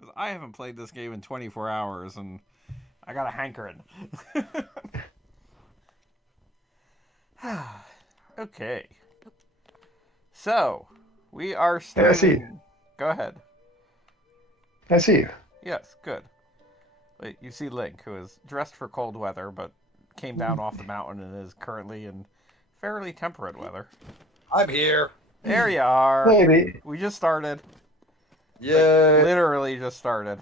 Because I haven't played this game in 24 hours, and I got a hankering. Okay. So, we are Hey, I see. starting. Go ahead. I see you. Yes, good. Wait, you see Link, who is dressed for cold weather, but came down off the mountain and is currently in fairly temperate weather. I'm here. There you are. Maybe. We just started. Like, Yeah. literally just started.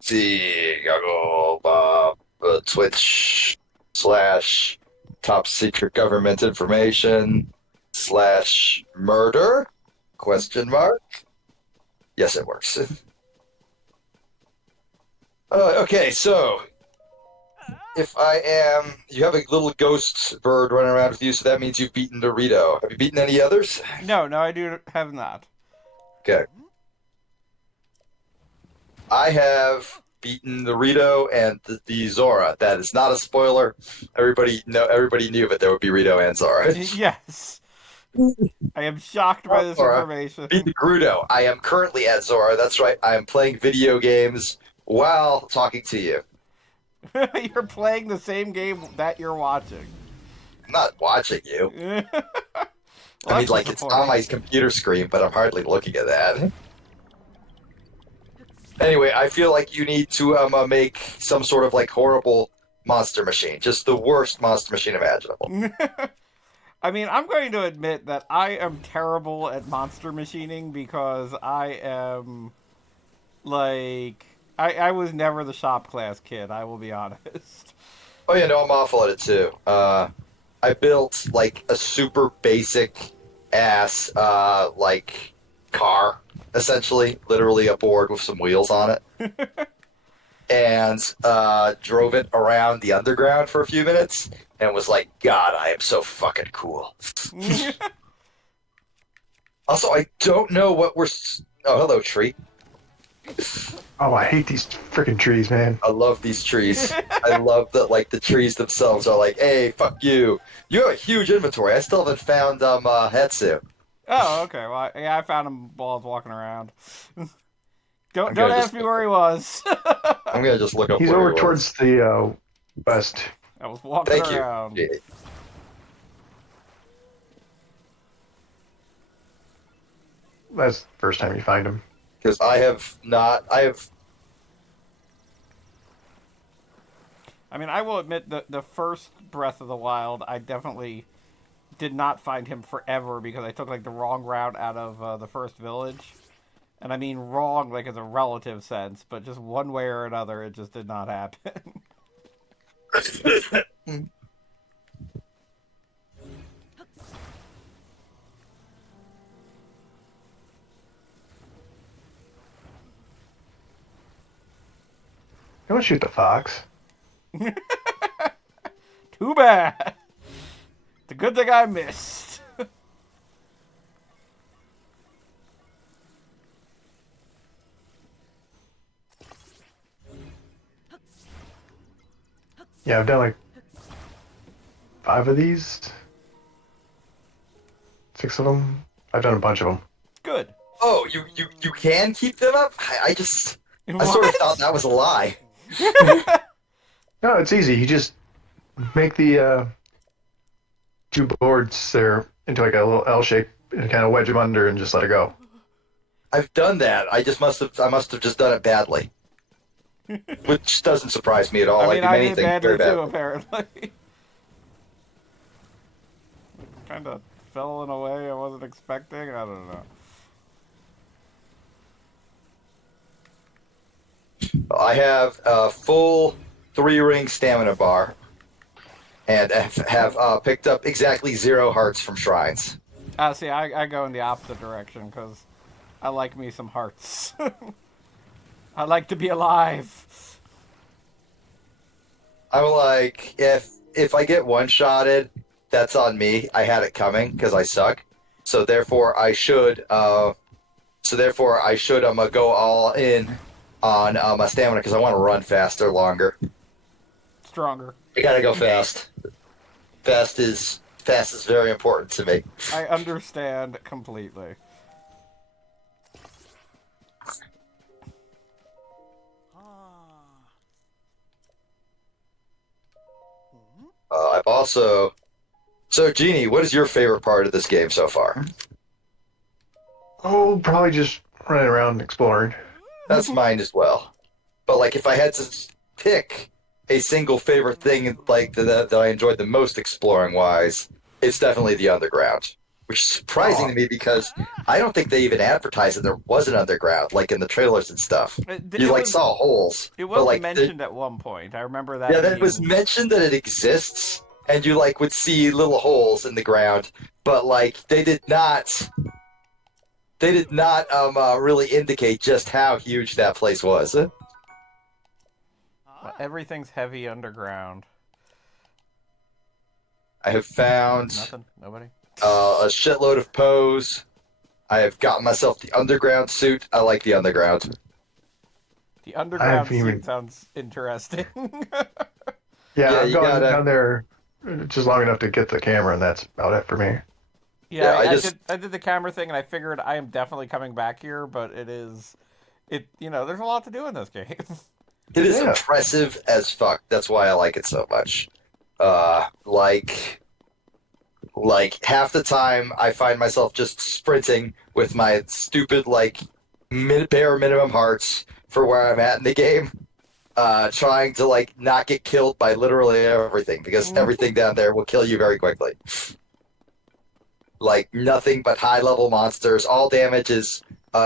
See, Goggle, Twitch slash top secret government information slash murder? Question mark? Yes, it works. Okay, so if I am, you have a little ghost bird running around with you, so that means you've beaten Dorito. Have you beaten any others? No, I do have not. Okay. I have beaten Rito and the Zora. That is not a spoiler. Everybody knew that there would be Rito and Zora. Yes. I am shocked by Not this Zora. information. Beat Grudo. I am currently at Zora. That's right. I am playing video games while talking to you. You're playing the same game that you're watching. I'm not watching you. Well, I mean, that's like, it's on my computer screen, but I'm hardly looking at that. Anyway, I feel like you need to make some sort of like horrible monster machine, just the worst monster machine imaginable. I mean, I'm going to admit that I am terrible at monster machining because I am like I was never the shop class kid. I will be honest. Oh yeah, no, I'm awful at it too. I built like a super basic ass like car, essentially, literally a board with some wheels on it, and drove it around the underground for a few minutes, and was like, God, I am so fucking cool. Also, I don't know what we're. Oh, hello, tree. Oh, I hate these freaking trees, man. I love these trees. I love that, like, the trees themselves are like, hey, fuck you. You have a huge inventory. I still haven't found Hetsu. Oh, okay. Well, yeah, I found him while I was walking around. Don't I'm gonna ask just me where he was. I'm gonna just look up He's where over he was. towards the west. I was walking Thank you. around. That's the first time you find him. Because I have not. I have. I mean, I will admit that the first Breath of the Wild, I definitely did not find him forever because I took like the wrong route out of the first village. And I mean wrong like as a relative sense, but just one way or another, it just did not happen. Don't shoot the fox. Too bad. It's a good thing I missed. Yeah, I've done like 5 of these. 6 of them. I've done a bunch of them. Good. Oh, you can keep them up. I sort of What? thought that was a lie. No, it's easy. You just make the 2 boards there into like a little L shape and kind of wedge them under and just let it go. I've done that. I must have just done it badly, which doesn't surprise me at all. I mean, do I many did things badly very too, badly. apparently. Kind of fell in a way I wasn't expecting. I don't know. I have a full 3-ring stamina bar, and have picked up exactly 0 hearts from shrines. See, I go in the opposite direction because I like me some hearts. I like to be alive. I'm like, if I get one-shotted, that's on me. I had it coming because I suck. So therefore, I should. Go all in on my stamina because I want to run faster, longer. Stronger. I gotta go fast. Fast is very important to me. I understand completely. also. So, Jeannie, what is your favorite part of this game so far? Oh, probably just running around exploring. That's mine as well. But like, if I had to pick a single favorite thing like that I enjoyed the most exploring wise, it's definitely the underground. Which is surprising Oh, to me because I don't think they even advertised that there was an underground, like in the trailers and stuff. You It like was saw holes, it but was like mentioned at one point. I remember that yeah, that was being. mentioned that it exists, and you like would see little holes in the ground, but like they did not really indicate just how huge that place was. Everything's heavy underground. I have found Nothing. Nobody. a shitload of pose. I have gotten myself the underground suit. I like the underground. The I underground haven't suit even. sounds interesting. Yeah, Yeah, I've you gone gotta. down there just long enough to get the camera, and that's about it for me. Yeah, Yeah, I I just. did. I did the camera thing, and I figured I am definitely coming back here. But it is, there's a lot to do in this game. It is Yeah. impressive as fuck. That's why I like it so much. Like half the time I find myself just sprinting with my stupid like bare minimum hearts for where I'm at in the game, trying to like not get killed by literally everything because everything down there will kill you very quickly. Like nothing but high level monsters. All damage is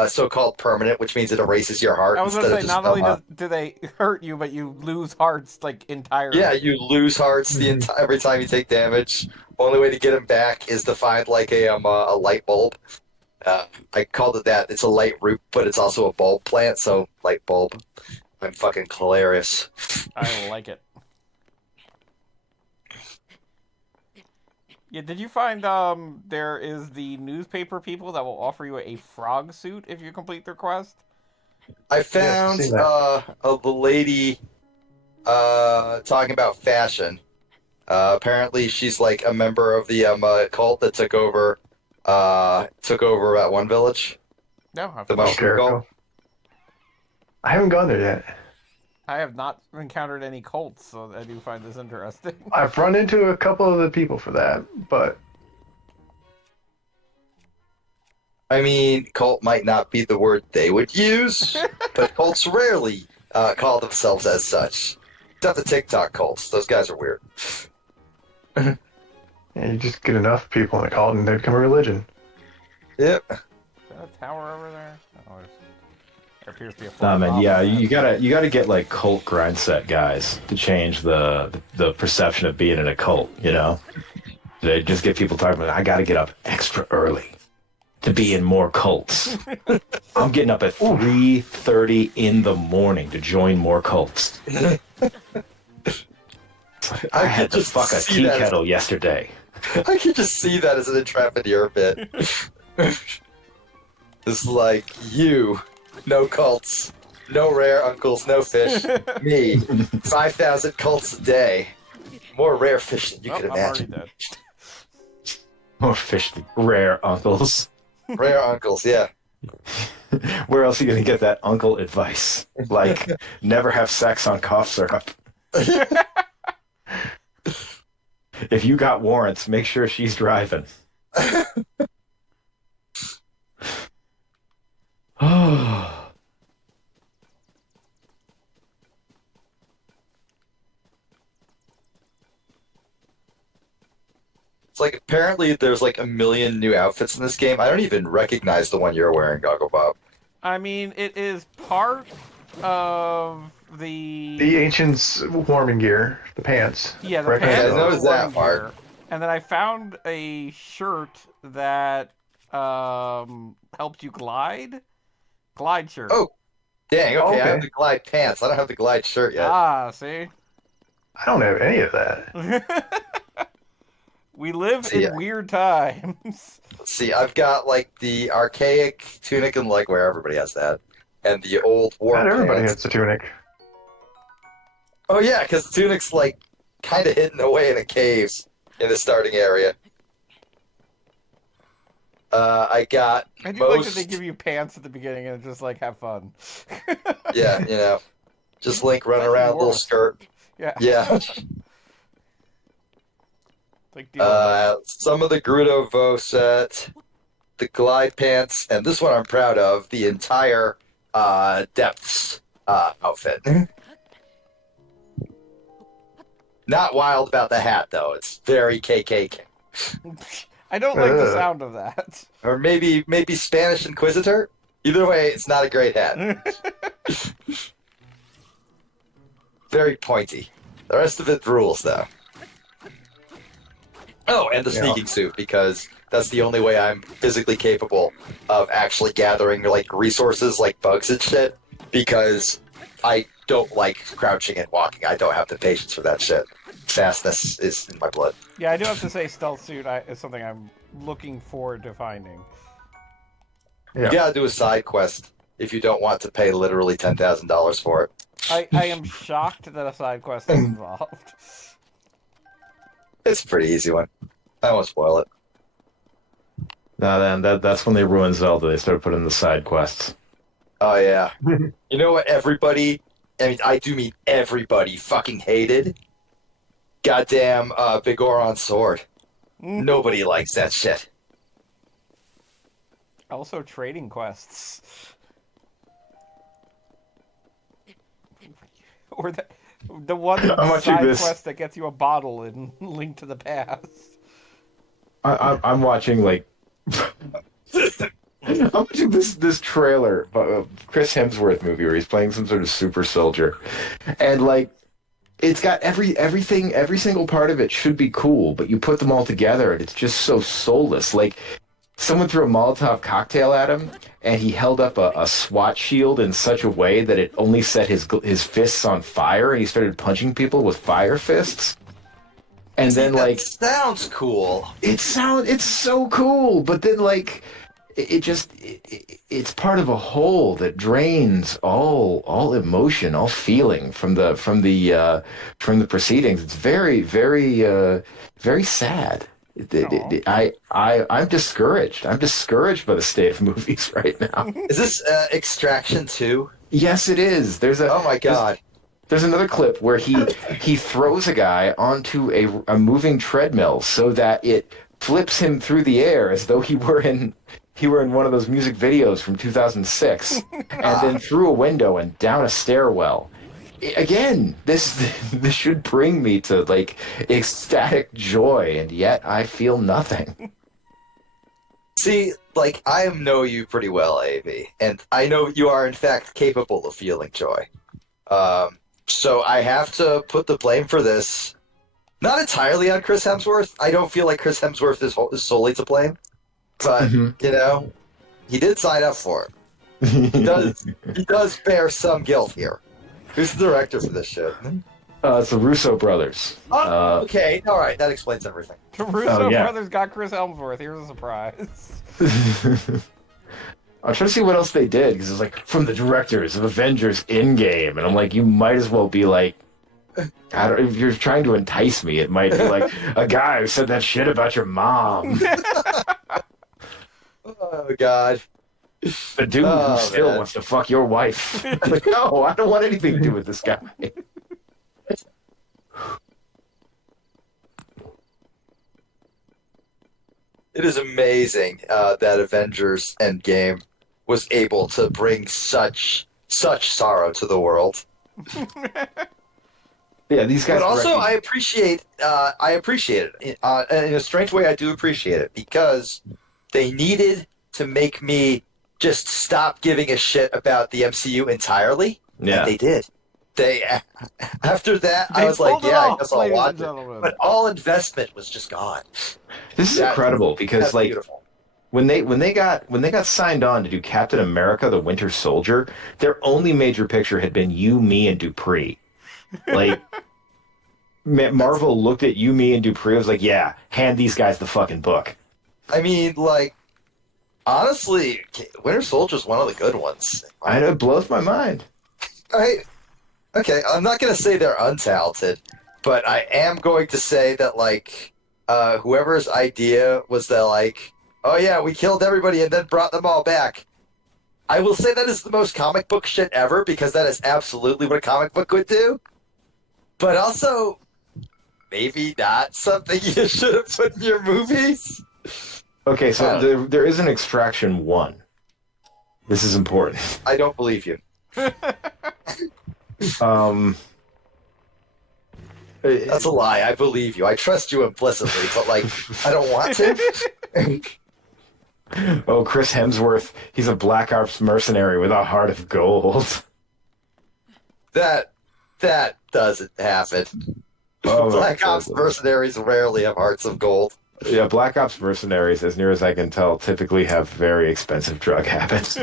so-called permanent, which means it erases your heart I was gonna instead of say, just not only do they hurt you, but you lose hearts like yeah, entirely. you lose hearts Mhm. every time you take damage. Only way to get them back is to find like a light bulb. I called it that. It's a light root, but it's also a bulb plant, so light bulb. I'm fucking hilarious. I like it. Yeah, did you find there is the newspaper people that will offer you a frog suit if you complete their quest? I Yes, I've found seen that. the lady talking about fashion. Apparently, she's like a member of the cult that took over at one village, No, I've, the Oh, mushroom cult. Carico. I haven't gone there yet. I have not encountered any cults, so I do find this interesting. I've run into a couple of the people for that, but I mean, cult might not be the word they would use, but cults rarely call themselves as such. Except the TikTok cults; those guys are weird. yeah, you just get enough people in a cult and they become a religion. Yep. Is that a tower over there? Oh, there appears to be a Nah, flying man, lava yeah, mat. you gotta get like cult grind set guys to change the perception of being in a cult. You know, they just get people talking about. I gotta get up extra early to be in more cults. I'm getting up at 3:30 in the morning to join more cults. I had to just fuck a see tea that as- kettle yesterday. I can just see that as an intrepid bit. It's like you, no cults, no rare uncles, no fish. Me, 5,000 cults a day, more rare fish than you Oh, could I'm already imagine. dead. More fish, rare uncles. Rare uncles, yeah. Where else are you gonna get that uncle advice? Like, never have sex on cough syrup. If you got warrants, make sure she's driving. Oh, It's like apparently there's like a million new outfits in this game. I don't even recognize the one you're wearing, Goggle Bob. I mean, it is part of The the ancients' warming gear, the pants. yeah, the Recognize Okay, I pants and the noticed those. warming that part. gear, and then I found a shirt that helps you glide shirt. Oh, dang, okay, I have Okay. the glide pants. I don't have the glide shirt yet. Ah, see. I don't have any of that. We live See, in weird times. see, I've got like the archaic tunic and leg wear. Everybody has that, and the old war Not everybody has pants. the tunic. Oh yeah, because the tunic's like kind of hidden away in the caves in the starting area. I got I do like that they most. give you pants at the beginning and just like have fun. Yeah, just Link running Nice and around, little warm. skirt. Yeah. Yeah. Like deal with it. Some of the Gerudo Vo set, the glide pants, and this one I'm proud of, the entire depths outfit. Not wild about the hat though. It's very KKK. I don't like the sound of that. Or maybe Spanish Inquisitor. Either way, it's not a great hat. Very pointy. The rest of it rules though. Oh, and the sneaking suit, because that's the only way I'm physically capable of actually gathering like resources like bugs and shit, because I don't like crouching and walking. I don't have the patience for that shit. Fastness is in my blood. Yeah, I do have to say stealth suit is something I'm looking forward to finding. Yeah. You gotta do a side quest if you don't want to pay literally $10,000 for it. I am shocked that a side quest is involved. It's a pretty easy one. I won't spoil it. No, then that's when they ruined Zelda. They started putting the side quests. Oh yeah. You know what everybody, I do mean everybody, fucking hated? Goddamn Bigoron sword. Nobody likes that shit. Also, trading quests. Or the one side quest that gets you a bottle in Link to the Past. I'm watching like I'm watching this trailer of Chris Hemsworth movie where he's playing some sort of super soldier, and like it's got everything, every single part of it should be cool, but you put them all together and it's just so soulless. Like someone threw a Molotov cocktail at him, and he held up a SWAT shield in such a way that it only set his fists on fire, and he started punching people with fire fists. And then, like, sounds cool. It's so cool, but then, like, it's part of a whole that drains all emotion, all feeling from the proceedings. It's very, very, very sad. I'm discouraged. I'm discouraged by the state of movies right now. Is this Extraction 2? Yes, it is. Oh my god. There's another clip where he throws a guy onto a moving treadmill so that it flips him through the air as though he were in one of those music videos from 2006, and then through a window and down a stairwell. Again, this should bring me to like ecstatic joy, and yet I feel nothing. See, like, I know you pretty well, AV, and I know you are in fact capable of feeling joy. So I have to put the blame for this not entirely on Chris Hemsworth. I don't feel like Chris Hemsworth is solely to blame, but you know, he did sign up for it. He does bear some guilt here. Who's the director for this shit? It's the Russo brothers. Oh, okay, all right, that explains everything. The Russo brothers got Chris Hemsworth. Here's a surprise. I'm trying to see what else they did, because it's like, from the directors of Avengers Endgame, and I'm like, you might as well be like, if you're trying to entice me, it might be like a guy who said that shit about your mom. Oh god. The dude who still wants to fuck your wife. Like, no, I don't want anything to do with this guy. It is amazing that Avengers Endgame was able to bring such sorrow to the world. Yeah, these guys. But also, I appreciate it in a strange way. I do appreciate it because they needed to make me just stop giving a shit about the MCU entirely. Yeah, and they did. After that, I was like, yeah, I guess I'll watch it. But all investment was just gone. This is incredible because, like, beautiful. when they got signed on to do Captain America: The Winter Soldier, their only major picture had been you, me, and Dupree. Like, Marvel looked at you, me, and Dupree. Was like, yeah, hand these guys the fucking book. I mean, like, honestly, Winter Soldier's one of the good ones. I know, it blows my mind. Okay, I'm not going to say they're untalented, but I am going to say that, like, whoever's idea was that, like, oh yeah, we killed everybody and then brought them all back. I will say that is the most comic book shit ever, because that is absolutely what a comic book would do. But also, maybe not something you should have put in your movies. Okay, so there is an Extraction 1. This is important. I don't believe you. That's a lie. I believe you. I trust you implicitly, but like, I don't want to. Oh, Chris Hemsworth. He's a Black Ops mercenary with a heart of gold. That doesn't happen. Oh, Black Ops mercenaries rarely have hearts of gold. Yeah, Black Ops mercenaries, as near as I can tell, typically have very expensive drug habits.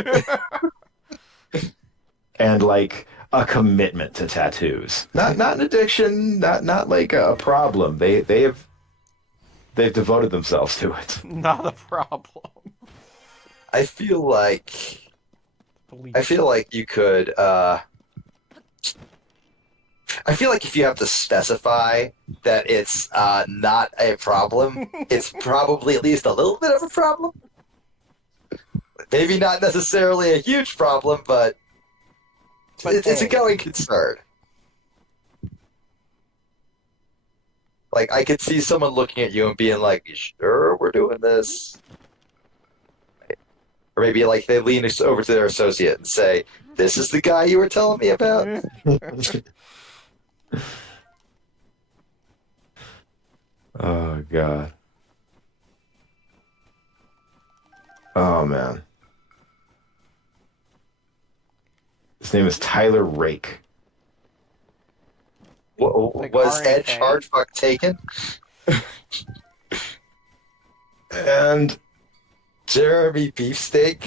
And like a commitment to tattoos. Not an addiction, not like a problem. They've devoted themselves to it. Not a problem. I feel like you could I feel like if you have to specify that it's not a problem, it's probably at least a little bit of a problem. Maybe not necessarily a huge problem, but it's a going concern. Like, I could see someone looking at you and being like, "You sure we're doing this?" Or maybe like they lean over to their associate and say, "This is the guy you were telling me about?" Oh, God. Oh, man. His name is Tyler Rake. Like Was Ed R.A.K.? Hardfuck taken? And Jeremy Beefsteak?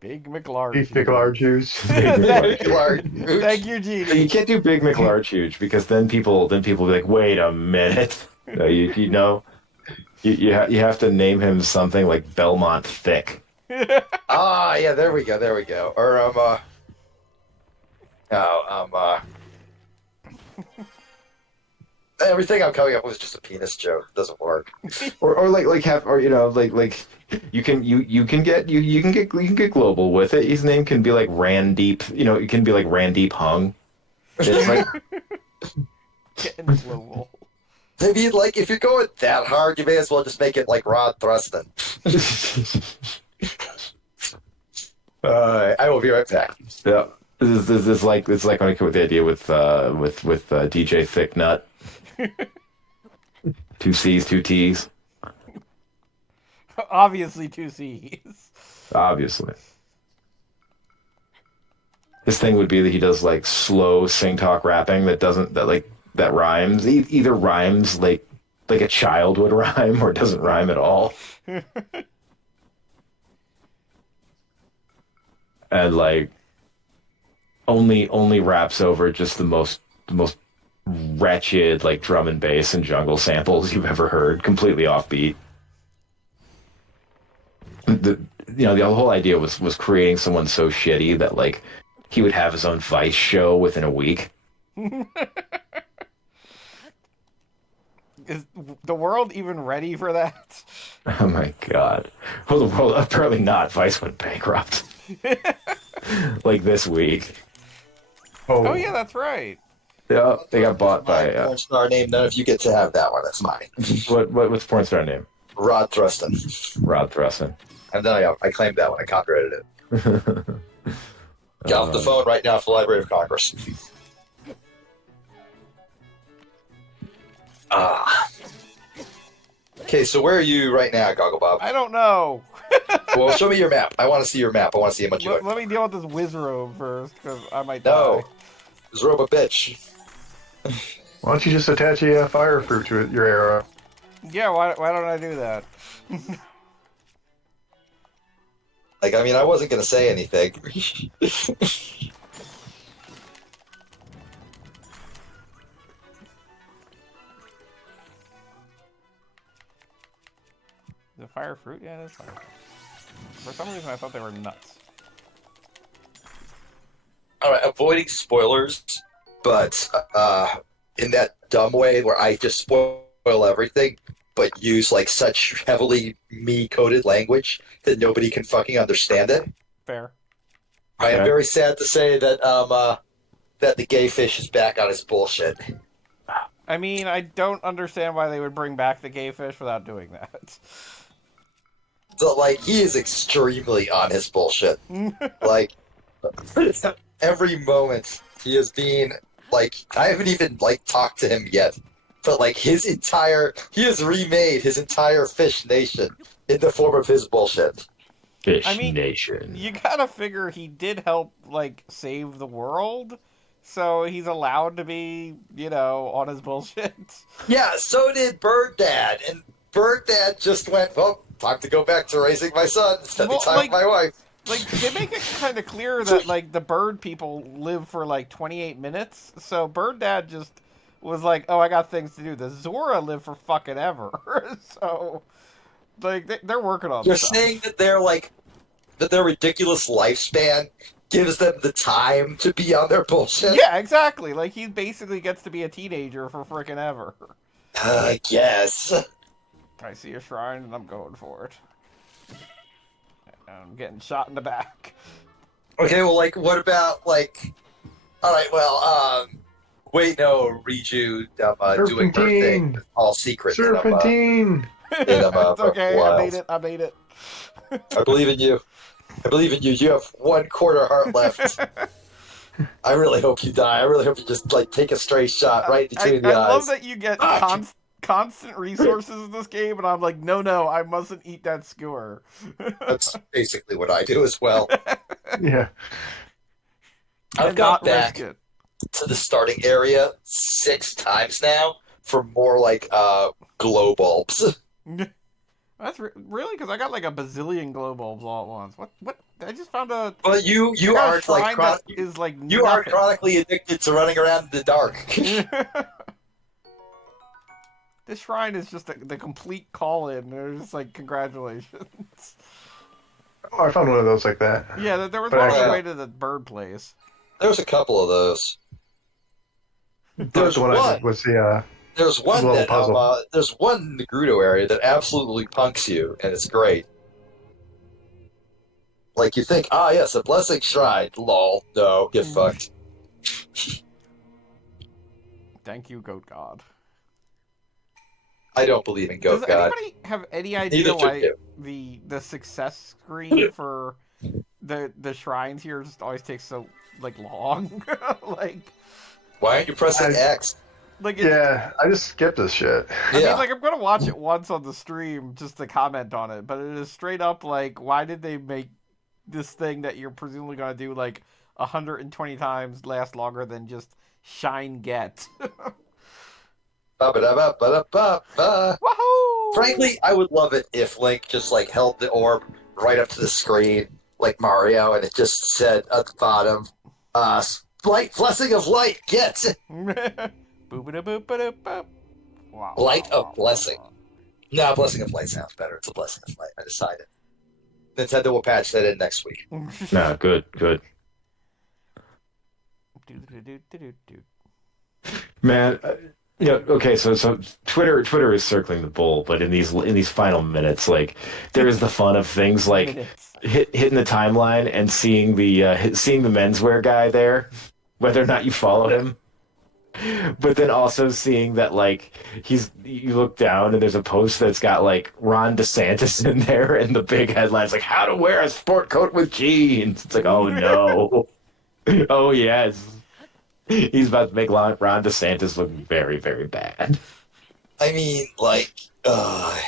Big McLarge. Beef McLarge juice. Thank you, Genie. you can't do Big McLarge huge because then people will be like, wait a minute. You know, you have to name him something like Belmont Thick. Ah, yeah, there we go. Or, everything I'm coming up with is just a penis joke. It doesn't work. Or you know, like you can get global with it. His name can be like Randeep, you know, it can be like Randeep Hung. It's like Getting global. Maybe, like, if you're going that hard, you may as well just make it like Rod Thruston. I will be right back. yeah. This is like it's like when I came with the idea with DJ Thick Nut. 2 C's, 2 T's. Obviously 2 C's. Obviously. His thing would be that he does like slow sing talk rapping that rhymes. Either rhymes like a child would rhyme or doesn't rhyme at all. And like only raps over just the most wretched like drum and bass and jungle samples you've ever heard, completely offbeat. The whole idea was creating someone so shitty that like he would have his own Vice show within a week. Is the world even ready for that? Oh my God. Well, the world apparently not. Vice went bankrupt. Like this week. Oh yeah, that's right. Yeah, they got bought by porn star name. None of you get to have that one. That's mine. what's porn star name? Rod Thruston. Rod Thruston. And then I claimed that one. I copyrighted it. Get off the phone right now for the Library of Congress. Okay, so where are you right now, Gogglebob? I don't know. Well, show me your map. I want to see your map. I want to see how much you Let like. me deal with this Wizrobe first, because I might No. die. This robe a bitch. Why don't you just attach a fire fruit to your arrow? Yeah, why don't I do that? Like, I mean, I wasn't going to say anything. The fire fruit? Yeah, that's fire. For some reason, I thought they were nuts. Alright, avoiding spoilers, but in that dumb way where I just spoil everything, but use like such heavily me-coded language that nobody can fucking understand it. Fair. I am Okay. very sad to say that that the gay fish is back on his bullshit. I mean, I don't understand why they would bring back the gay fish without doing that. So, like, he is extremely on his bullshit. Like, every moment he is being, like, I haven't even, like, talked to him yet. But, like, he has remade his entire fish nation in the form of his bullshit. Fish I mean, Nation. You gotta figure he did help, like, save the world, so he's allowed to be, on his bullshit. Yeah, so did Bird Dad. And Bird Dad just went, well, time to go back to raising my son, spending time with my wife. Like, they make it kind of clear that, like, the bird people live for, like, 28 minutes, so Bird Dad just was like, oh, I got things to do. The Zora live for fucking ever, so... Like, they're working on You're stuff. saying that their ridiculous lifespan gives them the time to be on their bullshit? Yeah, exactly. Like, he basically gets to be a teenager for frickin' ever. I guess. I see a shrine and I'm going for it. I'm getting shot in the back. Okay, well, like, what about, like... Alright, well, wait, no, Riju, doing her thing. All secret. Serpentine! It's okay, I made it. I believe in you. You have 1/4 heart left. I really hope you die. I really hope you just, like, take a stray shot right between the eyes. I love that you get constant resources in this game, and I'm like, no, I mustn't eat that skewer. That's basically what I do as well. Yeah. I've got back to the starting area 6 times now for more, like, glow bulbs. That's really because I got like a bazillion glow bulbs all at once. What? I just found a. But you aren't like is like you are chronically addicted to running around in the dark. This shrine is just the complete call-in. They're just like, congratulations. Oh, I found one of those like that. Yeah, there was But one on actually- the way to the bird place. There's a couple of those. There's one I did was the There's one little that puzzle. there's one in the Gerudo area that absolutely punks you, and it's great. Like, you think, yes, a blessing shrine. Lol. No, get fucked. Thank you, Goat God. I don't believe in Goat Does God. anybody have any idea Neither why should the success screen for the shrines here just always takes so like long? Like, Why aren't you pressing X? like Yeah, I just skipped this shit. I Yeah. mean, like, I'm gonna watch it once on the stream just to comment on it, but it is straight up like, why did they make this thing that you're presumably gonna do like 120 times last longer than just Shine Get? Ba-ba-da-ba-ba-da-ba-ba. Woohoo! Frankly, I would love it if Link just, like, held the orb right up to the screen, like Mario, and it just said at the bottom, blessing of light, get! Boop-a-da-boop-a-da-boop. Wow. Light of blessing. No, blessing of light sounds better. It's a blessing of light. I decided. Nintendo will patch that in next week. No, good. Man, okay, so Twitter is circling the bull, but in these final minutes, like, there is the fun of things like Minutes. hitting the timeline and seeing the menswear guy there, whether or not you follow him. But then also seeing that, like, you look down and there's a post that's got, like, Ron DeSantis in there, and the big headline's like, how to wear a sport coat with jeans. It's like, oh no. Oh yes. He's about to make Ron DeSantis look very, very bad. I mean, like, I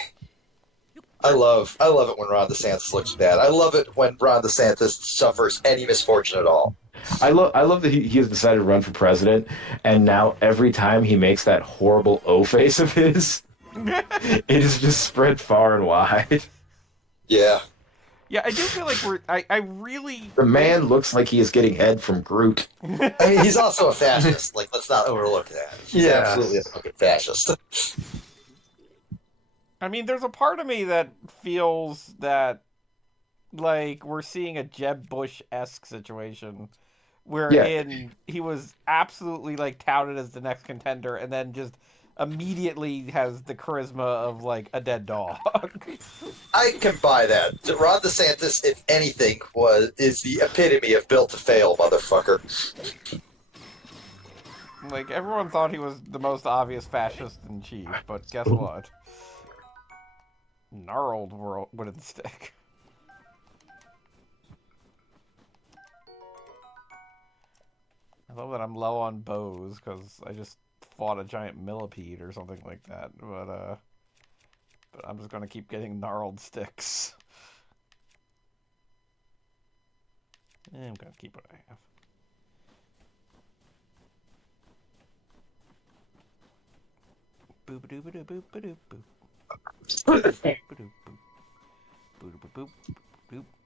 love it when Ron DeSantis looks bad. I love it when Ron DeSantis suffers any misfortune at all. I love that he has decided to run for president, and now every time he makes that horrible O face of his, it is just spread far and wide. Yeah. Yeah, I do feel like I really... The man looks like he is getting head from Groot. I mean, he's also a fascist. Like, let's not overlook that. He's absolutely a fucking fascist. I mean, there's a part of me that feels that, like, we're seeing a Jeb Bush-esque situation wherein he was absolutely, like, touted as the next contender and then just immediately has the charisma of, like, a dead dog. I can buy that. Ron DeSantis, if anything, is the epitome of built to fail, motherfucker. Like, everyone thought he was the most obvious fascist in chief, but guess what? Gnarled wooden stick. I love that I'm low on bows, because I just fought a giant millipede or something like that, but I'm just gonna keep getting gnarled sticks. I'm gonna keep what I have. Boop doop doop boop doop boop. Boop.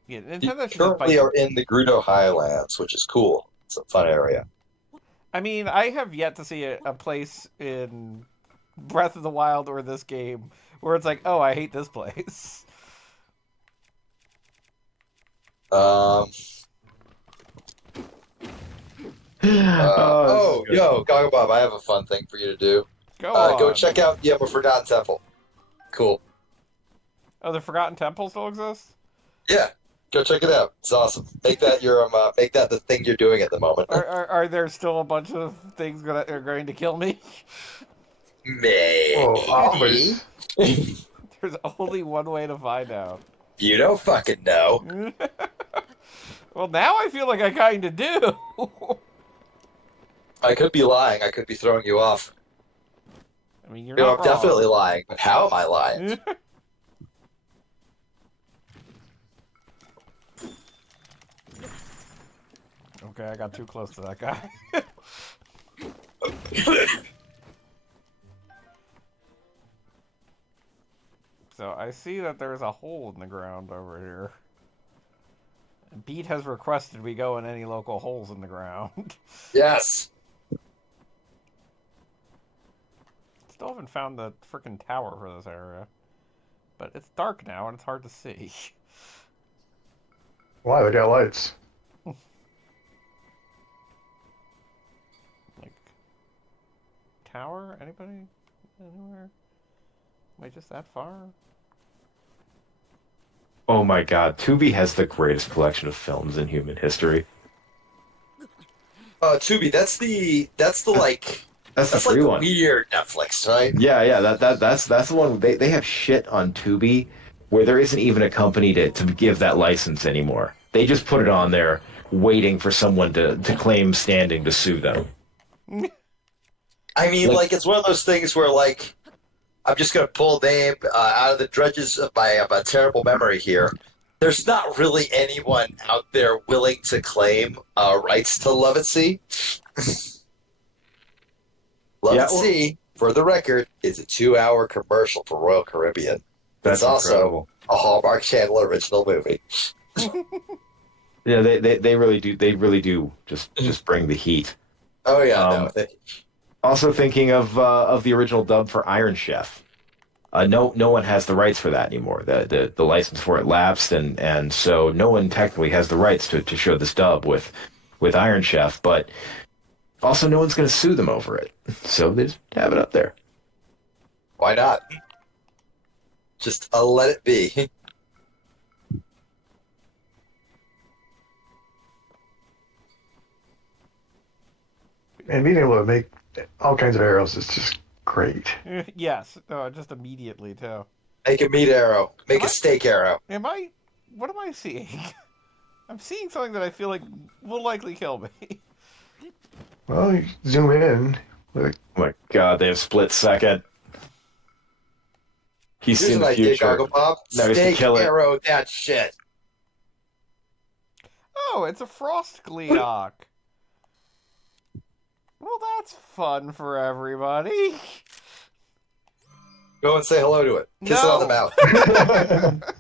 Yeah, You Nintendo should just currently bite. are in the Grudo Highlands, which is cool. It's a fun area. I mean, I have yet to see a place in Breath of the Wild or this game where it's like, oh, I hate this place. Um. Oh, this is good. Yo, Goggle Bob, I have a fun thing for you to do. Go on. Go check out the Forgotten Temple. Cool. Oh, the Forgotten Temple still exists? Yeah, go check it out. It's awesome. Make that make that the thing you're doing at the moment. Are there still a bunch of things that are going to kill me? Maybe. Oh, always. There's only one way to find out. You don't fucking know. Well, now I feel like I kind of do. I could be lying. I could be throwing you off. I mean, you're You know, not I'm wrong. definitely lying, but how am I lying? Okay, I got too close to that guy. So I see that there's a hole in the ground over here. Beat has requested we go in any local holes in the ground. Yes. Still haven't found the frickin' tower for this area. But it's dark now and it's hard to see. Why? They got lights. Like, tower? Anybody? Anywhere? Am I just that far? Oh my god, Tubi has the greatest collection of films in human history. Tubi, that's the like That's the that's like free the one. weird Netflix, right? Yeah, that's the one. They have shit on Tubi where there isn't even a company to give that license anymore. They just put it on there waiting for someone to claim standing to sue them. I mean, like it's one of those things where like I'm just gonna pull a name out of the dredges of my terrible memory here. There's not really anyone out there willing to claim rights to Love at Sea. Love Yeah, at Sea, for the record, is a 2-hour commercial for Royal Caribbean. That's It's also incredible. a Hallmark Channel original movie. Yeah, they really do just bring the heat. Oh yeah, Um, Also thinking of the original dub for Iron Chef. No one has the rights for that anymore. The license for it lapsed, and so no one technically has the rights to show this dub with Iron Chef, but also no one's going to sue them over it. So they just have it up there. why not? Just let it be. And being able to make all kinds of arrows is just great. Yes, just immediately too. Make a meat arrow. Make Am I- a steak arrow. What am I seeing? I'm seeing something that I feel like will likely kill me. Well, you zoom in. Like, Oh my god, they have split second. He's Here's seen an the idea, future. Goggle Bob. Now he's to Steak kill it. arrow that shit. Oh, it's a frost gleeok. Well, that's fun for everybody. Go and say hello to it. Kiss it on the mouth.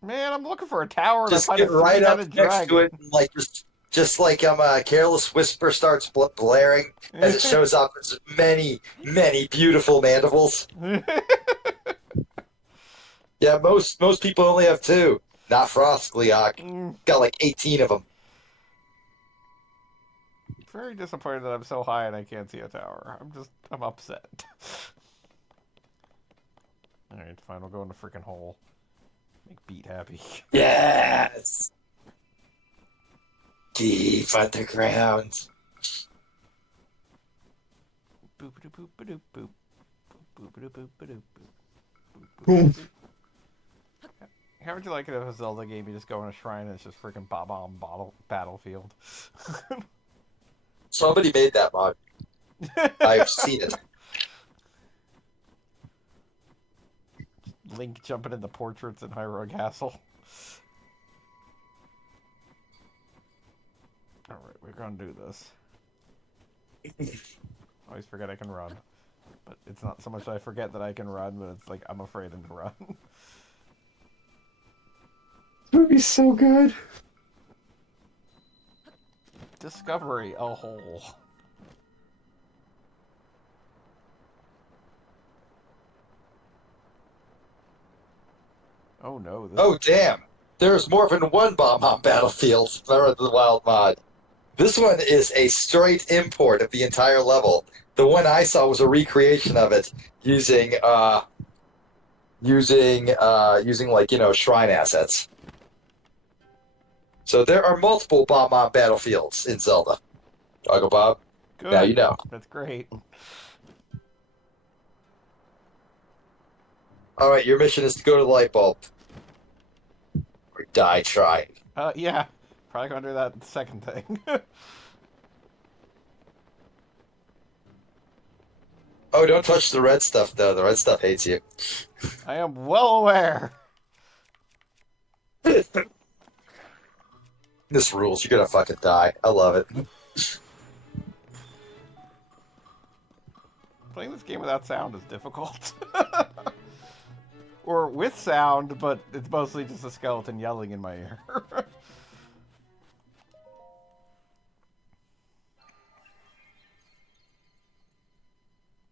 Man, I'm looking for a tower Just to find get a right up three-headed next dragon. to it, and like just like a careless whisper starts blaring as it shows off its many, many beautiful mandibles. Yeah, most people only have 2. Not Frost Gleeok. Got like 18 of them. Very disappointed that I'm so high and I can't see a tower. I'm upset. Alright, fine, we'll go in the freaking hole. Make Beat happy. Yes. deep underground. How would you like it if a Zelda game you just go in a shrine and it's just freaking Bob-omb battlefield? Somebody made that mod. I've seen it. Link jumping in the portraits in Hyrule Castle. Alright, we're gonna do this. I always forget I can run. But it's not so much that I forget that I can run, but it's like I'm afraid to run. This would be so good. Discovery a hole. Oh no. This Oh, damn. There's more than one bomb on Battlefield, Breath of the Wild mod. This one is a straight import of the entire level. The one I saw was a recreation of it using like, shrine assets. So there are multiple bomb on battlefields in Zelda. Doggo Bob, Good. now you know. That's great. Alright, your mission is to go to the light bulb. Or die trying. Yeah. Probably gonna do that second thing. Oh, don't touch the red stuff, though. The red stuff hates you. I am well aware. This rules. You're gonna fucking die. I love it. Playing this game without sound is difficult. Or with sound, but it's mostly just a skeleton yelling in my ear.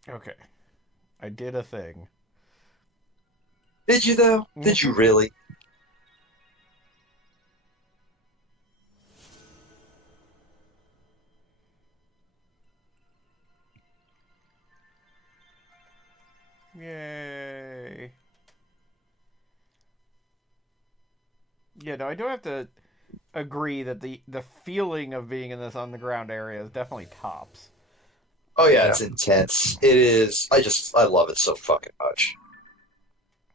Okay. I did a thing. Did you, though? Did you really? Yay. Yeah, no, I do have to agree that the feeling of being in this underground area is definitely tops. Oh, yeah, it's intense. It is. I love it so fucking much.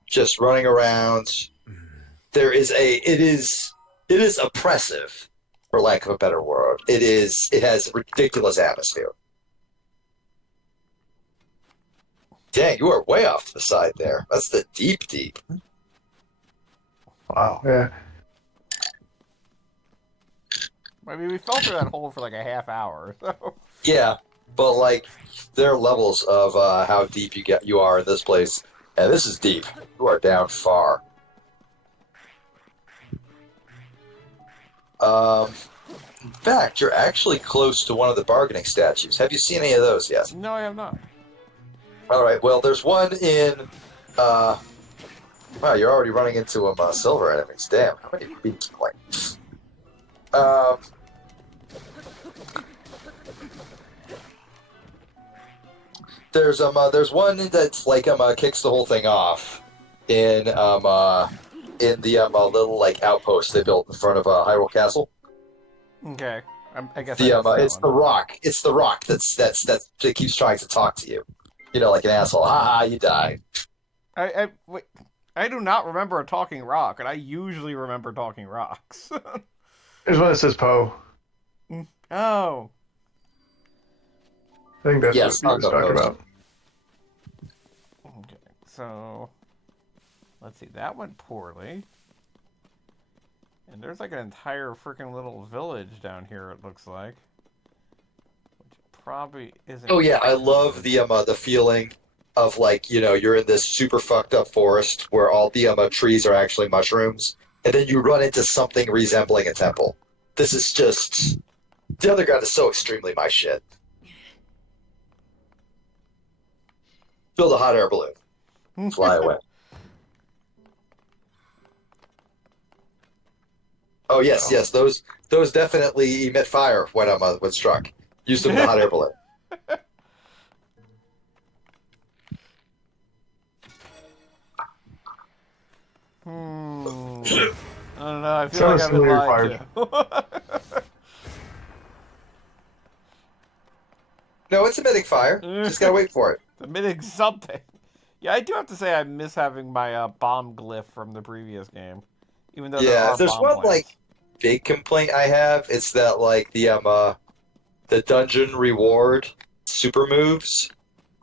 Just running around. It is oppressive, for lack of a better word. It has ridiculous atmosphere. Dang, you are way off to the side there. That's the deep, deep. Wow. Yeah. I mean, we fell through that hole for like a half hour, so... Yeah, but like, there are levels of how deep you are in this place, and this is deep. You are down far. In fact, you're actually close to one of the bargaining statues. Have you seen any of those yet? No, I have not. All right. Well, there's one in. Wow, you're already running into silver enemies. Damn, how many beats playing? There's one that's like kicks the whole thing off in the little like outpost they built in front of Hyrule Castle. Okay. I guess It's the rock. It's the rock that keeps trying to talk to you. Like an asshole. Ha, you died. Wait, I do not remember a talking rock, and I usually remember talking rocks. There's one that says Poe. Oh. I think that's Yes, what he was I'll go talking Poe. about. Okay, so... Let's see, that went poorly. And there's like an entire freaking little village down here, it looks like. Which probably isn't... Oh yeah, I love the feeling of like, you're in this super fucked up forest where all the trees are actually mushrooms, and then you run into something resembling a temple. This is just... The underground is so extremely my shit. Build a hot air balloon. Fly away. Oh yes, those definitely emit fire when struck. Use them in the hot air balloon. I don't know, I feel Sounds like I've been familiar, lied to. No, it's emitting fire. Just gotta wait for it. Emitting something. Yeah, I do have to say I miss having my bomb glyph from the previous game, even though there Yeah, are if there's bomb one plants. big complaint I have, it's that the dungeon reward super moves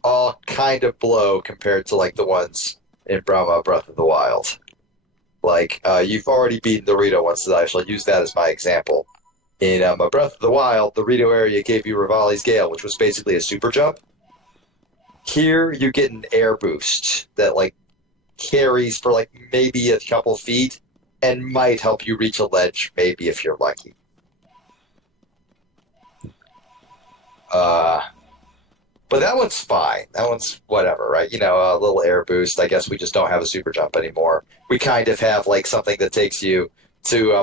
all kind of blow compared to like the ones in Brahma Breath of the Wild. You've already beaten the Rito once, so I shall use that as my example. In Breath of the Wild, the Rito area gave you Rivali's Gale, which was basically a super jump. Here, you get an air boost that carries for maybe a couple feet and might help you reach a ledge, maybe if you're lucky. But that one's fine. That one's whatever, right? A little air boost. I guess we just don't have a super jump anymore. We kind of have something that takes you to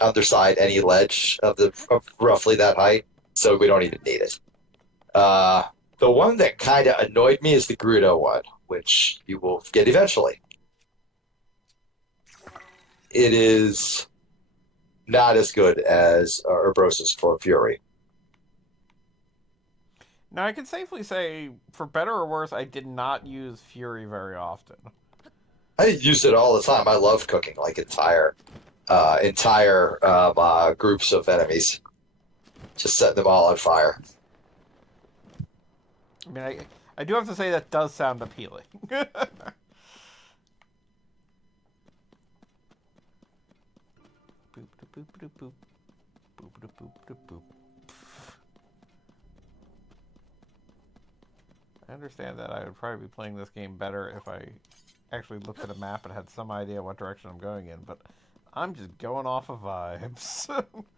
underside any ledge of roughly that height, so we don't even need it. The one that kind of annoyed me is the Grudo one, which you will get eventually. It is not as good as Urbrosis for Fury. Now, I can safely say, for better or worse, I did not use Fury very often. I use it all the time. I love cooking entire groups of enemies, just setting them all on fire. I mean, I do have to say that does sound appealing. I understand that I would probably be playing this game better if I actually looked at a map and had some idea what direction I'm going in, but I'm just going off of vibes.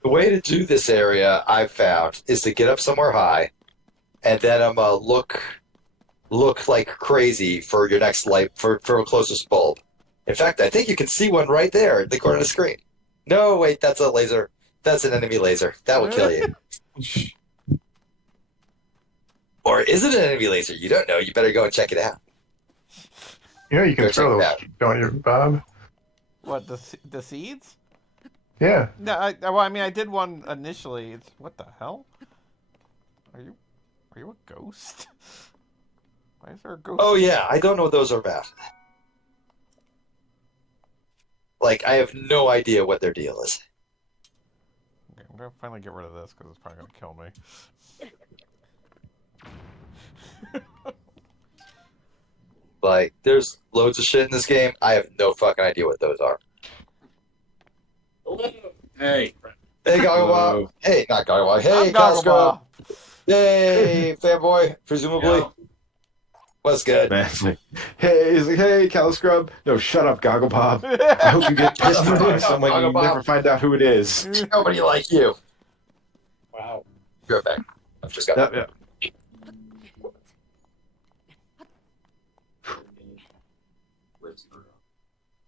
The way to do this area, I've found, is to get up somewhere high, and then look like crazy for your next light for closest bulb. In fact, I think you can see one right there in the corner of the screen. No, wait, that's a laser. That's an enemy laser. That will kill you. Or is it an enemy laser? You don't know. You better go and check it out. You can Go throw check those, don't you, Bob? What, the seeds? Yeah. No, I mean, I did one initially. It's what the hell? Are you a ghost? Why is there a ghost? Oh yeah, I don't know what those are about. I have no idea what their deal is. Okay, I'm gonna finally get rid of this because it's probably gonna kill me. There's loads of shit in this game. I have no fucking idea what those are. Hey. Hey, Gogglebop. Hey, not Gogglebop. Hey, I'm Gogglebop. Yay, fanboy, presumably. Yo. What's good? Man, it's like, hey, he's like, hey, Caliscrub. No, shut up, Gogglebob. I hope you get pissed Shut by up, someone and you Gogglebob. never find out who it is. Nobody like you. Wow. Be right back. I've just got. Yep.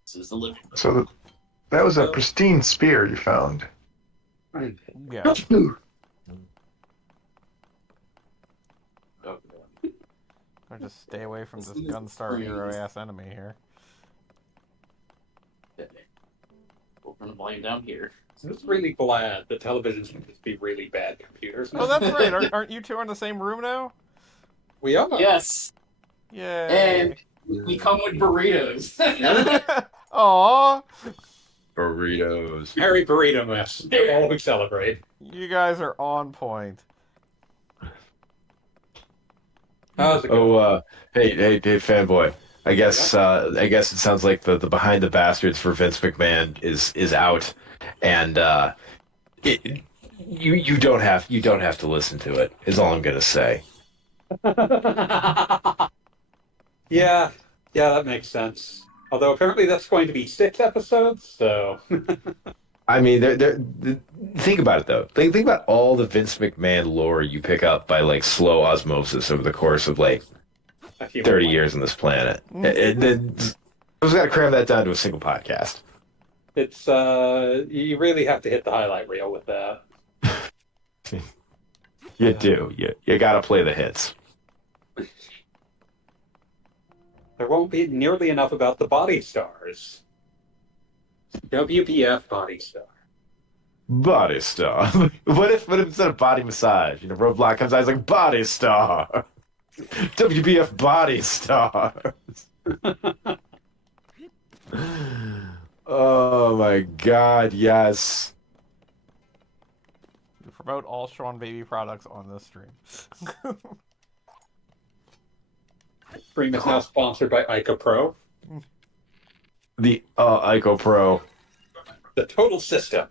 This is the living room. So that was a pristine spear you found. Yeah. I just stay away from this Gunstar hero ass enemy here. We're gonna blame down here. I'm just really glad that televisions can just be really bad computers. Oh, that's right. Aren't you two in the same room now? We are. Yes, Yay. and we come with burritos. Aw. Burritos. Merry Burrito Mess. All we celebrate. You guys are on point. How's it going? Oh, hey, fanboy. I guess it sounds like the behind the bastards for Vince McMahon is out, and you don't have to listen to it. Is all I'm gonna say. Yeah, that makes sense. Although apparently that's going to be 6 episodes, so. I mean, think about it though. Think about all the Vince McMahon lore you pick up by slow osmosis over the course of 30 years on this planet. Who's got to cram that down to a single podcast? It's you really have to hit the highlight reel with that. You do. You got to play the hits. There won't be nearly enough about the body stars. WBF body star. Body star. What if instead of body massage, Roadblock comes out, he's like body star. WBF body star. Oh my God, yes. We promote all Sean Baby products on this stream. Stream is now sponsored by Ica Pro. The Ico Pro. The total system.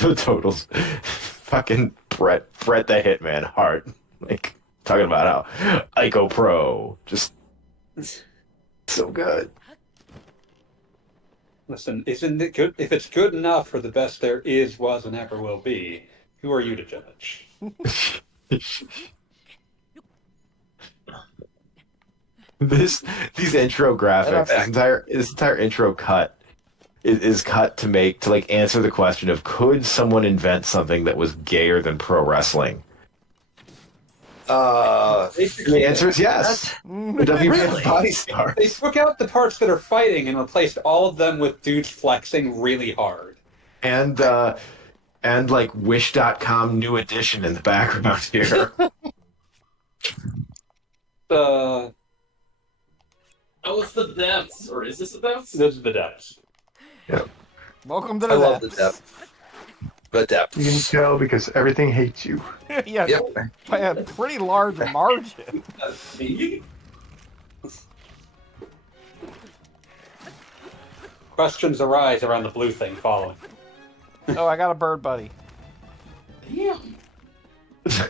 The totals. Fucking Brett the Hitman Hart. Like, talking about how Ico Pro. Just so good. Listen, isn't it good? If it's good enough for the best there is, was, and ever will be, who are you to judge? These intro graphics, this entire intro cut is cut to answer the question of could someone invent something that was gayer than pro wrestling? The answer is yes. The WWF Really? body They stars. took out the parts that are fighting and replaced all of them with dudes flexing really hard. And like Wish.com new edition in the background here. The Oh, it's the depths, or is this the depths? Those are the depths. Welcome to the I love the depths. depth. The depth. You can tell because everything hates you. Yeah, Yep. by a pretty large margin. Questions arise around the blue thing following. Oh, I got a bird buddy. Damn.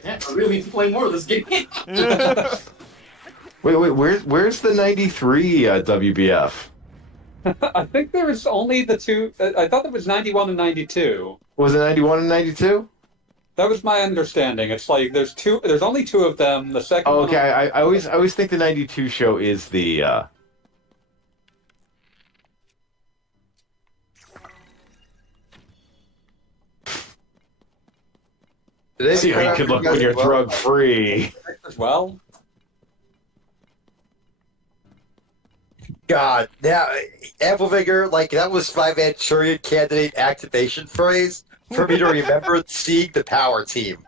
Damn, I really need to play more of this game. Wait, where's the 93 WBF? I think there was only the two. I thought there was 91 and 92. Was it 91 and 92? That was my understanding. It's like there's two. There's only two of them. The second. Oh, one- okay. I always think the 92 show is the see how you can look when you're drug free. as well. God, yeah, Apple Vigor, like that was my Manchurian Candidate activation phrase for me to remember seeing the power team.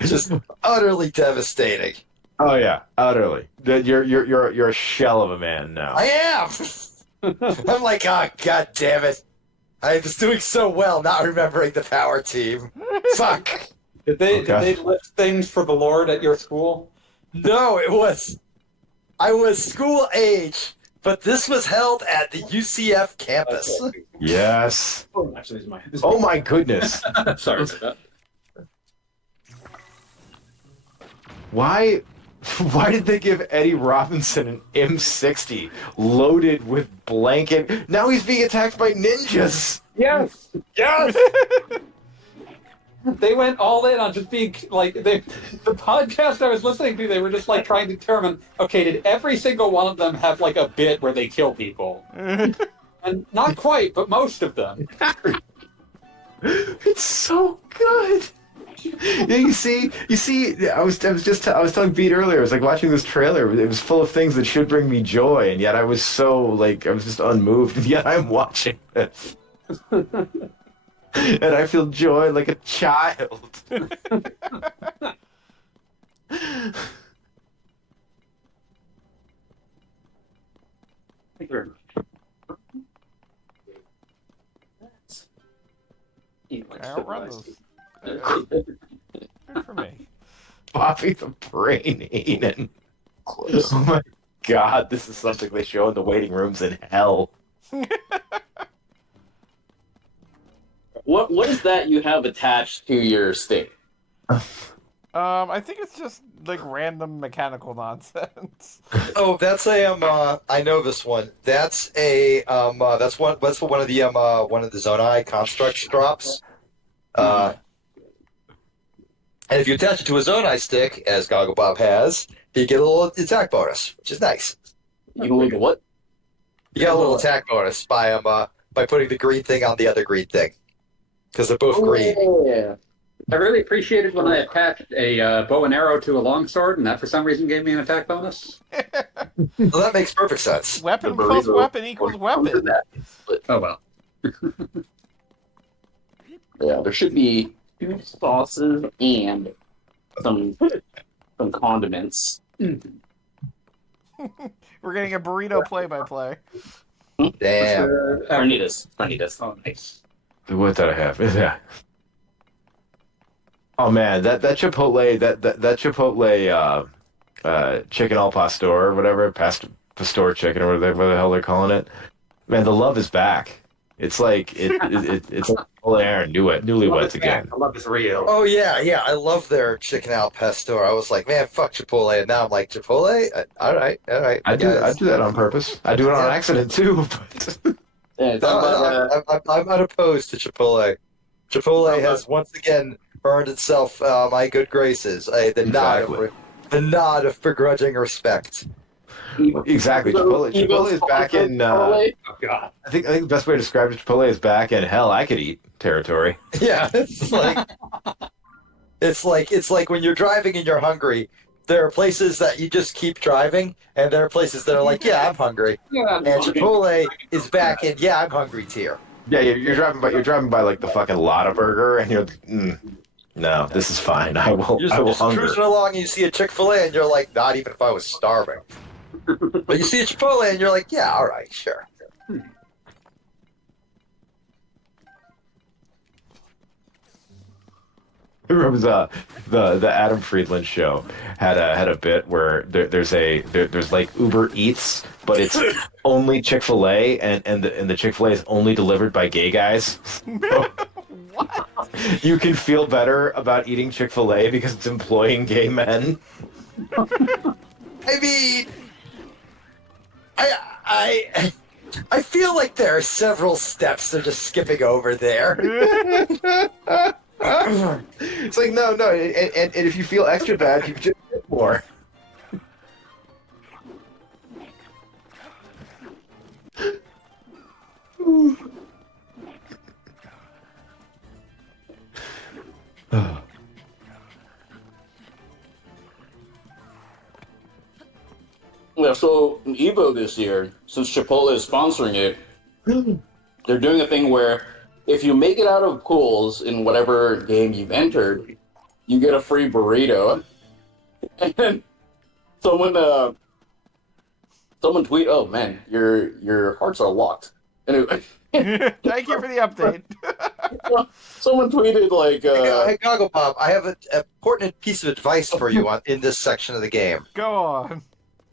Just utterly devastating. Oh yeah, utterly. You're a shell of a man now. I am. I'm like, oh god damn it! I was doing so well not remembering the power team. Fuck. Did they Okay. list things for the Lord at your school? No, I was school age, but this was held at the UCF campus. Yes. Oh, actually, this is my. Oh my goodness. Sorry about that. Why did they give Eddie Robinson an M60 loaded with blanket? Now he's being attacked by ninjas. Yes. Yes! They went all in on just being like the podcast I was listening to. They were just like trying to determine, okay, did every single one of them have like a bit where they kill people? And not quite, but most of them. It's so good. Yeah, you see. I was telling Beat earlier. I was like watching this trailer. It was full of things that should bring me joy, and yet I was so like I was just unmoved. And yet I'm watching this, and I feel joy like a child. Thank you very much. I outrun those. Good for me. Bobby the Brain Heenan. Oh my God, this is something they show in the waiting rooms in hell. What is that you have attached to your stick? I think it's just like random mechanical nonsense. Oh, that's I know this one. That's that's one of the Zonai construct drops. And if you attach it to a Zonai stick, as Goggle Bob has, you get a little attack bonus, which is nice. You can look at what? You get a little attack bonus by putting the green thing on the other green thing, because they're both green. Yeah. I really appreciated when I attached a bow and arrow to a longsword, and that for some reason gave me an attack bonus. Well, that makes perfect sense. Weapon The plus burrito weapon equals weapon. That. Oh well. Yeah, there should be 2 sauces and some condiments. We're getting a burrito play-by-play. Damn. Carnitas. Carnitas. Oh, nice. What did I have? Yeah. Oh man, that Chipotle that Chipotle chicken al pastor or whatever, pastor chicken or whatever the hell they're calling it. Man, the love is back. It's like it's like Chipotle Aaron, newlyweds again. I love this real. Oh yeah. I love their chicken al pastor. I was like, man, fuck Chipotle, and now I'm like, Chipotle. All right. I do guys. that on purpose. I do it on accident too. But Yeah, talk about, I'm not opposed to Chipotle. Chipotle has once again earned itself my good graces. The nod of begrudging respect. exactly, Chipotle is back in. Oh god. I think the best way to describe it, Chipotle is back in hell I could eat territory. Yeah, it's like when you're driving and you're hungry. There are places that you just keep driving, and there are places that are like, yeah, I'm hungry. And Chipotle is back in, yeah, I'm hungry tier. Yeah, you're driving by like the fucking Lotta Burger, and you're no, this is fine. I will Just hunger. cruising along, and you see a Chick-fil-A, and you're like, not even if I was starving. But you see a Chipotle, and you're like, yeah, all right, sure. Remember the Adam Friedland show had a bit where there's like Uber Eats, but it's only Chick-fil-A, and the Chick-fil-A is only delivered by gay guys. What? You can feel better about eating Chick-fil-A because it's employing gay men. I mean, I feel like there are several steps they're just skipping over there. It's like no, and if you feel extra bad, you just get more. Yeah, so in Evo this year, since Chipotle is sponsoring it, they're doing a thing where if you make it out of pools in whatever game you've entered, you get a free burrito. And someone tweet, "Oh man, your hearts are locked." Anyway, Thank you for the update. someone tweeted like, Hey, Goggle Pop, I have an important piece of advice for you in this section of the game. Go on.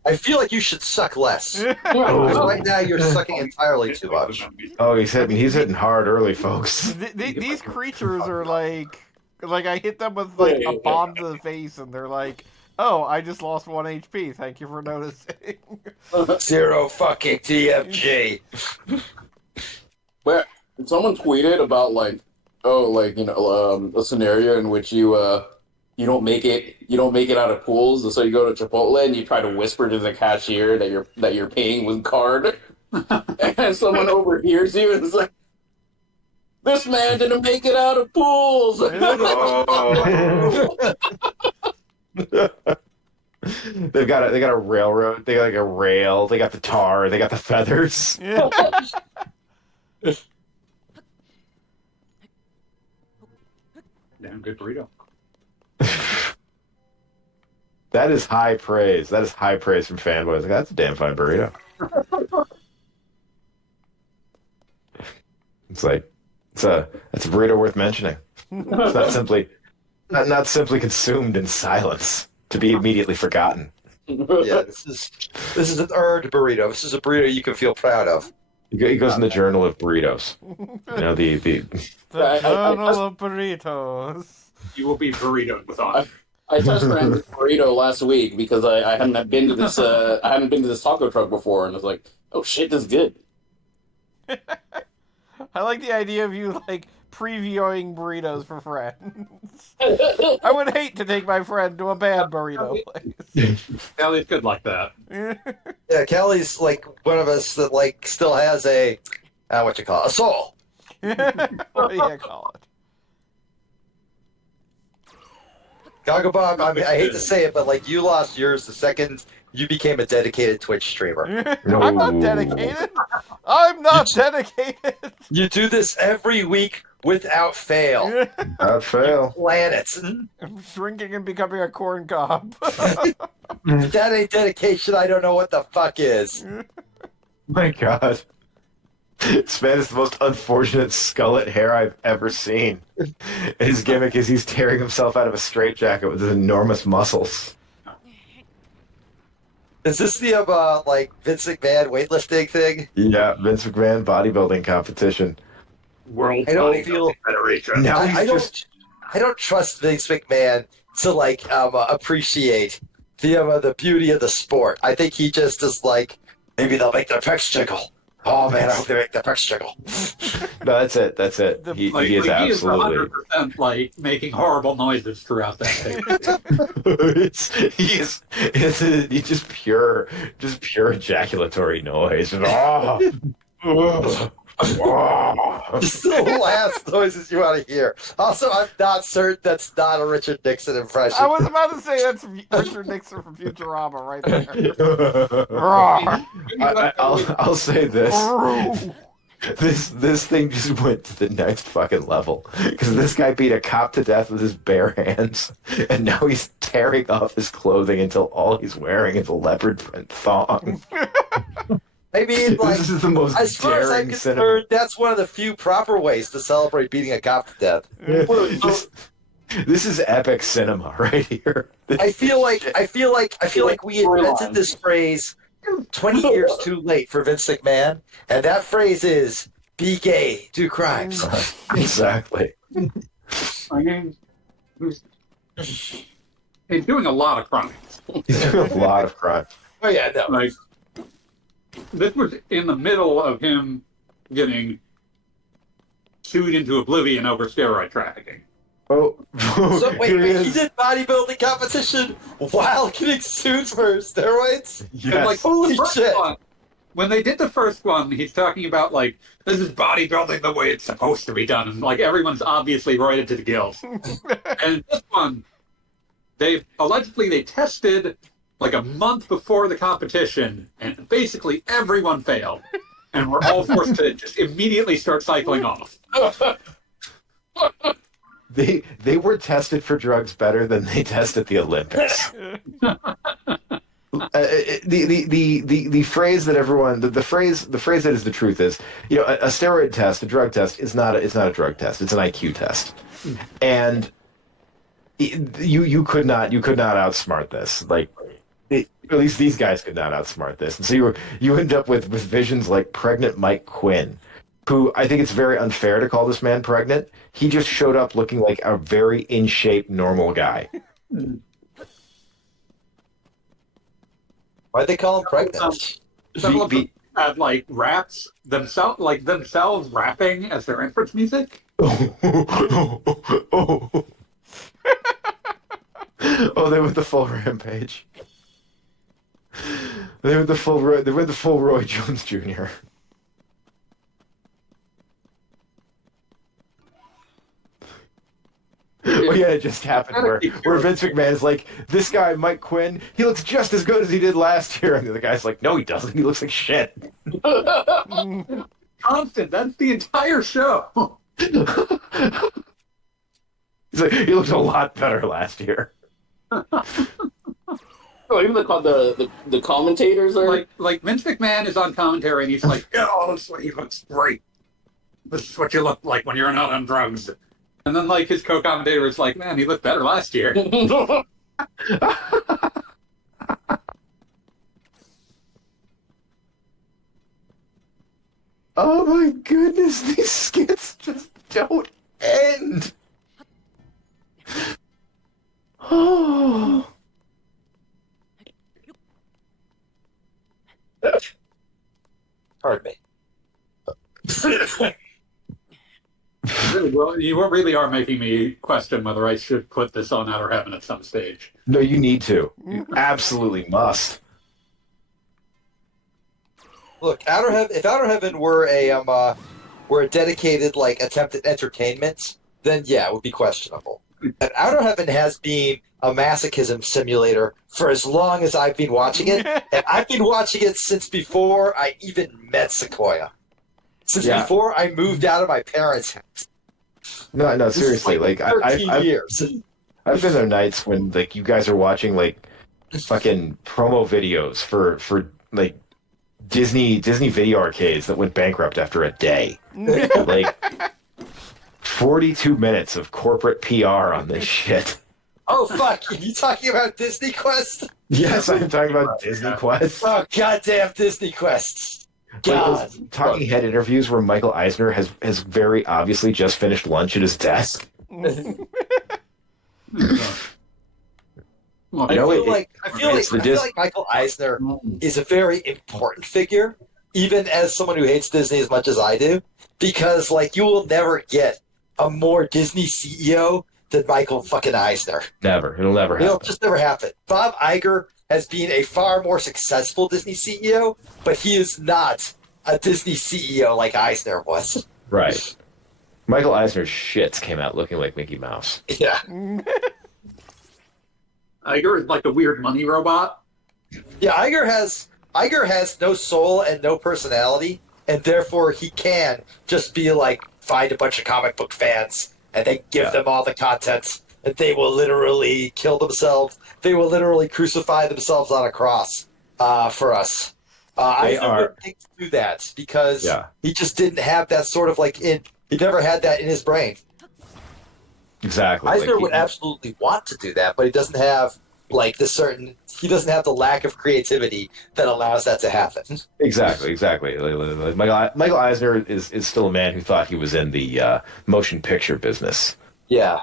I feel like you should suck less. Because right now you're sucking entirely too much. Oh, he's hitting hard early, folks. These creatures are like I hit them with like a bomb to the face, and they're like, "Oh, I just lost 1 HP. Thank you for noticing." Zero fucking TFG. where someone tweeted about like, oh, like a scenario in which you don't make it out of pools, and so you go to Chipotle and you try to whisper to the cashier that you're paying with card, and someone overhears you and is like, "This man didn't make it out of pools." They've got a railroad. They got like a rail. They got the tar. They got the feathers. Yeah. Damn good burrito. That is high praise. That is high praise from fanboys. Like, that's a damn fine burrito. It's like that's a burrito worth mentioning. It's not simply consumed in silence to be immediately forgotten. Yeah, this is an earned burrito. This is a burrito you can feel proud of. It goes in the journal of burritos. You know the The Journal of Burritos. You will be burritoed with honor. I test ran this burrito last week because I hadn't been to this taco truck before, and I was like, "Oh shit, this is good." I like the idea of you like previewing burritos for friends. I would hate to take my friend to a bad burrito place. Ellie's good like that. Yeah, Kelly's like one of us that like still has a what you call it, a soul. What do you call it? Goggle Bob, I mean, I hate to say it, but like you lost yours the second you became a dedicated Twitch streamer. I'm not dedicated. I'm not dedicated. You do this every week without fail. Not fail. Planets. I'm shrinking and becoming a corn cob. If that ain't dedication, I don't know what the fuck is. My God. This man is the most unfortunate skullet hair I've ever seen. His gimmick is he's tearing himself out of a straitjacket with his enormous muscles. Is this the like Vince McMahon weightlifting thing? Yeah, Vince McMahon bodybuilding competition. World I don't Bodybuilding feel- Federation. Now I he's don't. just I don't trust Vince McMahon to like appreciate the beauty of the sport. I think he just is like, maybe they'll make their pecs jiggle. Oh man, I hope they make their pecs jiggle. no. That's it. That's it. The- He Like, is he is absolutely. 100% like making horrible noises throughout that thing. He's just pure ejaculatory noise. Oh, oh, oh. Just the last noises you want to hear. Also, I'm not certain that's not a Richard Nixon impression. I was about to say that's Richard Nixon from Futurama right there. Roar. I'll say this. This thing just went to the next fucking level because this guy beat a cop to death with his bare hands, and now he's tearing off his clothing until all he's wearing is a leopard print thong. I mean, like, This is the most as far as I'm daring concerned, cinema. that's one of the few proper ways to celebrate beating a cop to death. This is epic cinema right here. I feel like we invented this phrase 20 years too late for Vince McMahon, and that phrase is "be gay, do crimes." Exactly. I mean, he's doing a lot of crimes. He's doing a lot of crime. Oh yeah, no. Like, this was in the middle of him getting sued into oblivion over steroid trafficking. Oh, So wait, here he he is. did bodybuilding competition while getting sued for steroids? And Yes. like, Holy the first shit. one, when they did the first one, he's talking about like, this is bodybuilding the way it's supposed to be done, and like everyone's obviously roided to the gills. And this one, they tested like a month before the competition, and basically everyone failed, and we're all forced to just immediately start cycling off. They were tested for drugs better than they tested the Olympics. The phrase that everyone the phrase that is the truth is, you know, a steroid test, a drug test is not a drug test. It's an IQ test, and you could not outsmart this. Like, at least these guys could not outsmart this. And so you end up with visions like pregnant Mike Quinn, who I think it's very unfair to call this man pregnant. He just showed up looking like a very in shape normal guy. Why'd they call him pregnant? Some of them had like raps themselves rapping as their entrance music. Oh, they went the full rampage. They went the full Roy Jones Jr. Oh yeah, it just happened where Vince McMahon is like, this guy Mike Quinn, he looks just as good as he did last year, and the other guy's like, no, he doesn't. He looks like shit. Constant. That's the entire show. He's like, he looks a lot better last year. Oh, even the commentators are Like Vince McMahon is on commentary and he's like, "Oh, he looks great. This is what you look like when you're not on drugs." And then like his co-commentator is like, "Man, he looked better last year." Oh my goodness, these skits just don't end. Oh. Pardon me. Well, you really are making me question whether I should put this on Outer Heaven at some stage. No, you need to. You absolutely must. Look, if Outer Heaven were a dedicated like attempt at entertainment, then yeah, it would be questionable. And Outer Heaven has been a masochism simulator for as long as I've been watching it, and I've been watching it since before I even met Sequoia. Since Yeah. before I moved out of my parents' house. No, This is seriously. Like 13 I've years. been there nights when like you guys are watching like fucking promo videos for like Disney video arcades that went bankrupt after a day. Like 42 minutes of corporate PR on this shit. Oh fuck! Are you talking about Disney Quest? Yes, I'm talking about Disney Quest. Oh goddamn Disney Quest! Like God. those talking head interviews where Michael Eisner has very obviously just finished lunch at his desk. Well, I No, feel it- like it's the Dis- Michael Eisner is a very important figure, even as someone who hates Disney as much as I do, because like you will never get a more Disney CEO than Michael fucking Eisner. Never. It'll never It'll happen. just never happen. Bob Iger has been a far more successful Disney CEO, but he is not a Disney CEO like Eisner was. Right. Michael Eisner's shits came out looking like Mickey Mouse. Yeah. Iger is like a weird money robot. Yeah, Iger has no soul and no personality, and therefore he can just be like find a bunch of comic book fans and then give them all the content, and they will literally kill themselves. They will literally crucify themselves on a cross for us. Eisner wouldn't think to do that because he just didn't have that sort of like he never had that in his brain. Exactly. Eisner Like, would absolutely want to do that, but he doesn't have like he doesn't have the lack of creativity that allows that to happen. Exactly. Like, Michael Eisner is still a man who thought he was in the motion picture business. Yeah.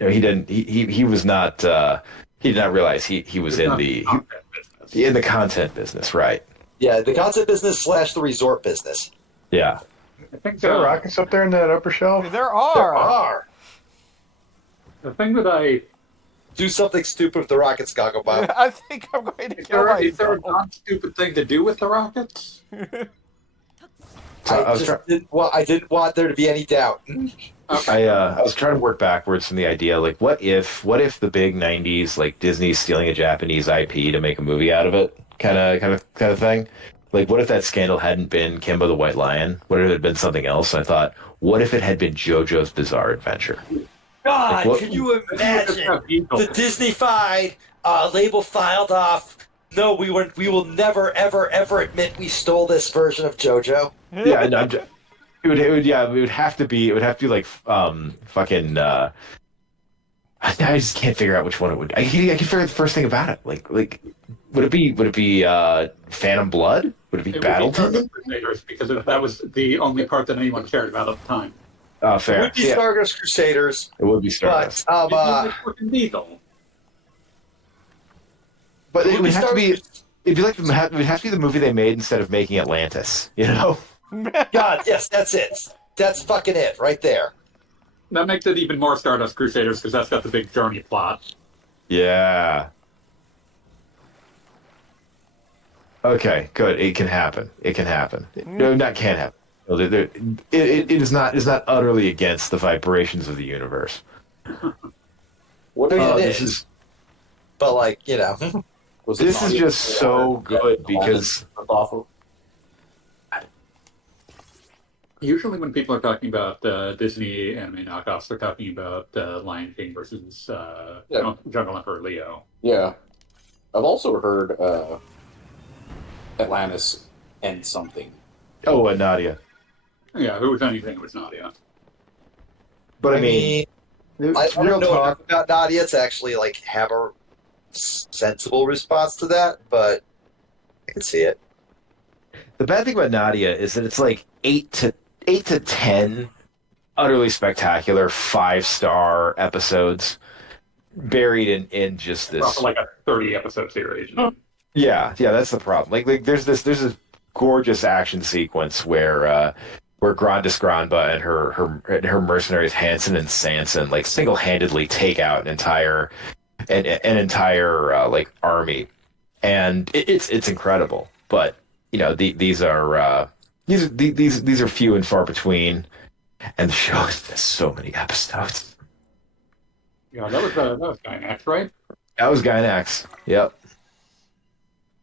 You know, he didn't. He was not. He did not realize he was in the content business, right? Yeah, the content business / the resort business. Yeah. I think Is there rockets up there in that upper shelf? There There are. are. the thing that I Do something stupid with the rockets, Goggle Bob. I think I'm going to is kill there a myself. non-stupid thing to do with the rockets? So I was I didn't want there to be any doubt. I was trying to work backwards from the idea, like, what if the big '90s, like Disney stealing a Japanese IP to make a movie out of it, kind of thing. Like, what if that scandal hadn't been Kimba the White Lion? What if it had been something else? And I thought, what if it had been JoJo's Bizarre Adventure? God, Like, what- can you imagine the Disney-fied label filed off? No, we will never ever admit we stole this version of JoJo. Yeah, no, it would have to be like fucking. I just can't figure out which one it would. I can figure out the first thing about it. Like would it be Phantom Blood? Would it be It Battle? would be Stardust Crusaders because that was the only part that anyone cared about at the time. Oh, It fair. would be Yeah, Stardust Crusaders, it would be Stardust. but Fucking Diesel. But it would have to be. Stardust- It'd be like it would have to be the movie they made instead of making Atlantis. You know? God, yes, that's it. That's fucking it right there. That makes it even more Stardust Crusaders because that's got the big journey plot. Yeah. Okay, good. It can happen. It can happen. No, not can happen. No, it is not utterly against the vibrations of the universe. What I mean, about it This is. is But like, was it this is Nadia? just so good because Awful. Usually, when people are talking about Disney anime knockoffs, they're talking about Lion King versus Jungle Emperor Leo. Yeah, I've also heard Atlantis and something. Nadia. Yeah, who was anything? It was Nadia. But I mean, I real don't know talk. enough about Nadia to actually like have a sensible response to that, but I can see it. The bad thing about Nadia is that it's like 8 to 10 utterly spectacular 5-star episodes buried in just this. Like a 30-episode series. Yeah, that's the problem. Like there's this gorgeous action sequence where Grandis Granba and her mercenaries Hansen and Sanson like single-handedly take out an entire like army, and it's incredible. But you know these are few and far between, and the show has so many episodes. Yeah, that was Gynax, right? That was Gynax. Yep.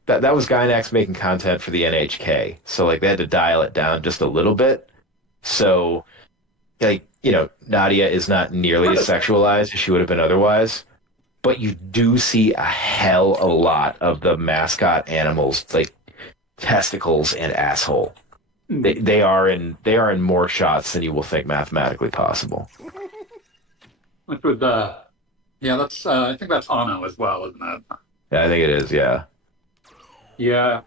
That was Gynax making content for the NHK. So like they had to dial it down just a little bit. So like, Nadia is not nearly as sexualized as she would have been otherwise. But you do see a hell of a lot of the mascot animals, like testicles and asshole. They are in more shots than you will think mathematically possible. Which was yeah, that's I think that's Ano as well, isn't it? Yeah, I think it is. Yeah. Yeah,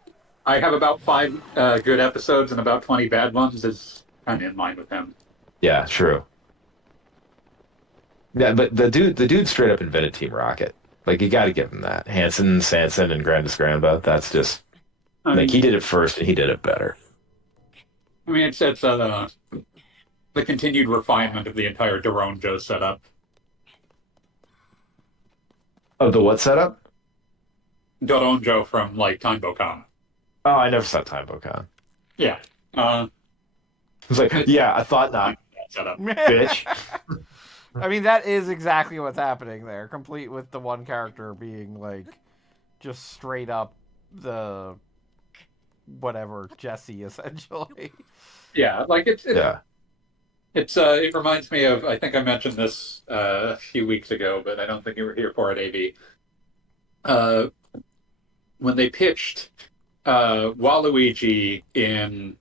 I have about 5 good episodes and about 20 bad ones. Is kind of in line with him. Yeah. True. Yeah, but the dude straight up invented Team Rocket. Like you got to give him that. Hanson, Sanson, and Grandis Grandpa. That's just I like mean, he did it first, and he did it better. it's the continued refinement of the entire Doronjo setup. Oh, the what setup? Doronjo from like Time Bokan. Oh, I never saw Time Bokan. Yeah. Uh, It's like, yeah, I thought not, setup. bitch. I mean, that is exactly what's happening there, complete with the one character being, like, just straight up the whatever, Jesse, essentially. Yeah, like Yeah. it reminds me of, I think I mentioned this a few weeks ago, but I don't think you were here for it, AV. When they pitched Waluigi in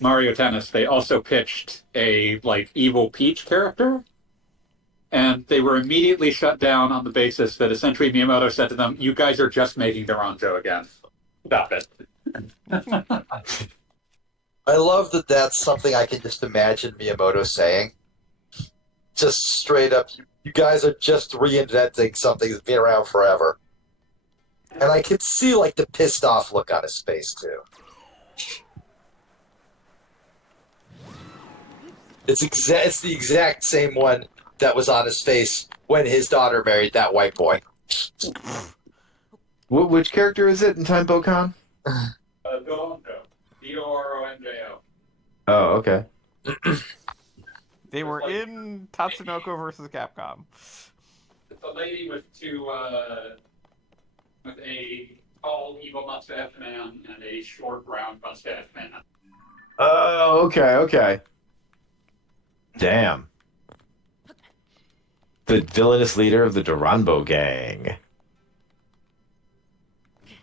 Mario Tennis, they also pitched a like evil Peach character, and they were immediately shut down on the basis that essentially Miyamoto said to them, "You guys are just making Doronjo again. Stop it." I love that that's something I can just imagine Miyamoto saying. Just straight up, you guys are just reinventing something that's been around forever. And I could see like the pissed off look on his face too. It's the exact same one that was on his face when his daughter married that white boy. Which character is it in Time Bokan? Doronjo. Doronjo. Oh, okay. They were in Tatsunoko versus Capcom. It's a lady with with a tall evil mustache man and a short brown mustache man. Oh, okay. Damn. The villainous leader of the Doranbo gang.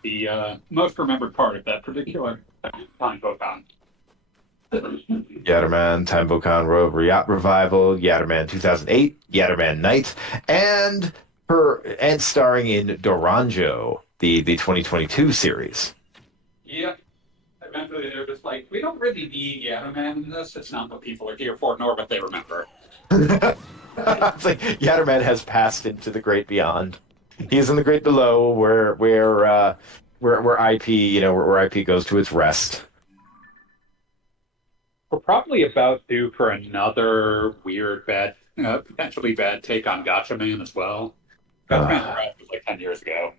The most remembered part of that particular Time Bokan. Yatterman, Time Bokan Yacht Revival, Yatterman 2008, Yatterman Night, and starring in Doranjo, the 2022 series. Yeah. Eventually they're just like, we don't really need Yatterman in this. It's not what people are here for, nor what they remember. It's like Yatterman has passed into the great beyond. He is in the great below, where IP, where IP goes to its rest. We're probably about due for another weird, bad, potentially bad take on Gotcha Man as well. Gotcha Man was like 10 years ago.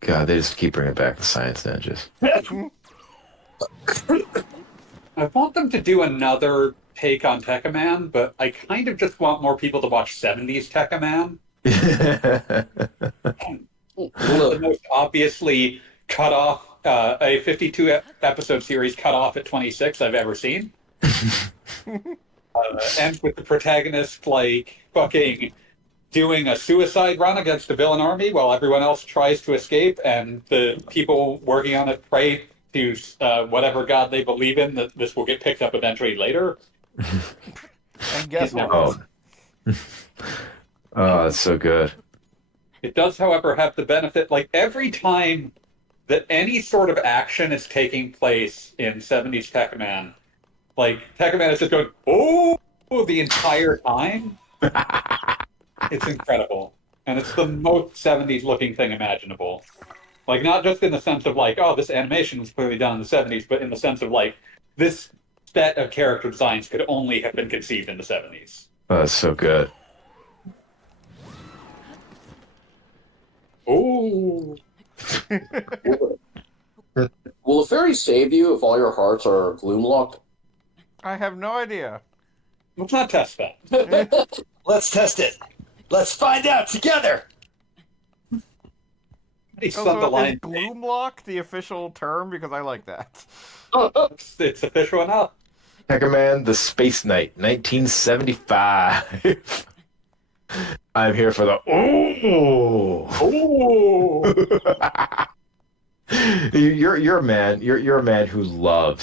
God, they just keep bringing back the science ninjas. I want them to do another take on Tekkaman, but I kind of just want more people to watch 70s Tekkaman. The most obviously cut off, a 52 episode series cut off at 26 I've ever seen. And with the protagonist like fucking doing a suicide run against the villain army while everyone else tries to escape, and the people working on it pray to whatever god they believe in that this will get picked up eventually later. And guess what? Oh, that's so good. It does, however, have the benefit, like every time that any sort of action is taking place in 70s Tekkaman, like Tekkaman is just going, oh, the entire time. It's incredible. And it's the most 70s looking thing imaginable. Like, not just in the sense of like, oh, this animation was clearly done in the 70s, but in the sense of like, this set of character designs could only have been conceived in the 70s. Oh, that's so good. Oh. Will the fairy save you if all your hearts are gloom locked? I have no idea. Let's not test that. Let's test it. Let's find out together. He sent Also, the is line. Gloomlock the official term? Because I like that. It's official enough. Mega Man, the Space Knight, 1975. I'm here for the Oh, You're a man. You're a man who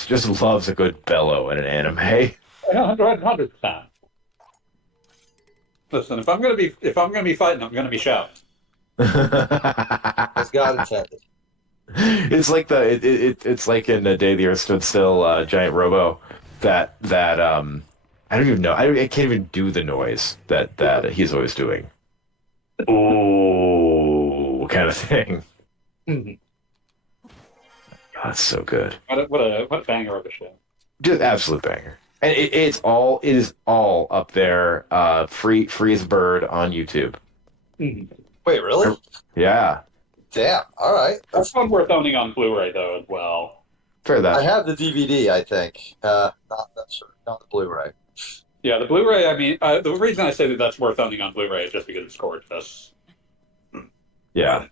just loves a good bellow in an anime. 100%. Listen, if I'm gonna be fighting, I'm gonna be shouting. As God intended. It's like it's like in A Day the Earth Stood Still, Giant Robo. That I don't even know. I can't even do the noise that he's always doing. Ooh, kind of thing. Mhm. God, it's so good. What a banger of a show. Just absolute banger. And it is all up there. Free as a bird on YouTube. Mhm. Wait, really? Yeah, Damn. All right. That's one worth owning on Blu-ray though as well. fair I that. have the DVD. I think. Not sure. Not the Blu-ray. Yeah, the Blu-ray. I mean, the reason I say that that's worth owning on Blu-ray is just because it's gorgeous. Yeah.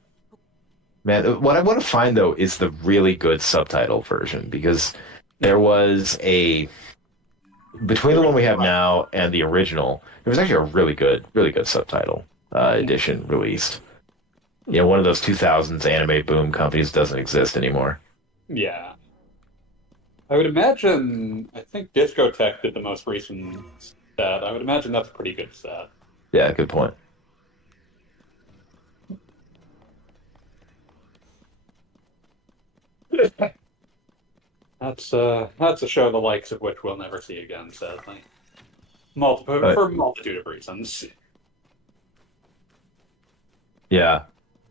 Man, what I want to find though is the really good subtitle version because there was between the one we have now and the original, there was actually a really good subtitle edition released. You know, one of those 2000s anime boom companies doesn't exist anymore. Yeah. I would imagine. I think Discotech did the most recent set. I would imagine that's a pretty good set. Yeah, good point. That's a show the likes of which we'll never see again, sadly. For a multitude of reasons. Yeah.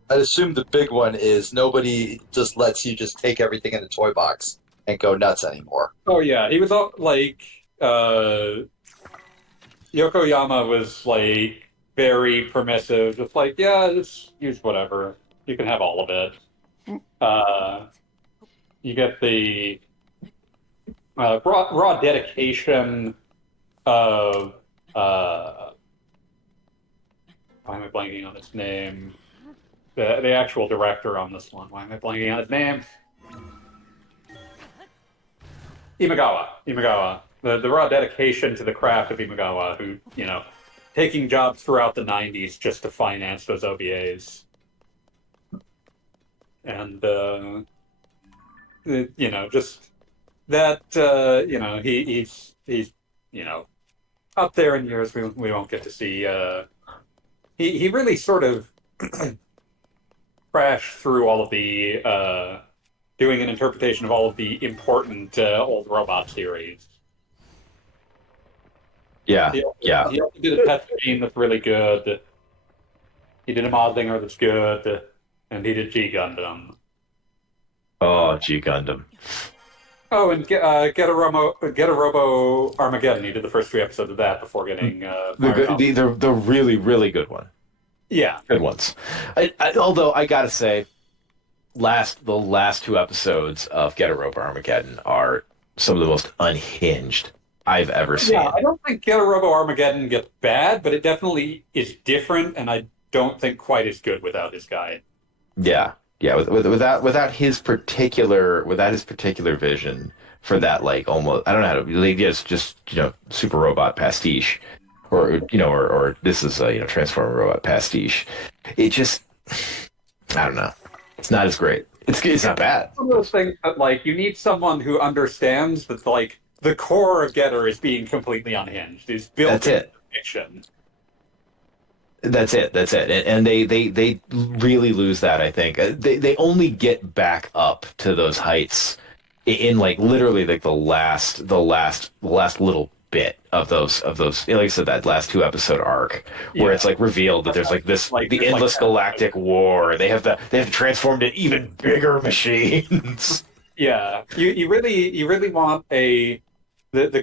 I'd assume the big one is nobody just lets you just take everything in the toy box and go nuts anymore. Oh yeah, he was all like Yokoyama was like very permissive, just like just use whatever. You can have all of it. You get the raw dedication of why am I blanking on his name? The actual director on this one. Why am I blanking on his name? Imagawa. The raw dedication to the craft of Imagawa, who, taking jobs throughout the 90s just to finance those OVAs. And, just that, he's up there in years we won't get to see. He really sort of crashed through all of the, doing an interpretation of all of the important old robot series. Yeah. He Yeah. also did a Tetsugen that's really good. He did a Mazinger that's good. And he did G Gundam. Oh, G Gundam. Oh, and Get a Robo Armageddon. He did the first 3 episodes of that before getting The really, really good one. Yeah. Good ones. Although I gotta say, the last 2 episodes of Get a Robo Armageddon are some of the most unhinged I've ever seen. Yeah, I don't think Get a Robo Armageddon gets bad, but it definitely is different, and I don't think quite as good without his guy. Yeah. Without his particular vision for that, like, almost, I don't know how to, like, just super robot pastiche, or this is a transformer robot pastiche. It just, I don't know. It's not as great. It's not bad. One of those things that, like, you need someone who understands that, like, the core of Getter is being completely unhinged. Is built That's it. Fiction. That's it. And they really lose that, I think. They only get back up to those heights in like literally like the last little bit of those like I said, that last 2 episode arc where it's like revealed that there's like this the endless galactic war. They have to transform into even bigger machines. Yeah. You really want the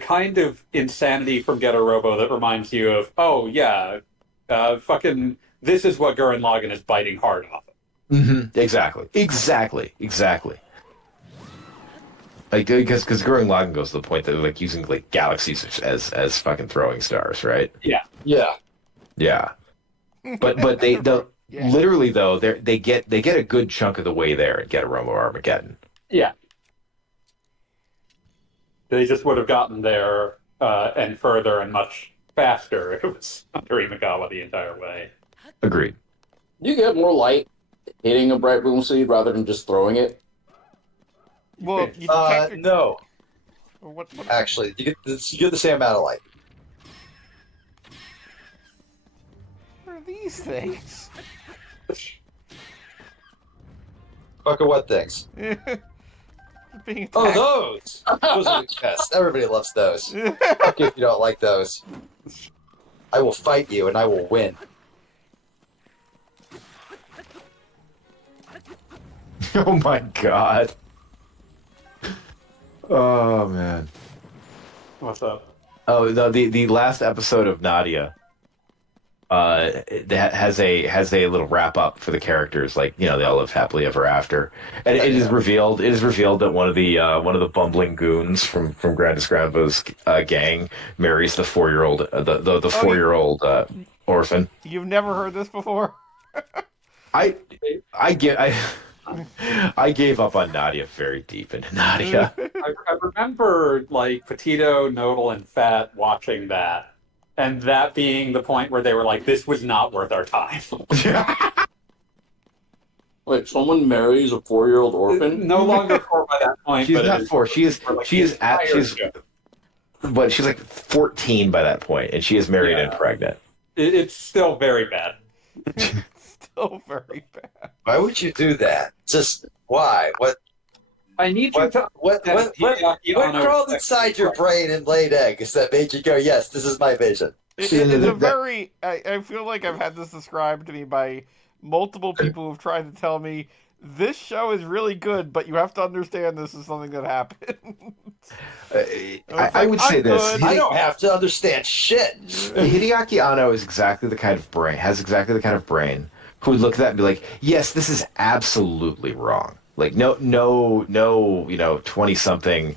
kind of insanity from Getter Robo that reminds you of, fucking, this is what Gurren Lagann is biting hard off of. Mm-hmm. Exactly. Like, because Gurren Lagann goes to the point that they're like using like galaxies as fucking throwing stars, right? Yeah. Yeah. Yeah. But they Yeah. literally though they get a good chunk of the way there and get Aroma of Armageddon. Yeah. They just would have gotten there and further and much faster if it was under Imagawa the entire way. Agreed. You get more light hitting a bright boom seed rather than just throwing it. Well, you No. What? Actually, you get the same amount of light. What are these things? Fucking what things? Being Oh, attacked. those! Those are the best. Everybody loves those. Fuck you if you don't like those. I will fight you and I will win. Oh my god. Oh man. What's up? Oh, the last episode of Nadia that has a little wrap up for the characters, like, you know, they all live happily ever after. And it is revealed that one of the bumbling goons from Grandis Grandpa's gang marries the 4-year-old the 4-year-old orphan. You've never heard this before? I gave up on Nadia very deep into Nadia. I remember, like, Petito, Nodal, and Fat watching that, and that being the point where they were like, this was not worth our time. Like, someone marries a 4-year-old orphan? No longer 4 by that point. She's but not it 4. She is for, like, she the is at entire she's show. but she's like 14 by that point, and she is married and Yeah. pregnant. It's still very bad. Still very bad. Why would you do that? Just why? What I need you to. what crawled inside your brain and laid eggs that made you go, yes, this is my vision? It's a very. I feel like I've had this described to me by multiple people who've tried to tell me this show is really good, but you have to understand this is something that happened. I would say I'm this. good. I don't have to understand shit. Hideaki Anno is exactly the kind of brain, has exactly the kind of brain who would look at that and be like, yes, this is absolutely wrong. Like, no, you know, 20-something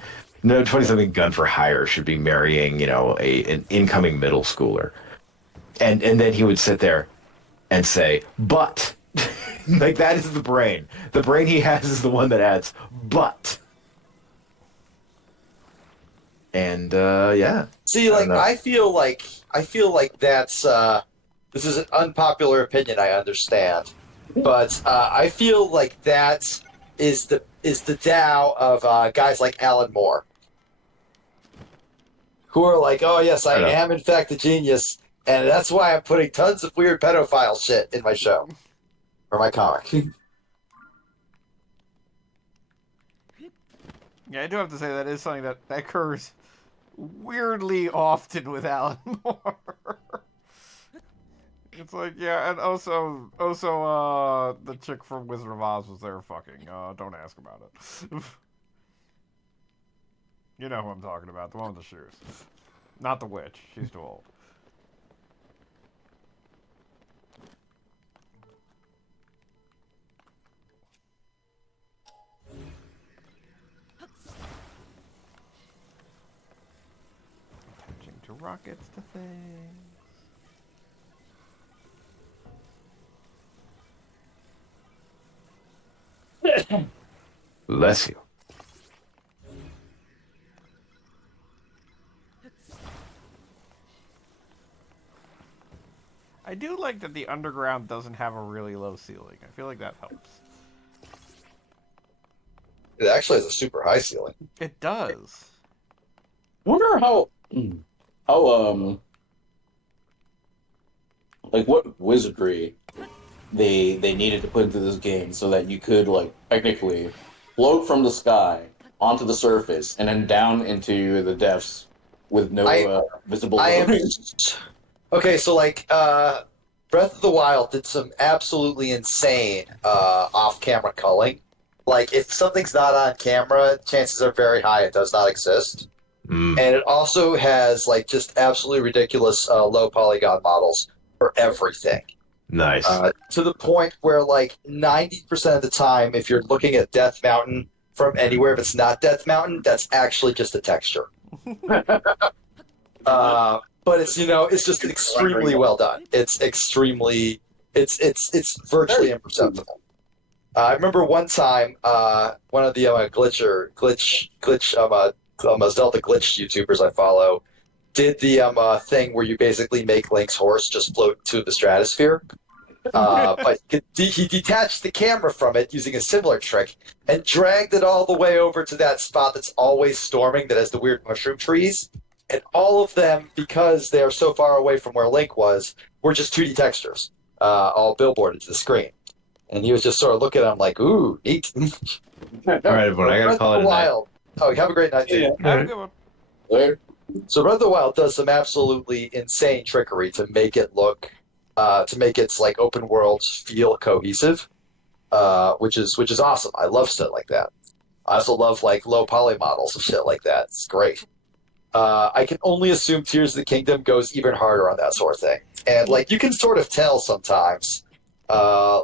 gun for hire should be marrying, you know, an incoming middle schooler. And then he would sit there and say, but, like, that is the brain. The brain he has is the one that adds, but. And, yeah. See, like I feel like that's this is an unpopular opinion, I understand. But I feel like that is the Tao of guys like Alan Moore. Who are like, oh yes, I am in fact a genius, and that's why I'm putting tons of weird pedophile shit in my show. Or my comic. Yeah, I do have to say that is something that occurs weirdly often with Alan Moore. It's like, yeah, and also, the chick from Wizard of Oz was there fucking. Don't ask about it. You know who I'm talking about, the one with the shoes. Not the witch, she's too old. Attaching to rockets to things. Bless you. I do like that the underground doesn't have a really low ceiling. I feel like that helps. It actually has a super high ceiling. It does. I wonder how like what wizardry they needed to put into this game so that you could, like, technically float from the sky onto the surface and then down into the depths with no visible Okay, so like Breath of the Wild did some absolutely insane off-camera culling. Like, if something's not on camera, chances are very high it does not exist. And it also has, like, just absolutely ridiculous low polygon models for everything. Nice. To the point where, like, 90% of the time, if you're looking at Death Mountain from anywhere, if it's not Death Mountain, that's actually just a texture. but it's it's just extremely well done. It's virtually imperceptible. I remember one time, one of the Zelda glitch YouTubers I follow did the thing where you basically make Link's horse just float to the stratosphere. But he detached the camera from it using a similar trick and dragged it all the way over to that spot that's always storming that has the weird mushroom trees. And all of them, because they are so far away from where Link was, were just 2D textures, all billboarded to the screen. And he was just sort of looking at them like, ooh, neat. All right, everyone, I gotta call it a night. Wild. Oh, have a great night, too. Have a good one. Later. So Breath of the Wild does some absolutely insane trickery to make it look, to make its like open worlds feel cohesive, which is awesome. I love stuff like that. I also love like low poly models and shit like that. It's great. I can only assume Tears of the Kingdom goes even harder on that sort of thing, and like you can sort of tell sometimes.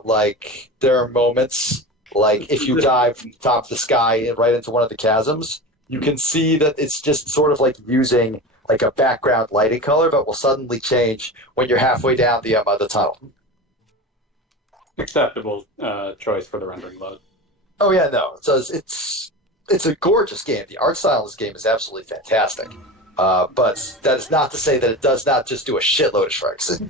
Like there are moments, like if you dive from the top of the sky and right into one of the chasms, you can see that it's just sort of like using like a background lighting color, but will suddenly change when you're halfway down the tunnel. Acceptable choice for the rendering load. Oh yeah, no, it's a gorgeous game. The art style of this game is absolutely fantastic. But that is not to say that it does not just do a shitload of tricks,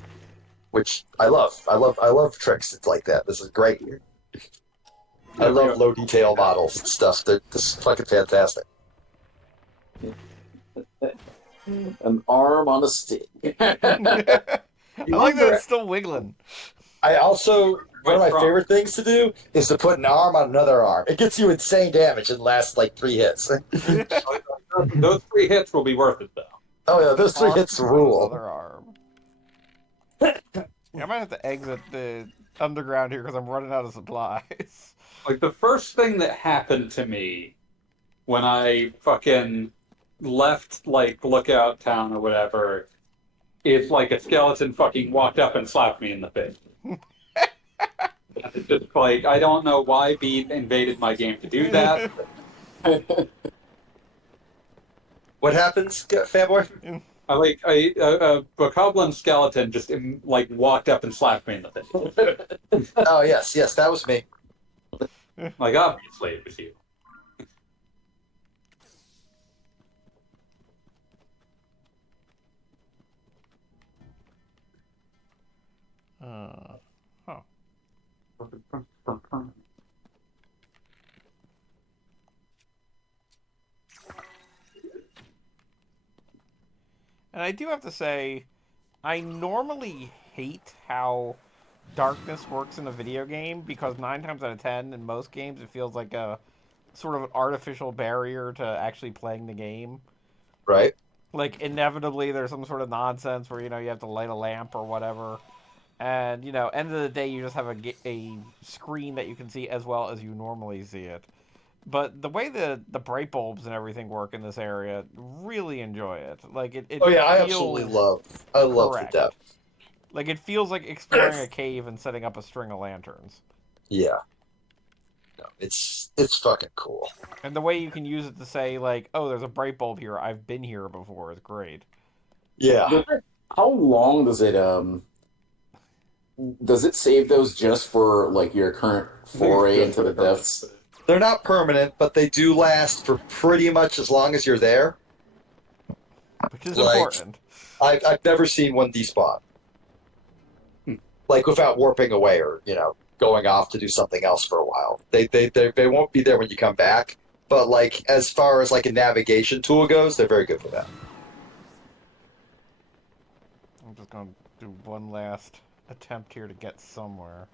which I love. I love tricks. It's like that. This is great. I love low detail models and stuff. This is fucking fantastic. An arm on a stick. I like that it's still wiggling. I also, one of my favorite things to do is to put an arm on another arm. It gets you insane damage and lasts like 3 hits. Those 3 hits will be worth it, though. Oh yeah, those 3 hits rule. Another arm. Yeah, I might have to exit the underground here because I'm running out of supplies. Like, the first thing that happened to me when I fucking left, like, Lookout Town or whatever, is like a skeleton fucking walked up and slapped me in the face. It's just like, I don't know why Beat invaded my game to do that. What happens, fanboy? A bokoblin skeleton just like walked up and slapped me in the face. Oh yes, that was me. Like, obviously it was you. Huh. And I do have to say, I normally hate how darkness works in a video game because 9 times out of 10 in most games it feels like a sort of an artificial barrier to actually playing the game. Right. Like inevitably there's some sort of nonsense where you have to light a lamp or whatever. And, end of the day, you just have a screen that you can see as well as you normally see it. But the way the bright bulbs and everything work in this area, really enjoy it. Like it Oh yeah, I feels absolutely love the correct. depth. Like it feels like exploring a cave and setting up a string of lanterns. Yeah. No, it's fucking cool. And the way you can use it to say like, oh, there's a bright bulb here, I've been here before, is great. Yeah. How long does it save those just for like your current foray into the depths? They're not permanent, but they do last for pretty much as long as you're there. Which is Like, important. I've never seen one despawn. Like without warping away or, going off to do something else for a while. They won't be there when you come back. But like as far as like a navigation tool goes, they're very good for that. I'm just gonna do one last attempt here to get somewhere.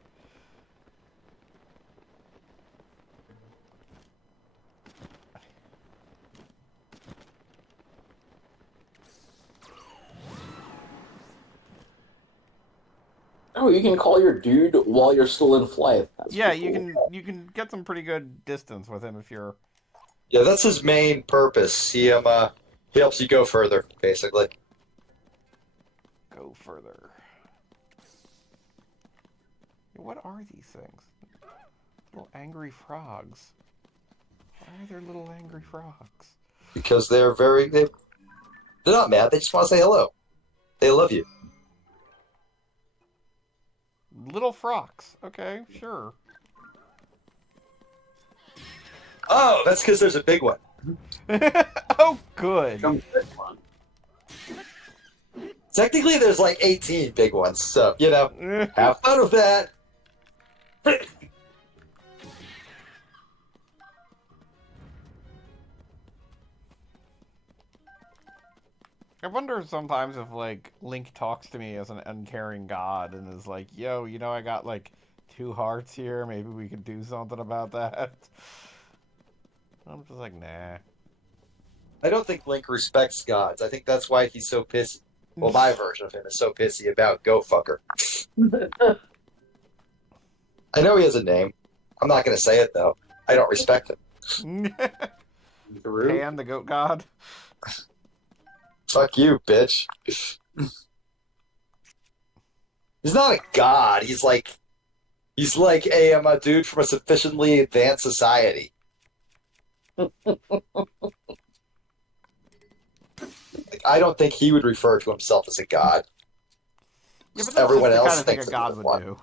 Oh, you can call your dude while you're still in flight. That's Yeah, pretty you cool. can get some pretty good distance with him if you're. Yeah, that's his main purpose. He helps you go further, basically. Go further. What are these things? Little angry frogs. Why are there little angry frogs? Because they're not mad, they just want to say hello. They love you. Little frocks. Okay, sure. Oh, that's because there's a big one. Oh, good. Come this one. Technically, there's like 18 big ones, so, you know, have fun with that. I wonder sometimes if, like, Link talks to me as an uncaring god and is like, yo, you know I got, like, 2 hearts here, maybe we could do something about that. I'm just like, nah. I don't think Link respects gods. I think that's why he's so pissy. Well, my version of him is so pissy about Go Fucker. I know he has a name. I'm not going to say it, though. I don't respect him. Pan, the goat god. Fuck you, bitch. He's not a god. He's like a dude from a sufficiently advanced society. Like, I don't think he would refer to himself as a god. Yeah, but that's Everyone just the else kind of thing thinks a that god he's would one. do.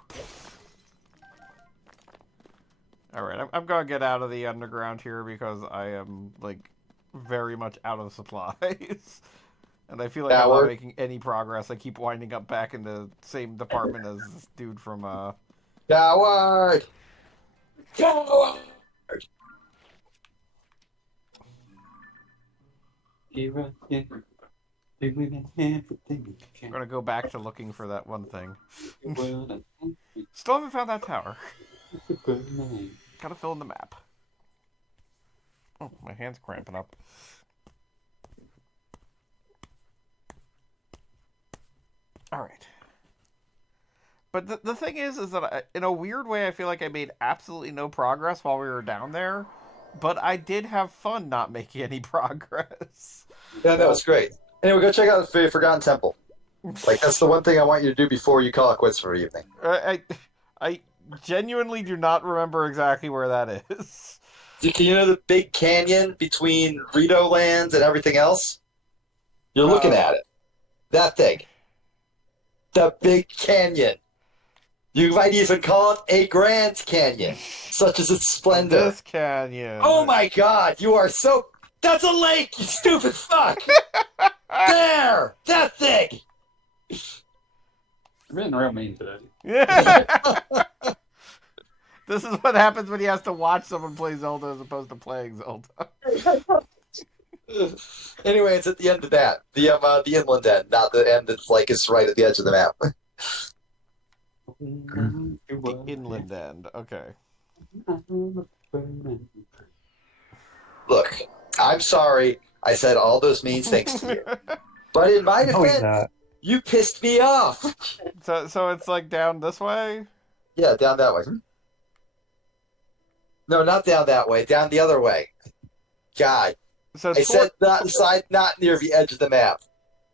Alright, I'm gonna get out of the underground here because I am, like, very much out of supplies. And I feel like I'm not Coward. making any progress. I keep winding up back in the same department as this dude from, Coward! Coward! I'm gonna go back to looking for that one thing. Still haven't found that tower. Gotta fill in the map. Oh, my hand's cramping up. Alright. But the thing is that in a weird way, I feel like I made absolutely no progress while we were down there. But I did have fun not making any progress. Yeah, no, it's great. Anyway, go check out the Forgotten Temple. Like, that's the one thing I want you to do before you call it quits for the evening. I genuinely do not remember exactly where that is. You know the big canyon between Rito Lands and everything else? You're looking at it. That thing. The big canyon. You might even call it a Grand Canyon, such as its splendor. This canyon. Oh my god, you are so... That's a lake, you stupid fuck! There! That thing! You're being real mean today. This is what happens when he has to watch someone play Zelda as opposed to playing Zelda. Anyway, it's at the end of that. The inland end, not the end that's like it's right at the edge of the map. The inland end. Okay. Look, I'm sorry I said all those mean things to you. But in my No, he's defense, not. you pissed me off. So it's like down this way? Yeah, down that way. No, not down that way. Down the other way. God. So I said not near the edge of the map.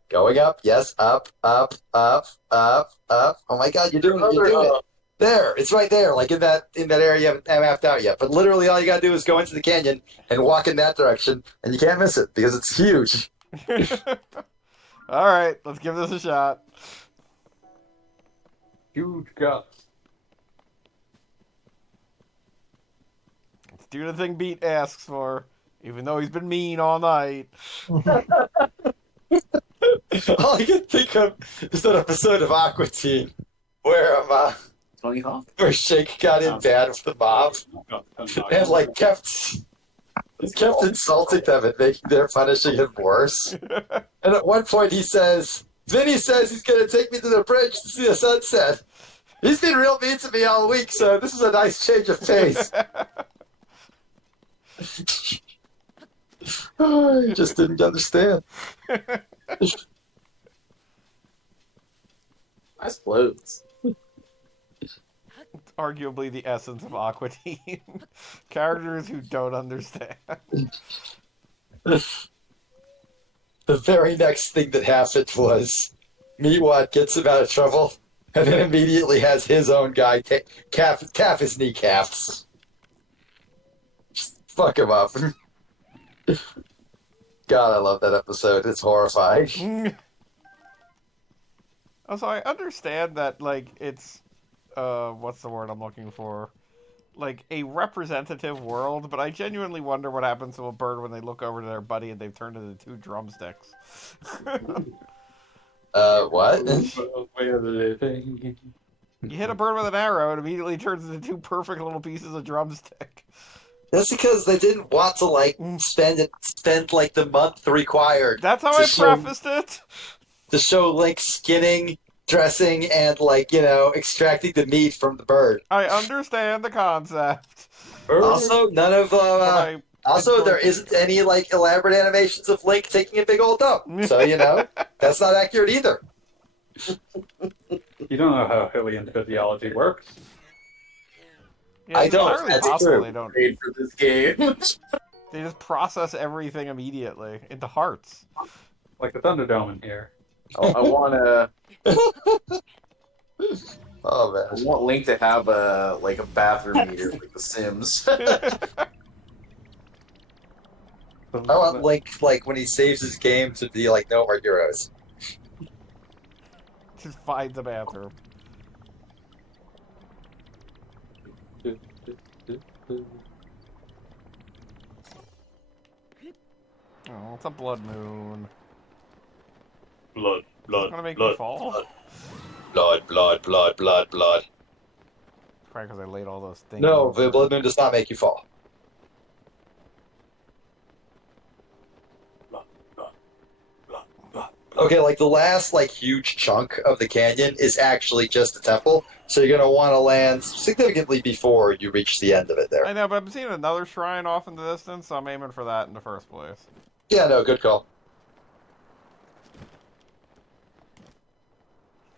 Going up, yes, up, up, up, up, up. Oh my god, you're doing it. There, it's right there, like in that area you haven't mapped out yet. But literally all you gotta do is go into the canyon and walk in that direction, and you can't miss it because it's huge. Alright, let's give this a shot. Huge guts. Let's do the thing Beat asks for, even though he's been mean all night. All I can think of is that episode of Aqua Teen where where Shake got in bad with the mob and like kept insulting them and making their punishing him worse. And at one point he says he's gonna take me to the bridge to see the sunset. He's been real mean to me all week, so this is a nice change of pace. I just didn't understand. Nice clothes. It's arguably the essence of Aqua Teen. Characters who don't understand. The very next thing that happened was Meatwad gets him out of trouble and then immediately has his own guy tap his kneecaps. Just fuck him up. God, I love that episode. It's horrifying. Also, I understand that, like, it's, what's the word I'm looking for? Like, a representative world, but I genuinely wonder what happens to a bird when they look over to their buddy and they've turned into 2 drumsticks. What? You hit a bird with an arrow, it immediately turns into 2 perfect little pieces of drumstick. That's because they didn't want to like spend like the month required That's how to I show prefaced it. Link skinning, dressing, and like extracting the meat from the bird. I understand the concept. Also, none of But I also enjoy there isn't any like elaborate animations of Link taking a big old dump. So that's not accurate either. You don't know how Hylian physiology works. Yeah, I it's don't. entirely That's possible true. they don't. Paid for this game. They just process everything immediately into hearts. Like the Thunderdome in here. I want Oh I man. want Link to have a bathroom meter like The Sims. I want Link like when he saves his game to be like no more heroes. Just finds a bathroom. Oh, it's a blood moon. Blood, It's gonna make me fall. Blood. Probably because I laid all those things. No, on the blood moon does not make you fall. Okay, like the last like huge chunk of the canyon is actually just a temple, so you're gonna want to land significantly before you reach the end of it I there. know, but I'm seeing another shrine off in the distance, so I'm aiming for that in the first place. Yeah, no, good call.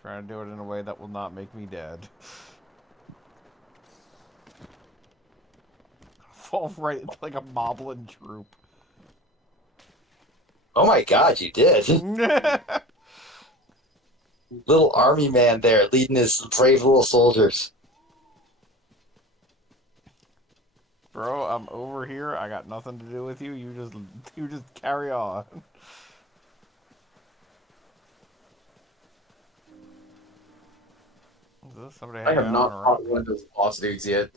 Trying to do it in a way that will not make me dead. Fall right into like a moblin troop. Oh my god, you did. Little army man there leading his brave little soldiers. Bro, I'm over here. I got nothing to do with you. You just carry on. Is this somebody I hanging have out not on a fought rock? one of those boss dudes yet.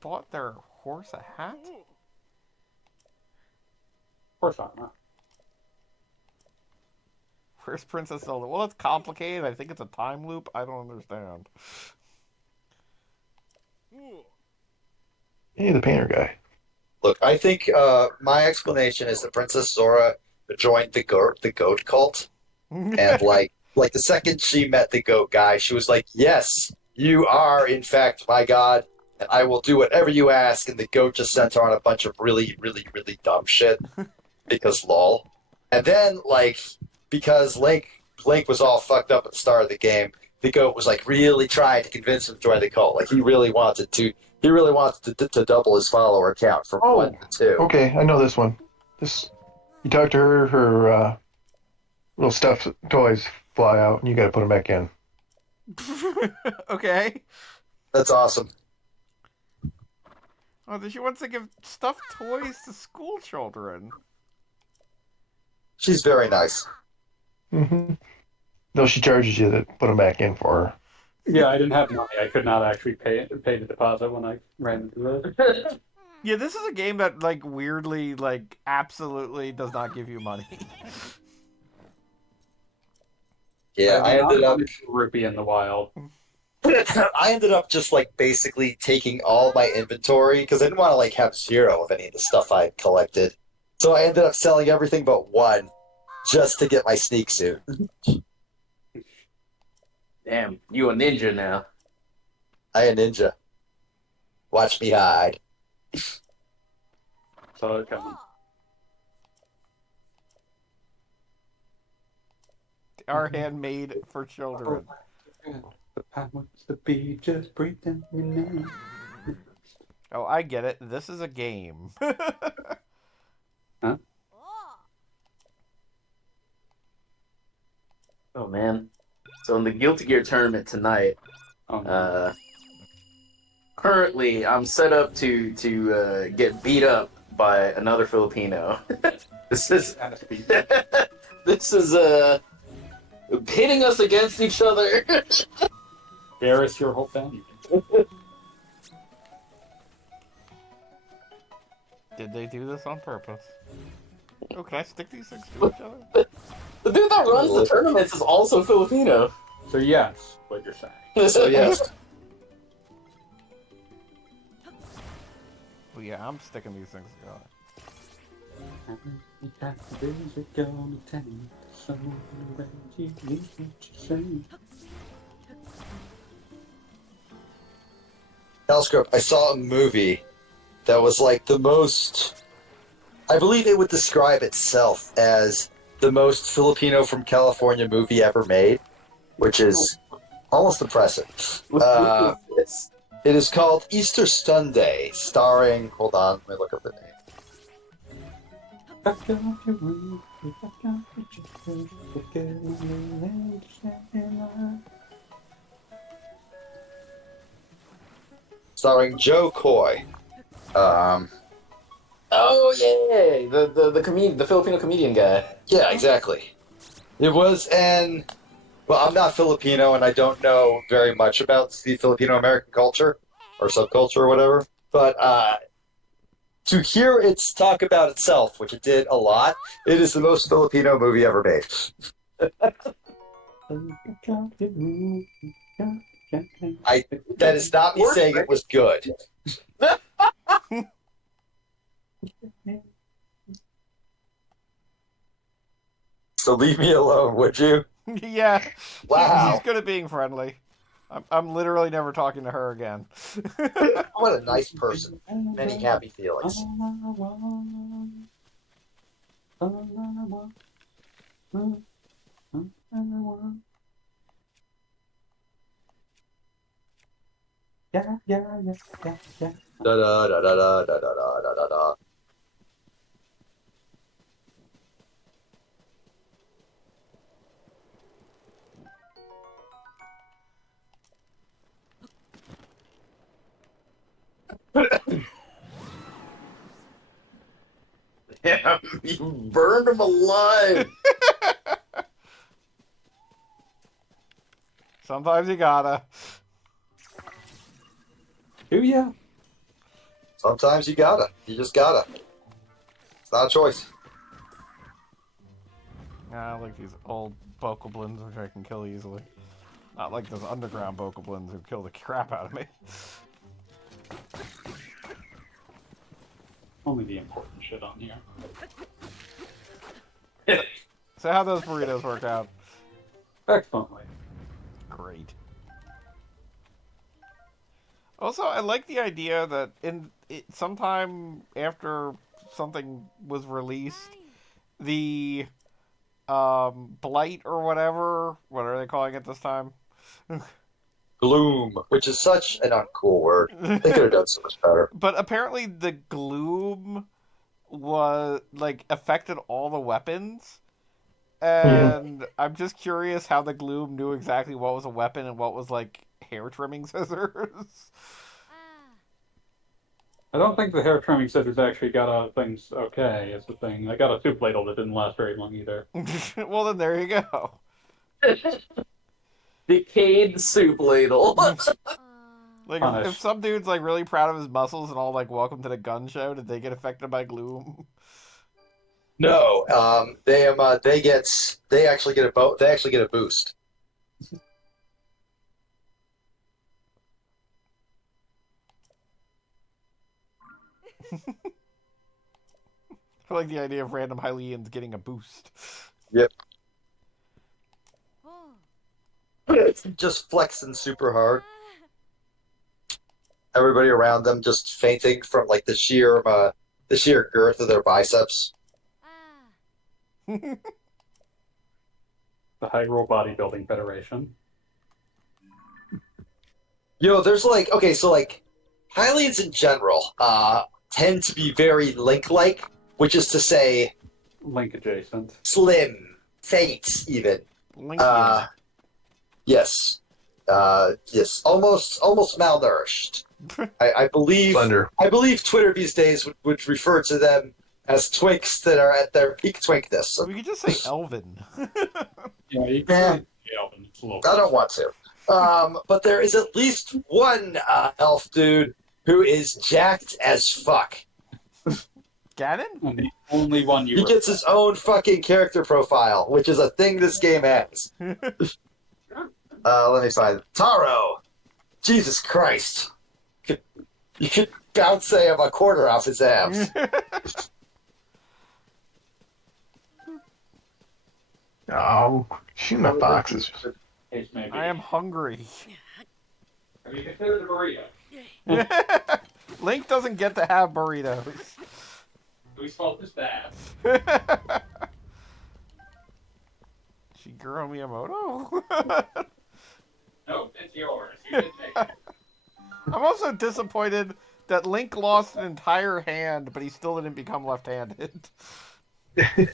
Bought their horse a hat? Of course not. Where's Princess Zelda? Well, it's complicated. I think it's a time loop. I don't understand. Hey, the painter guy. Look, I think my explanation is that Princess Zora joined the goat cult, and like the second she met the goat guy, she was like, "Yes, you are in fact my god, and I will do whatever you ask." And the goat just sent her on a bunch of really, really, really dumb shit because lol. And then like because Link was all fucked up at the start of the game, the goat was like really trying to convince him to join the cult. Like he really wanted to double his follower count from 1 to 2. Okay, I know this one. This, you talk to her, her little stuffed toys fly out, and you got to put them back in. Okay. That's awesome. Oh, she wants to give stuffed toys to school children. She's very nice. Mm-hmm. Though she charges you to put them back in for her. Yeah, I didn't have money. I could not actually pay the deposit when I ran into it. Yeah, this is a game that, like, weirdly, like, absolutely does not give you money. Yeah, I ended up rupee in the wild. I ended up just like basically taking all my inventory because I didn't want to like have zero of any of the stuff I had collected. So I ended up selling everything but one just to get my sneak suit. Damn, you a ninja now. I a ninja. Watch me hide. So it coming. Our handmade for children. The powers that be just breathing me now. Oh, I get it. This is a game. Huh? Oh man. So in the Guilty Gear tournament tonight, Oh, no. currently I'm set up to get beat up by another Filipino. This is This is pitting us against each other. Embarrass your whole family. Did they do this on purpose? Oh, can I stick these things to each other? The dude that runs the tournaments is also Filipino. So yes, what you're saying. So yes. Well, yeah, I'm sticking these things together. Telescope, I saw a movie that was like the most. I believe it would describe itself as the most Filipino from California movie ever made, which is almost impressive. It is called Easter Sunday, starring. Hold on, let me look up the name. Starring Joe Coy. Oh yeah, the comedian, the Filipino comedian guy. Yeah, exactly. It was an. Well, I'm not Filipino, and I don't know very much about the Filipino American culture or subculture or whatever. But to hear it talk about itself, which it did a lot, it is the most Filipino movie ever made. That is not me saying it was good. So leave me alone, would you? Yeah. Wow. She's good at being friendly. I'm literally never talking to her again. What a nice person. Many happy feelings. Da da da da da da da da da da. Damn, you burned him alive. Sometimes you gotta. Do ya? Sometimes you gotta. You just gotta. It's not a choice. I like these old bokoblins, which I can kill easily. Not like those underground bokoblins who kill the crap out of me. Only the important shit on here. So how those burritos work out? Excellently. Great. Also, I like the idea that sometime after something was released, the blight or whatever, what are they calling it this time? Gloom, which is such an uncool word. They could have done so much better. But apparently the gloom was like affected all the weapons. And I'm just curious how the gloom knew exactly what was a weapon and what was like hair trimming scissors. I don't think the hair trimming scissors actually got out of things okay, is the thing. They got a soup ladle that didn't last very long either. Well, then there you go. Decayed soup ladle. Like, Punish. if some dude's like really proud of his muscles and all like, welcome to the gun show, did they get affected by gloom? No, they actually get a boost. I like the idea of random Hylians getting a boost. Yep. Just flexing super hard. Everybody around them just fainting from like the sheer girth of their biceps. The Hyrule Bodybuilding Federation. There's like Hylians in general tend to be very Link-like, which is to say Link adjacent. slim, faint, even. Linkian. Yes, almost malnourished. I believe Slender. I believe Twitter these days would refer to them as twinks that are at their peak twinkness. We could just say Elvin. Yeah, you Yeah. can it's a little I don't want to. But there is at least one elf dude who is jacked as fuck. Ganon? And the only one you He gets his own fucking character profile, which is a thing this game has. Let me find Taro. Jesus Christ. You could bounce him a quarter off his abs. Oh, shoot my boxes. Case may be. I am hungry. Have you considered a burrito? Link doesn't get to have burritos. Whose fault is that? Shigeru Miyamoto? Nope, it's yours. You didn't make it. I'm also disappointed that Link lost an entire hand, but he still didn't become left-handed. At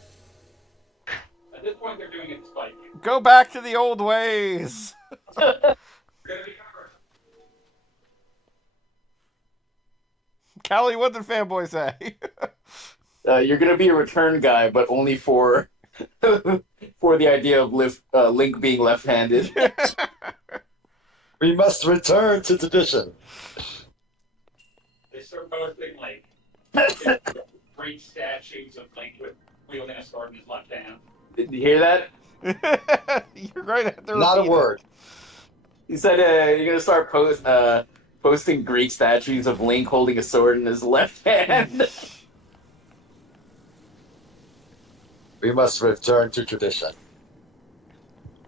this point, they're doing it to spite you. Go back to the old ways! We're gonna be covered. Callie, what did fanboy say? You're gonna be a return guy, but only for for the idea of Link being left-handed. We must return to tradition. They start posting like great statues of Link with wielding a sword in his left hand. Did you hear that? You're right at the Not a word. He said you're gonna start posting Greek statues of Link holding a sword in his left hand. We must return to tradition.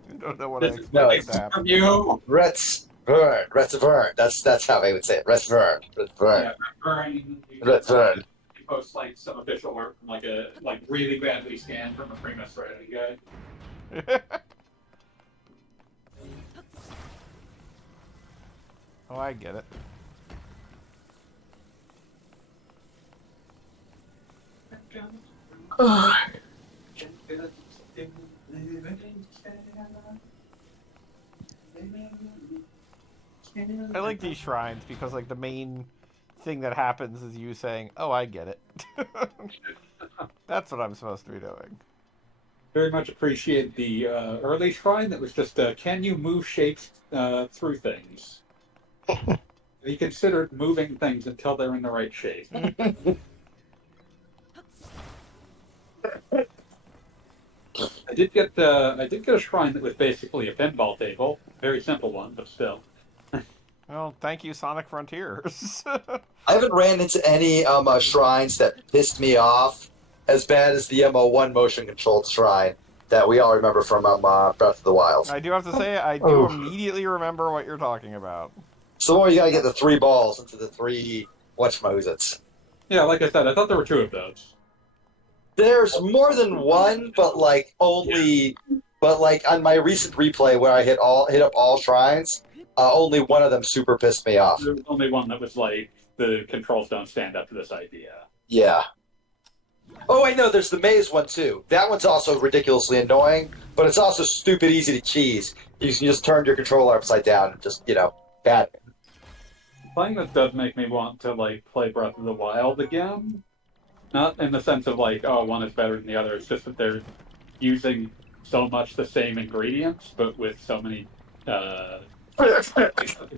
I don't know what I This is expect no, what they to want happen. from you. Retz Vern. Retz Vern. That's how they would say it. Retz Vern. Retz Vern. Yeah, Burn. Retz Vern. You post like some official work from like a really badly scanned from a Prima strategy guide. Oh, I get it. I like these shrines because, like, the main thing that happens is you saying, "Oh, I get it." That's what I'm supposed to be doing. Very much appreciate the early shrine that was just, can you move shapes through things? He considered moving things until they're in the right shape. I did get a shrine that was basically a pinball table, very simple one, but still. Well, thank you, Sonic Frontiers. I haven't ran into any shrines that pissed me off as bad as the one motion controlled shrine that we all remember from Breath of the Wild. I do have to say, I do Oh. immediately remember what you're talking about. So more you gotta get the 3 balls into the 3 whatchamahoozits. Yeah, like I said, I thought there were 2 of those. There's more than one, but like only, but like on my recent replay where I hit up all shrines, only one of them super pissed me off. There was only one that was like, the controls don't stand up to this idea. Yeah. Oh, I know. There's the maze one too. That one's also ridiculously annoying, but it's also stupid easy to cheese. You just turn your controller upside down and just bad. Playing this does make me want to like play Breath of the Wild again. Not in the sense of like, oh, one is better than the other. It's just that they're using so much the same ingredients, but with so many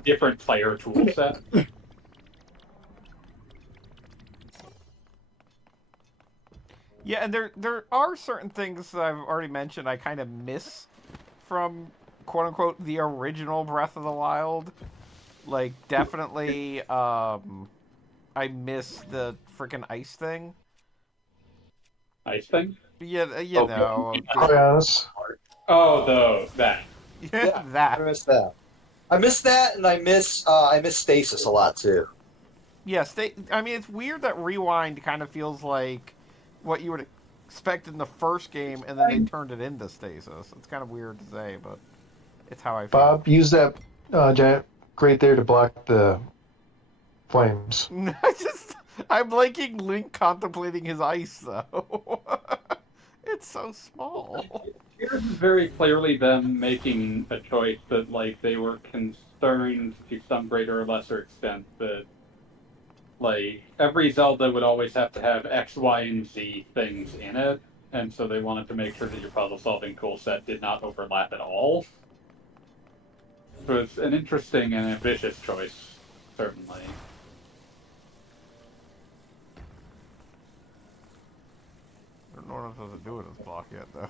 different player tool set. Yeah, and there are certain things that I've already mentioned I kind of miss from quote unquote the original Breath of the Wild. Like definitely I miss the freaking ice thing. Ice thing? Yeah, you Okay. know. Oh, yes. Oh, that. Yeah, I that. miss that. I miss that, and I miss stasis a lot too. Yes, I mean, it's weird that Rewind kind of feels like what you would expect in the first game, and then they turned it into stasis. It's kind of weird to say, but it's how I feel. Bob, use that giant grate there to block the flames. I'm liking Link contemplating his ice, though. It's so small. Here's very clearly them making a choice that like they were concerned to some greater or lesser extent that Like, every Zelda would always have to have X, Y, and Z things in it, and so they wanted to make sure that your puzzle-solving toolset did not overlap at all. It was an interesting and ambitious choice, certainly. I don't know what I'm supposed to do with this block yet, though.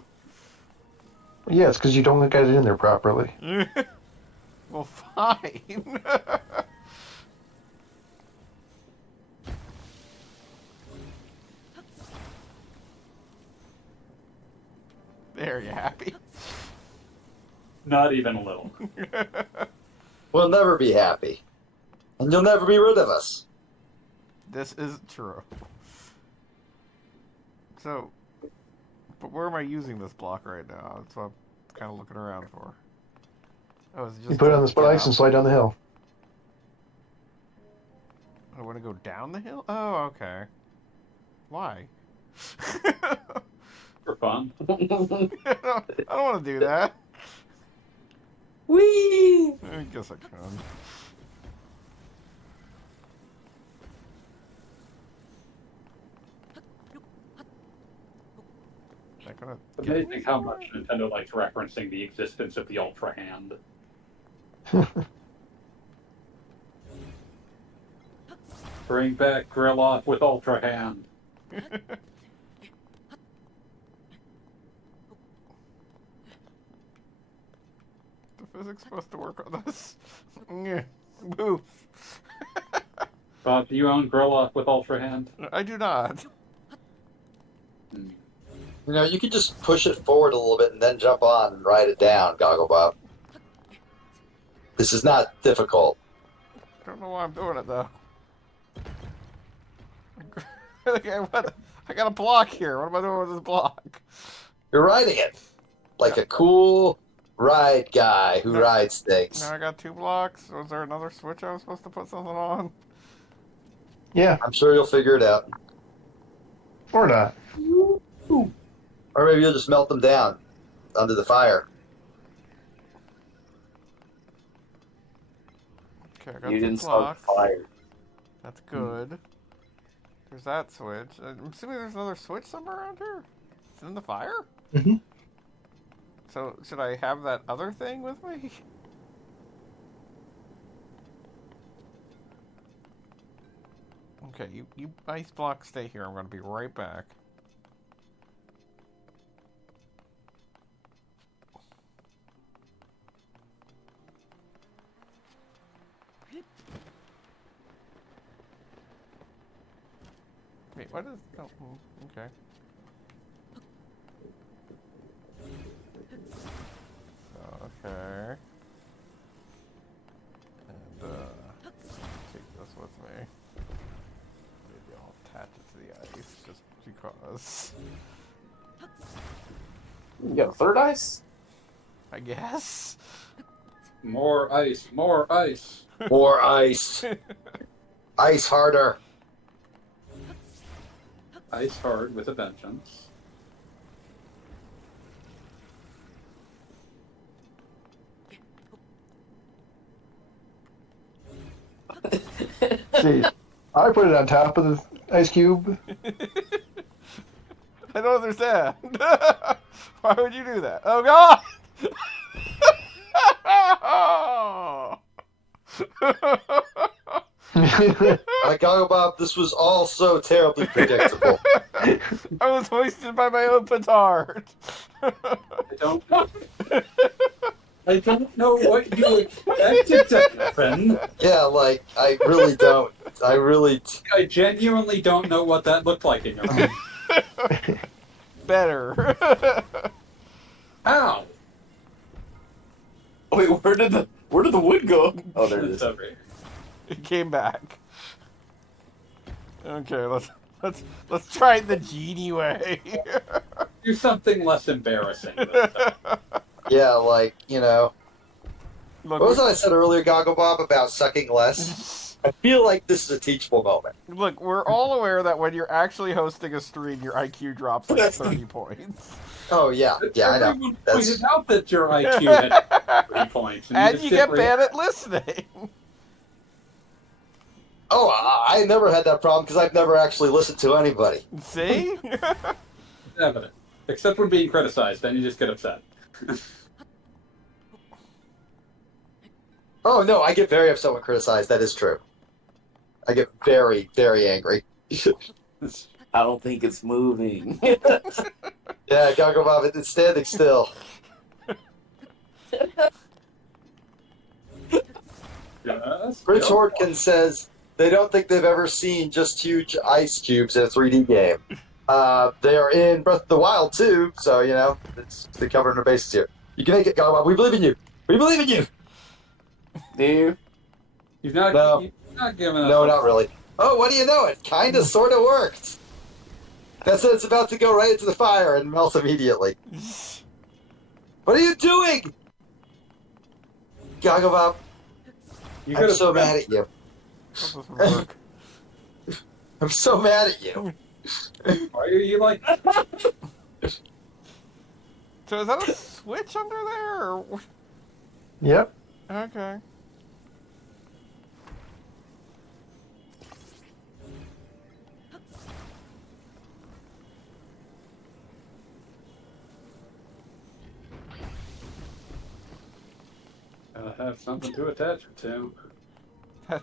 Yeah, it's because you don't get it in there properly. Well, fine. There, you happy? Not even a little. We'll never be happy. And you'll never be rid of us. This is true. So, but where am I using this block right now? That's what I'm kind of looking around for. Oh, is it just You put it on the spikes down? and slide down the hill. I want to go down the hill? Oh, okay. Why? For fun. I don't want to do that. Whee! I guess I can. Is that gonna It's get amazing how much Nintendo likes referencing the existence of the Ultra Hand. Bring back Grilloff with Ultra Hand. the physics supposed to work on this? Move. Bob, do you own Grilloff with Ultra Hand? I do not. You know, you could just push it forward a little bit and then jump on and ride it down, Gogglebop. This is not difficult. I don't know why I'm doing it though. Okay, I got a block here. What am I doing with this block? You're riding it like a cool ride guy who rides things. Now I got 2 blocks. Was there another switch I was supposed to put something on? Yeah, I'm sure you'll figure it out. or not. Or maybe you'll just melt them down under the fire. Okay, I got You 2 didn't start blocks. the fire. That's good. There's that switch. I'm assuming there's another switch somewhere around here. It's in the fire? Mhm. So, should I have that other thing with me? Okay, you ice block stay here. I'm gonna be right back. Wait, what is... Oh, okay. Okay. And, take this with me. Maybe I'll attach it to the ice, just because. You got a third ice? I guess. More ice, more ice. More ice. Ice harder. Ice hard with a vengeance. See, I put it on top of the ice cube. I don't understand. Why would you do that? Oh, God! Like Gogglebop, this was all so terribly predictable. I was hoisted by my own petard. I don't know. I don't know what you expected to happen. Yeah, like, I really don't. I genuinely don't know what that looked like in your mind. Better. How? Wait, where did the wood go? Oh, there it It's is. over here. It came back. Okay, let's try it the genie way. Do something less embarrassing. Yeah, like, you know. Look, What was it I said earlier, Gogglebop, about sucking less? I feel like this is a teachable moment. look, we're all aware that when you're actually hosting a stream, your IQ drops like 30 points. Oh, yeah. Yeah, I know. Everyone That's- pointed out that your IQ had 3 points. And just you didn't get bad at listening. Oh, I never had that problem because I've never actually listened to anybody. See? It's evident. Except when being criticized, then you just get upset. Oh no, I get very upset when criticized. That is true. I get very, very angry. I don't think it's moving. Yeah, Gago Bob, it's standing still. Yes. Rich Yep. Hortkin says they don't think they've ever seen just huge ice cubes in a 3D game. They are in Breath of the Wild too, so you know they're covering their bases here. You can make it, Gago Bob. We believe in you. We believe in you. Dude, You've not given us. No, not really. Oh, what do you know? It kind of, sort of worked. That's it. It's about to go right into the fire and melt immediately. What are you doing? Gago Bob, You I'm could so have mad at you. How does this work? I'm so mad at you. Why are you like? So is that a switch under there? Or... Yep. Okay. Gotta have something to attach it to. That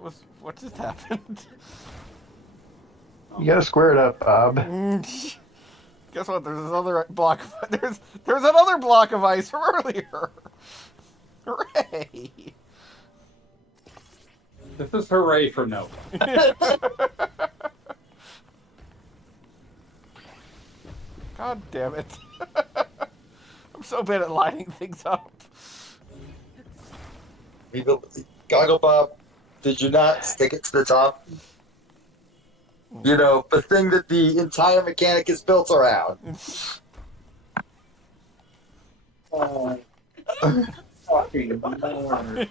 was... What just happened? You gotta square it up, Bob. Guess what? There's another block of... There's another block of ice from earlier! Hooray! This is hooray for no one. God damn it. I'm so bad at lining things up. Goggle Bob, did you not stick it to the top? You know, the thing that the entire mechanic is built around. Fucking Lord.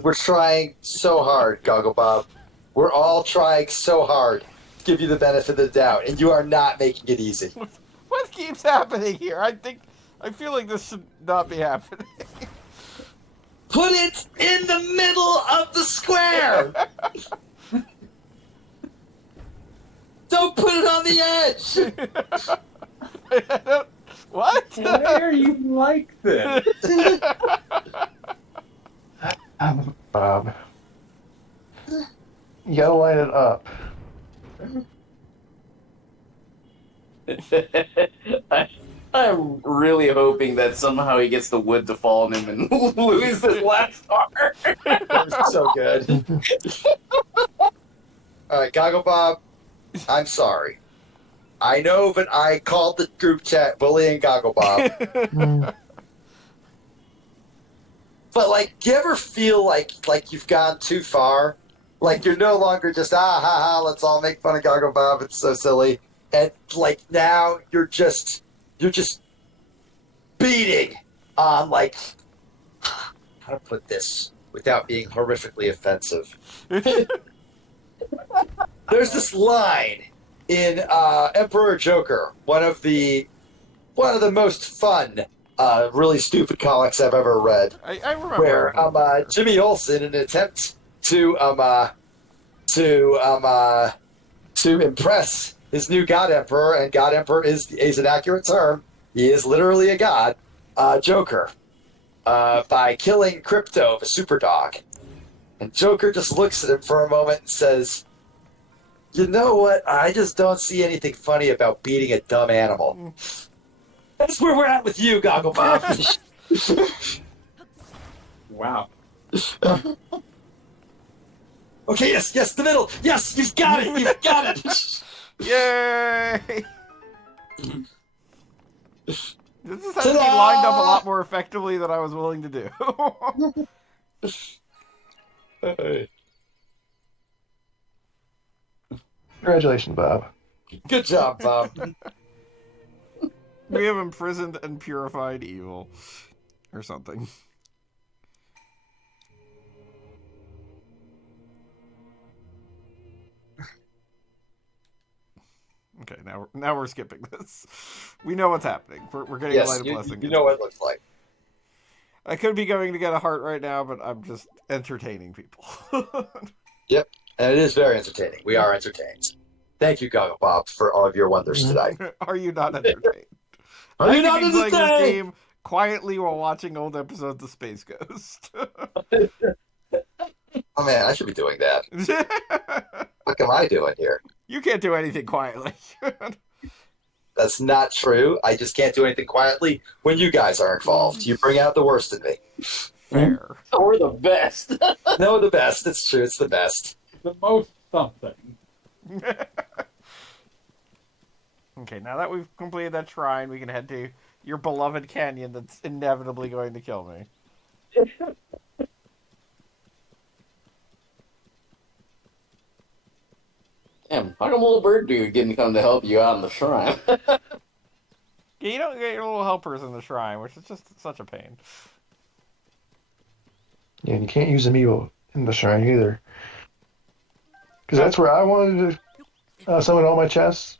We're trying so hard, Goggle Bob. We're all trying so hard to give you the benefit of the doubt, and you are not making it easy. What keeps happening here? I feel like this should not be happening. Put it in the middle of the square! Don't put it on the edge! What? Why are you like this? Bob. You gotta line it up. I'm really hoping that somehow he gets the wood to fall on him and lose his last heart. That was so good. Alright, Goggle Bob, I'm sorry. I know that I called the group chat bullying Goggle Bob. But like, do you ever feel like you've gone too far? Like you're no longer just ha ha, let's all make fun of Goggle Bob, it's so silly. And like now you're just beating on like how to put this without being horrifically offensive. There's this line in Emperor Joker, one of the most fun really stupid comics I've ever read. I remember. Where Jimmy Olsen, in an attempt to impress his new God Emperor, and God Emperor is an accurate term. He is literally a god. Joker, by killing Crypto, the super dog, and Joker just looks at him for a moment and says, "You know what? I just don't see anything funny about beating a dumb animal." That's where we're at with you, Goggle Bob. Wow. Okay, yes, the middle. Yes, you've got it. Yay! This is actually Ta-da! lined up a lot more effectively than I was willing to do. Congratulations, Bob. Good job, Bob. We have imprisoned and purified evil. Or something. Okay, now we're skipping this. We know what's happening. We're getting a Yes, light of you blessing. know what it looks like. I could be going to get a heart right now, but I'm just entertaining people. Yep, and it is very entertaining. We are entertained. Thank you, Gaga Bob, for all of your wonders today. Are you not entertained? Are I you could not be playing this entertained? game quietly while watching old episodes of Space Ghost. Oh man, I should be doing that. What am I doing here? You can't do anything quietly. That's not true. I just can't do anything quietly when you guys are involved. You bring out the worst in me. Fair. We're the best. No, the best. It's true. It's the best. The most something. Okay, now that we've completed that shrine, we can head to your beloved canyon that's inevitably going to kill me. Damn, how come little bird dude didn't come to help you out in the shrine? Yeah, you don't get your little helpers in the shrine, which is just such a pain. Yeah, and you can't use amiibo in the shrine either. Because that's where I wanted to summon all my chests.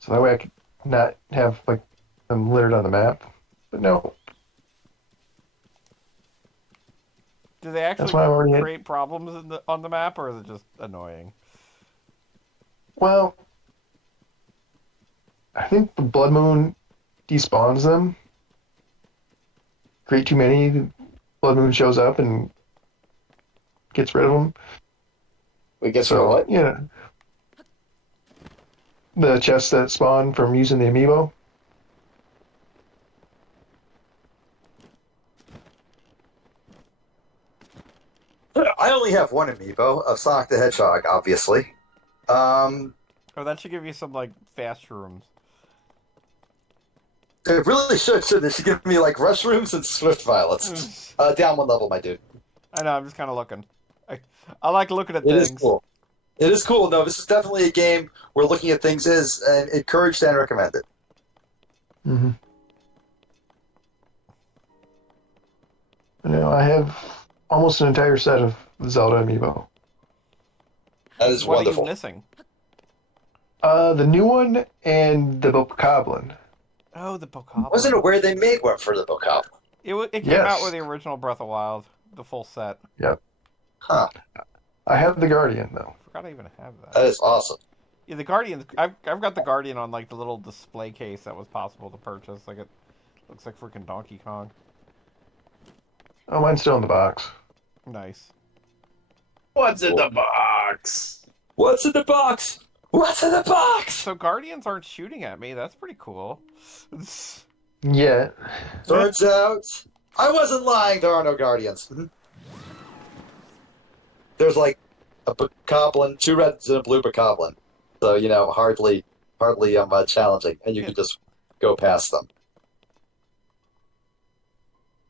So that way I could not have like them littered on the map. But no. Do they actually That's why I already had- create problems on the map, or is it just annoying? Well, I think the Blood Moon despawns them. Create too many, the Blood Moon shows up and gets rid of them. We guess So, for what? yeah. The chests that spawn from using the amiibo. I only have one amiibo of Sonic the Hedgehog, obviously. Oh, that should give you some, like, fast rooms. It really should. They should give me like rush rooms and swift violets. Down one level, my dude. I know, I'm just kind of looking. I like looking at It things. is cool. It is cool. No, this is definitely a game where looking at things is encouraged and recommended. Mm-hmm. You know, I have almost an entire set of Zelda amiibo. That is What wonderful. are you missing? The new one and the Bokoblin. Oh, the I Bokoblin. wasn't aware they made one for the Bokoblin. It came Yes. out with the original Breath of Wild, the full set. Huh. I have the Guardian though. Forgot I even have that. That is awesome. Yeah, the Guardian. I've got the Guardian on like the little display case that was possible to purchase. Like it looks like freaking Donkey Kong. Oh, mine's still in the box. Nice. What's in the box? What's in the box? What's in the box? So Guardians aren't shooting at me. That's pretty cool. Yeah. Turns out I wasn't lying. There are no guardians. There's like a Bokoblin, 2 reds and a blue Bokoblin. So hardly challenging, and you can just go past them.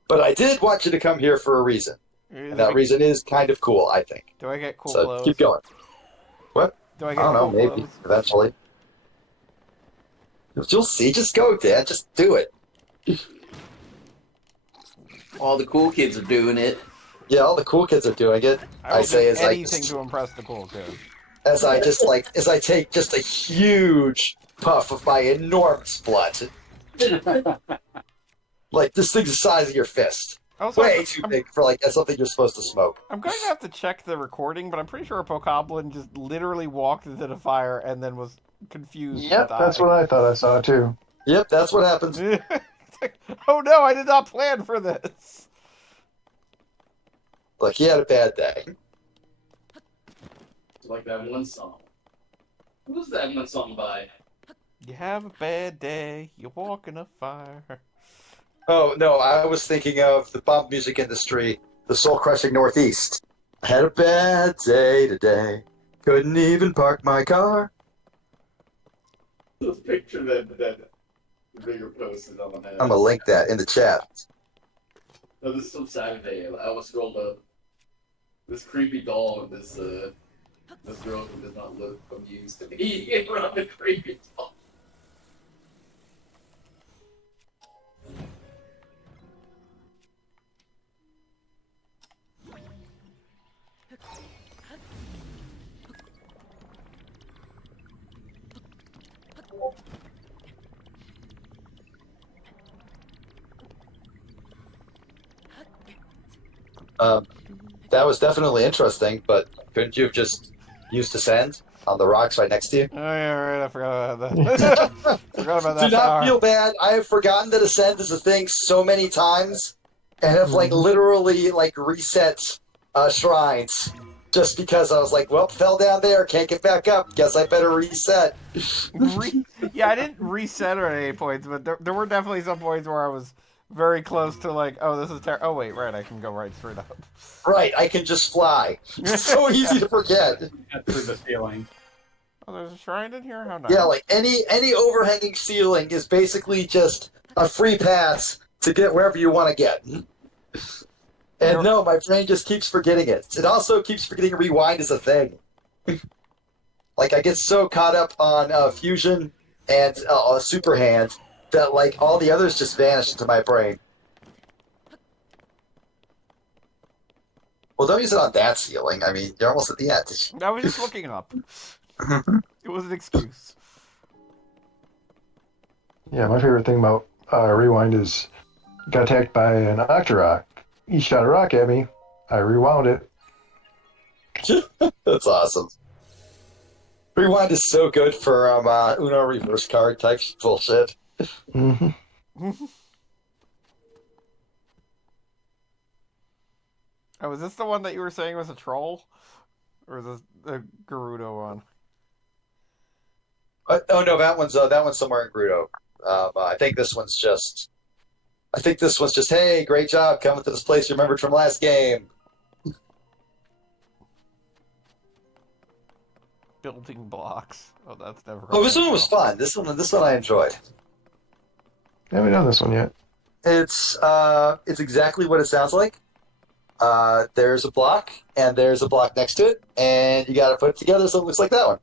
But I did want you to come here for a reason. And that reason is kind of cool, I think. Do I get cool So clothes? keep going. What? Do I I get don't know, cool maybe clothes? eventually. You'll see. Just go, Dad. Just do it. All the cool kids are doing it. Yeah, all the cool kids are doing it. I will say do as I anything just- to impress the cool kids. As I take just a huge puff of my enormous blood. Like this thing's the size of your fist. Also, Way too big for like something you're supposed to smoke. I'm going to have to check the recording, but I'm pretty sure a Bokoblin just literally walked into the fire and then was confused. Yep, that's what I thought I saw too. Yep, that's what happens. Oh no, I did not plan for this. Look, he had a bad day. It's like that one song. Who's that one song by? You have a bad day, you walk in a fire. Oh no, I was thinking of the pop music industry, the soul-crushing Northeast. I had a bad day today. Couldn't even park my car. This picture that the bigger posted on the net. I'm gonna link that in the chat. No, this is from Saturday. I was scrolled up. This creepy doll and this girl who does not look amused to me around the creepy doll. That was definitely interesting, but couldn't you have just used Ascend on the rocks right next to you? Oh yeah, right. I forgot about that. Forgot about Do that not power. feel bad. I have forgotten that Ascend is a thing so many times, and have like literally like reset shrines just because I was like, well, fell down there, can't get back up. Guess I better reset. Yeah, I didn't reset her at any points, but there were definitely some points where I was very close to like, oh, this is terrible. Oh wait, right, I can go right straight up. Right, I can just fly. It's so easy to forget. Get through the ceiling. Oh, there's a shrine in here. How nice. Yeah, like any overhanging ceiling is basically just a free pass to get wherever you want to get. And no, my brain just keeps forgetting it. It also keeps forgetting rewind is a thing. Like I get so caught up on fusion and super hand that like all the others just vanish into my brain. Well, don't use it on that ceiling. I mean, you're almost at the end. I was just looking up. It was an excuse. Yeah, my favorite thing about Rewind is got attacked by an Octorok. He shot a rock at me. I rewound it. That's awesome. Rewind is so good for Uno reverse card type bullshit. hmm Oh, is this the one that you were saying was a troll? Or is this the Gerudo one? Oh no, that one's somewhere in Grudo. I think this one's just. I think this one's just. Hey, great job coming to this place you remembered from last game. Building blocks. Oh, that's never. Oh, this one was fun. This one I enjoyed. Haven't done this one yet. It's exactly what it sounds like. There's a block, and there's a block next to it, and you got to put it together so it looks like that one.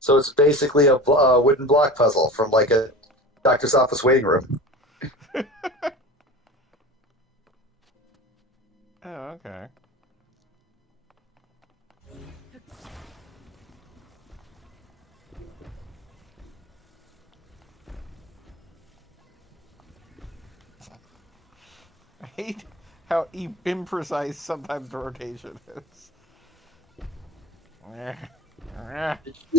So it's basically a wooden block puzzle from like a doctor's office waiting room. Oh, okay. I hate how imprecise sometimes the rotation is.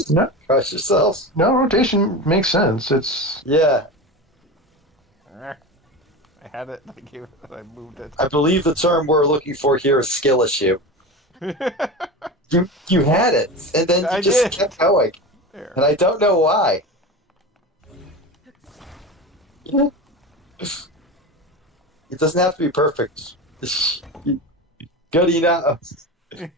No, Crush yourselves. no, rotation makes sense. It's Yeah, I had it, I gave it, I moved it. I believe the term we're looking for here is skill issue. You had it, and then you I just did. kept going, There. and I don't know why. It doesn't have to be perfect. Good enough.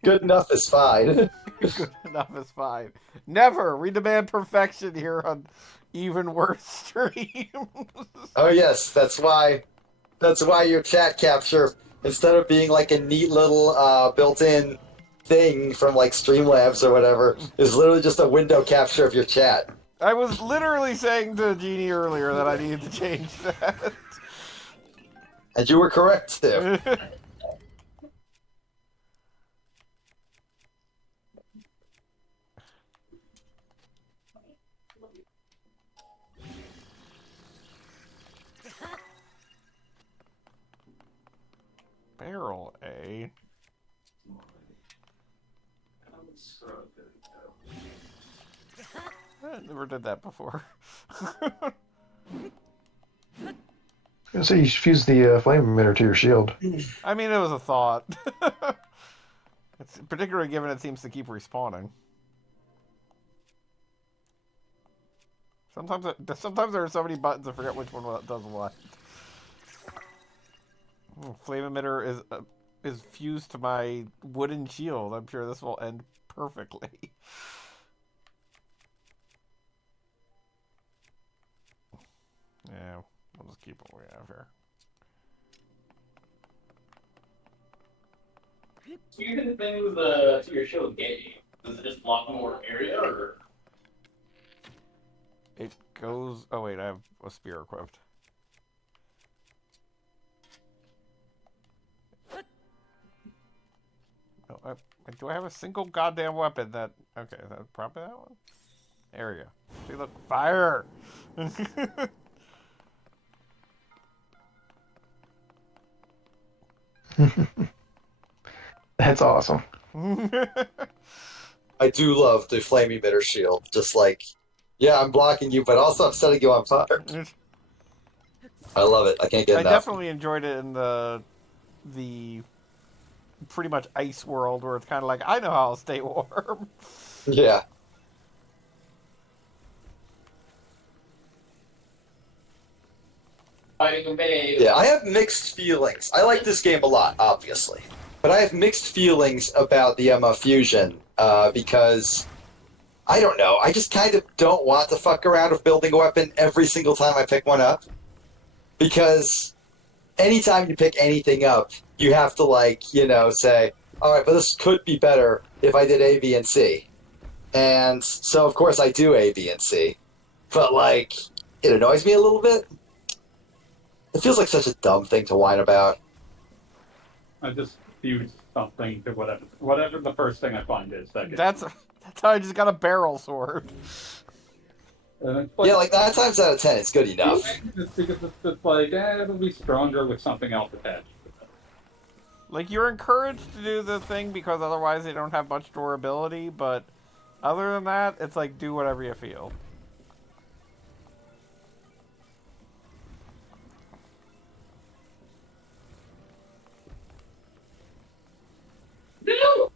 Good enough is fine. Good enough is fine. Never! We demand perfection here on even worse streams. Oh yes, that's why. That's why your chat capture, instead of being like a neat little built-in thing from like Streamlabs or whatever, is literally just a window capture of your chat. I was literally saying to Jeannie earlier that I needed to change that. And you were correct too. Barrel A. I never did that before. I was gonna say you should fuse the flame emitter to your shield. I mean, it was a thought. It's particularly given it seems to keep respawning. Sometimes there are so many buttons I forget which one does what. Flame emitter is fused to my wooden shield. I'm sure this will end perfectly. Yeah, we'll just keep what we have here. So you did the thing with to your shield game. Does it just block more area, or? It goes. Oh wait, I have a spear equipped. Oh, do I have a single goddamn weapon that? Okay, that's probably that one. There we go. See, look, fire. That's awesome. I do love the flame emitter shield. Just like, yeah, I'm blocking you, but also I'm setting you on fire. I love it. I can't get I enough. definitely enjoyed it in the pretty much ice world where it's kind of like I know how I'll stay warm. Yeah. Fighting a babe. Yeah, I have mixed feelings. I like this game a lot, obviously. But I have mixed feelings about the Emma Fusion because, I don't know, I just kind of don't want to fuck around with building a weapon every single time I pick one up. Because anytime you pick anything up, you have to, like, say, alright, but this could be better if I did A, B, and C. And so, of course, I do A, B, and C. But, like, it annoys me a little bit. It feels like such a dumb thing to whine about. I just fuse something to whatever the first thing I find is. That's how I just got a barrel sword. And it's Yeah, like 9 times out of 10, it's good enough. It's because it's just like, it'll be stronger with something else attached. Like, you're encouraged to do the thing because otherwise they don't have much durability, but other than that, it's like, do whatever you feel. No!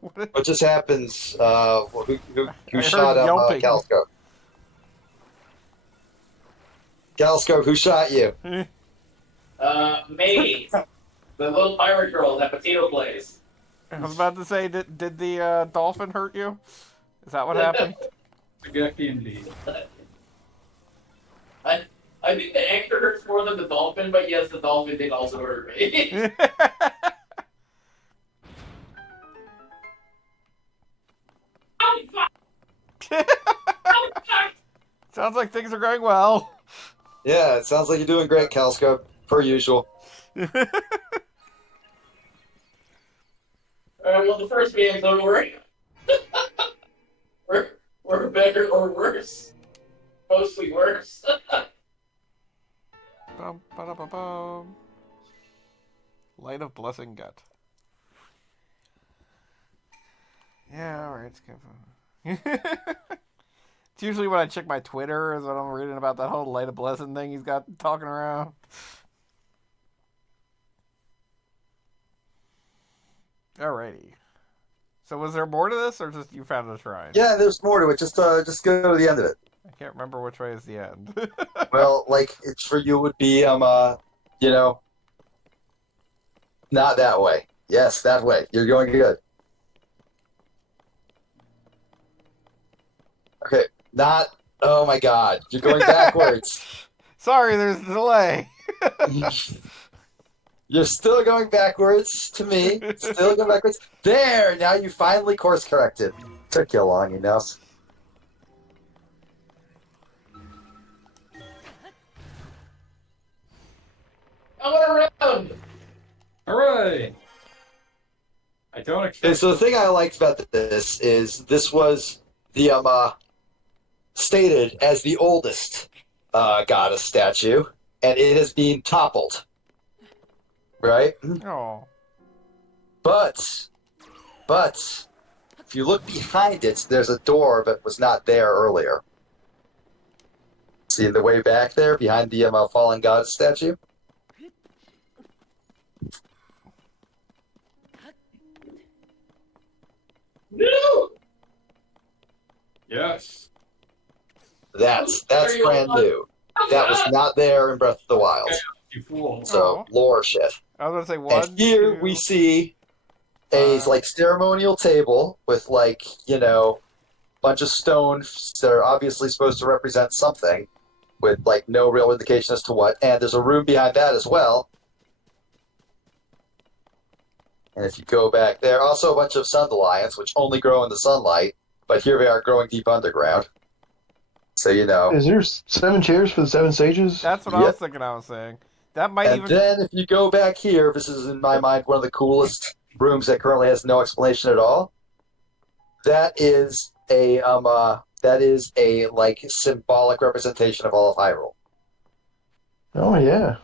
What just happens? Who I shot heard yelping. Galscope? Galscope, who shot you? Me. The little pirate girl in that potato place. I was about to say, did the dolphin hurt you? Is that what happened? Spaghetti indeed. I think the anchor hurts more than the dolphin, but yes, the dolphin did also hurt me. Oh, fuck! Oh, fuck! Sounds like things are going well. Yeah, it sounds like you're doing great, Galscope, per usual. Alright, well, the first game's over. we're better or worse. Mostly worse. Bum, ba-da-ba-bum. Light of Blessing Gut. Yeah, alright, it's good. It's usually when I check my Twitter is when I'm reading about that whole Light of Blessing thing he's got talking around. Alrighty. So was there more to this, or just you found a shrine? Yeah, there's more to it. Just go to the end of it. I can't remember which way is the end. Well, like, it's for you would be, not that way. Yes, that way. You're going good. Okay, not. Oh my God, you're going backwards. Sorry, there's a delay. You're still going backwards to me. Still going backwards. There! Now you finally course corrected. Took you long enough. I went around! Hooray! I don't expect. Okay, so the thing I liked about this is this was the stated as the oldest goddess statue, and it has been toppled. Right? Oh. But if you look behind it, there's a door that was not there earlier. See the way back there behind the fallen goddess statue? No! Yes. That's brand new. That was not there in Breath of the Wild. You fool. So lore shit. I was gonna say one. And here two, we see a like ceremonial table with like, bunch of stones that are obviously supposed to represent something with like no real indication as to what. And there's a room behind that as well. And if you go back there, also a bunch of sundelions, which only grow in the sunlight, but here they are growing deep underground. So Is there 7 chairs for the 7 sages? That's what I was thinking. I was saying that might And even. then if you go back here, this is in my mind one of the coolest rooms that currently has no explanation at all. That is a like symbolic representation of all of Hyrule. Oh yeah.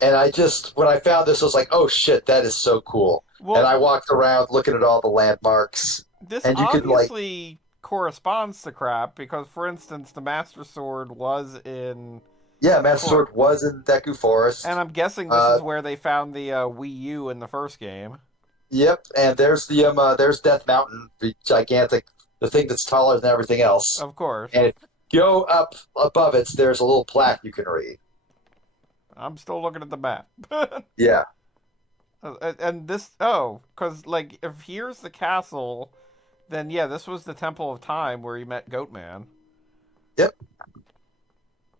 And when I found this, I was like, oh shit, that is so cool. Well, And I walked around looking at all the landmarks. this And you could, like, obviously corresponds to crap because, for instance, the Master Sword was in. yeah, Master Sword was in Deku Forest. And I'm guessing this is where they found the Wii U in the first game. Yep, and there's there's Death Mountain, the gigantic, the thing that's taller than everything else. Of course. And if you go up above it, there's a little plaque you can read. I'm still looking at the map. Yeah. And this, because, like, if here's the castle, then yeah, this was the Temple of Time where he met Goatman. Yep.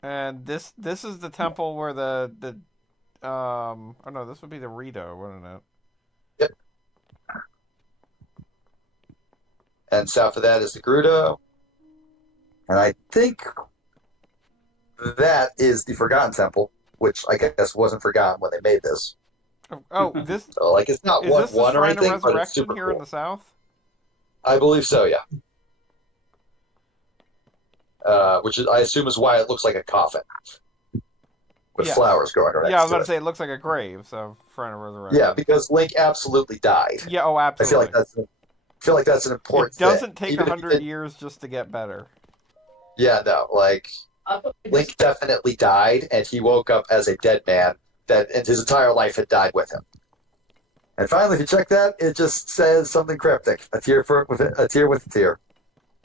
And this is the temple where the oh no, this would be the Rito, wouldn't it? Yep. And south of that is the Gerudo. And I think that is the Forgotten Temple, which I guess wasn't forgotten when they made this. Oh, this So, like, it's not is one this the or Shrine anything, of but it's Resurrection super here cool. in the south? I believe so, yeah. Which is, I assume, is why it looks like a coffin with Yes. flowers growing right Yeah, I next was to about to it. say it looks like a grave, so Shrine of Resurrection. Yeah, because Link absolutely died. Yeah, oh, I absolutely. feel like that's an important It doesn't thing. take Even if 100 years just to get better. Yeah, no, like Link definitely died, and he woke up as a dead man. And his entire life had died with him. And finally, if you check that, it just says something cryptic: a tear with a tear.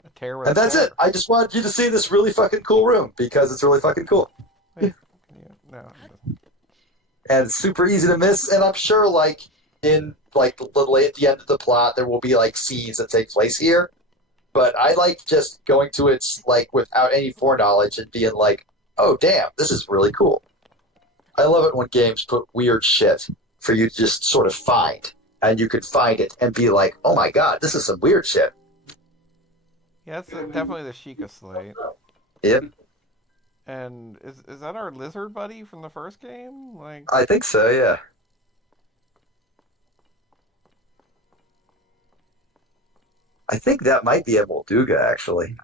A tear with And a that's tear. it. I just wanted you to see this really fucking cool room because it's really fucking cool. Yeah, no. And it's super easy to miss. And I'm sure, like, in like literally at the end of the plot, there will be like scenes that take place here. But I like just going to it like without any foreknowledge and being like, "Oh, damn, this is really cool." I love it when games put weird shit for you to just sort of find, and you could find it and be like, "Oh my god, this is some weird shit." Yeah, that's definitely the Sheikah Slate. Yep, And is that our lizard buddy from the first game? Like, I think so. Yeah. I think that might be a Molduga, actually.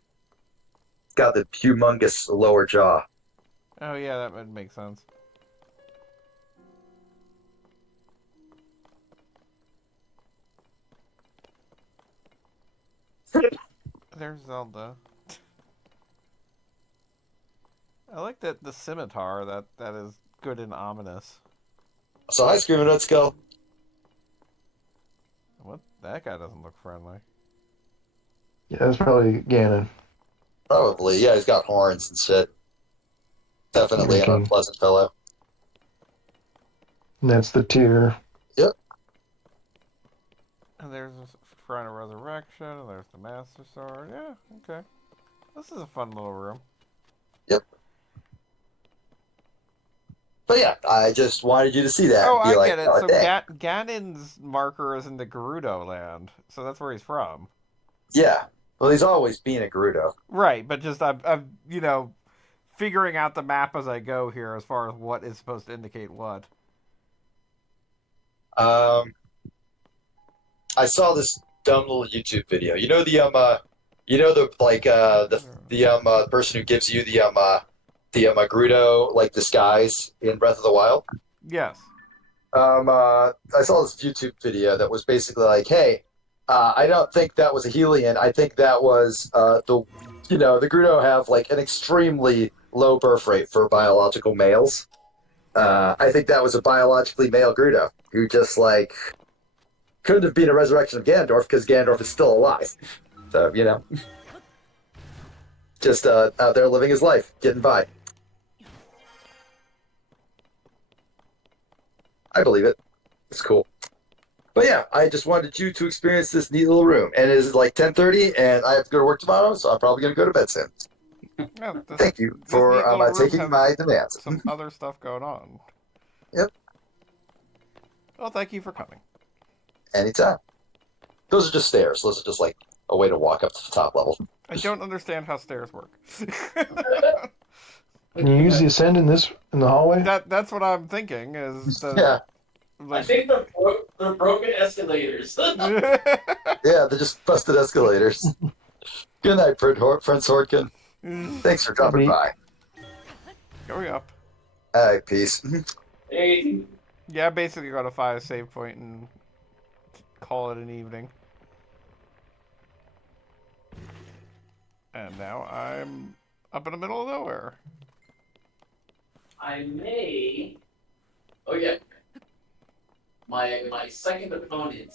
It's got the humongous lower jaw. oh yeah, that would make sense. There's Zelda. I like that the scimitar. That is good and ominous. So hi, Screaming Red Skull. What? That guy doesn't look friendly. Yeah, that's probably Ganon. Probably, yeah, he's got horns and shit. Definitely an Okay. unpleasant fellow. And that's the tier. And there's a Shrine of Resurrection. And there's the Master Sword. Yeah, okay. This is a fun little room. But yeah, I just wanted you to see that. Oh, and be I like, get it. "Oh, So dang." Ganon's marker is in the Gerudo land, so that's where he's from. Yeah. Well, he's always been a Gerudo. Right, but just I'm figuring out the map as I go here as far as what is supposed to indicate what. I saw this dumb little YouTube video. You know the person who gives you the Gerudo like disguise in Breath of the Wild. Yes. I saw this YouTube video that was basically like, hey, I don't think that was a Helian. I think that was the Gerudo have like an extremely low birth rate for biological males. I think that was a biologically male Gerudo who just like couldn't have been a resurrection of Ganondorf because Ganondorf is still alive. So, just out there living his life, getting by. I believe it. It's cool. But yeah, I just wanted you to experience this neat little room. And it is like 10:30, and I have to go to work tomorrow, so I'm probably going to go to bed soon. No, Thank you this for neat little room taking has my demands. some other stuff going on. Yep. Well, thank you for coming. Anytime. Those are just stairs. Those are just like a way to walk up to the top level. I don't understand how stairs work. Can you use the ascend in the hallway? That's what I'm thinking is the, Yeah. I like, think they're broken escalators. Yeah, they're just busted escalators. Good night, Prince Horkin. Thanks for dropping Maybe. by. Going up. All right, peace. Hey, Yeah, basically got a 5 save point and call it an evening. And now I'm up in the middle of nowhere. I may. Oh yeah, my second opponent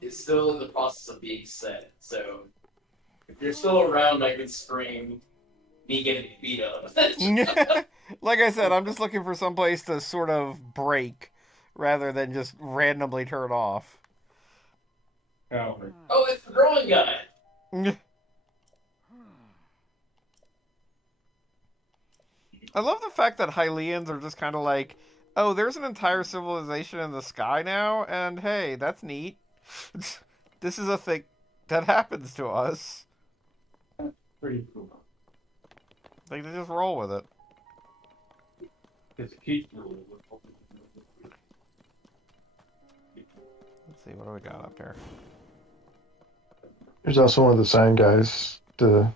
is still in the process of being set. So if you're still around, I can scream me getting beat up. Like I said, I'm just looking for some place to sort of break rather than just randomly turn off. Oh, it's the drawing guy. I love the fact that Hylians are just kind of like, oh, there's an entire civilization in the sky now, and hey, that's neat. This is a thing that happens to us. pretty cool. Like, they just roll with it. It's keep. Let's see, what do we got up here? There's also one of the sign guys. Oh,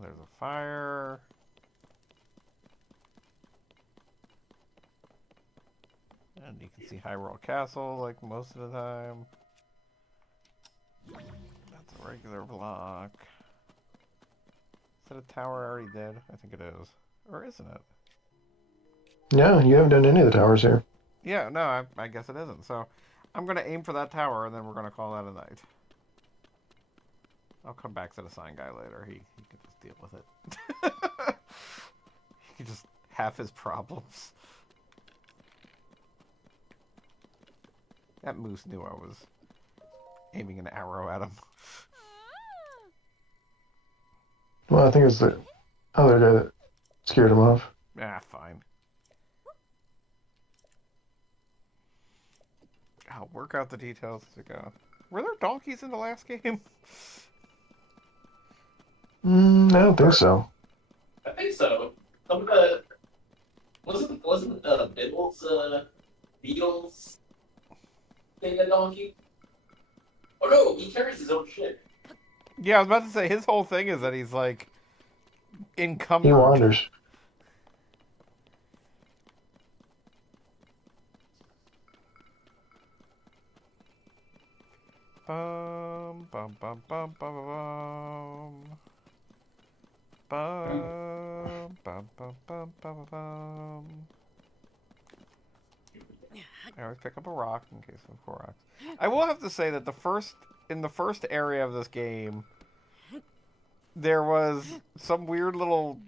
there's a fire. And you can see Hyrule Castle, like, most of the time. That's a regular block. Is that a tower I already did? I think it is. Or isn't it? No, you haven't done any of the towers here. Yeah, no, I guess it isn't. So I'm going to aim for that tower, and then we're going to call that a night. I'll come back to the sign guy later. He can just deal with it. He can just have his problems. That moose knew I was aiming an arrow at him. Well, I think it's the other guy that scared him off. Ah, fine. I'll work out the details as we go. Were there donkeys in the last game? I don't think so. I think so. Some of the wasn't Beatles thing a donkey? Oh no, he carries his own shit. Yeah, I was about to say, his whole thing is that he's, like, encumbered. He wanders. Bum, bum, bum, bum, bum, bum, bum, bum, bum, bum, bum, bum. I always pick up a rock in case of Koroks. I will have to say that in the first area of this game, there was some weird little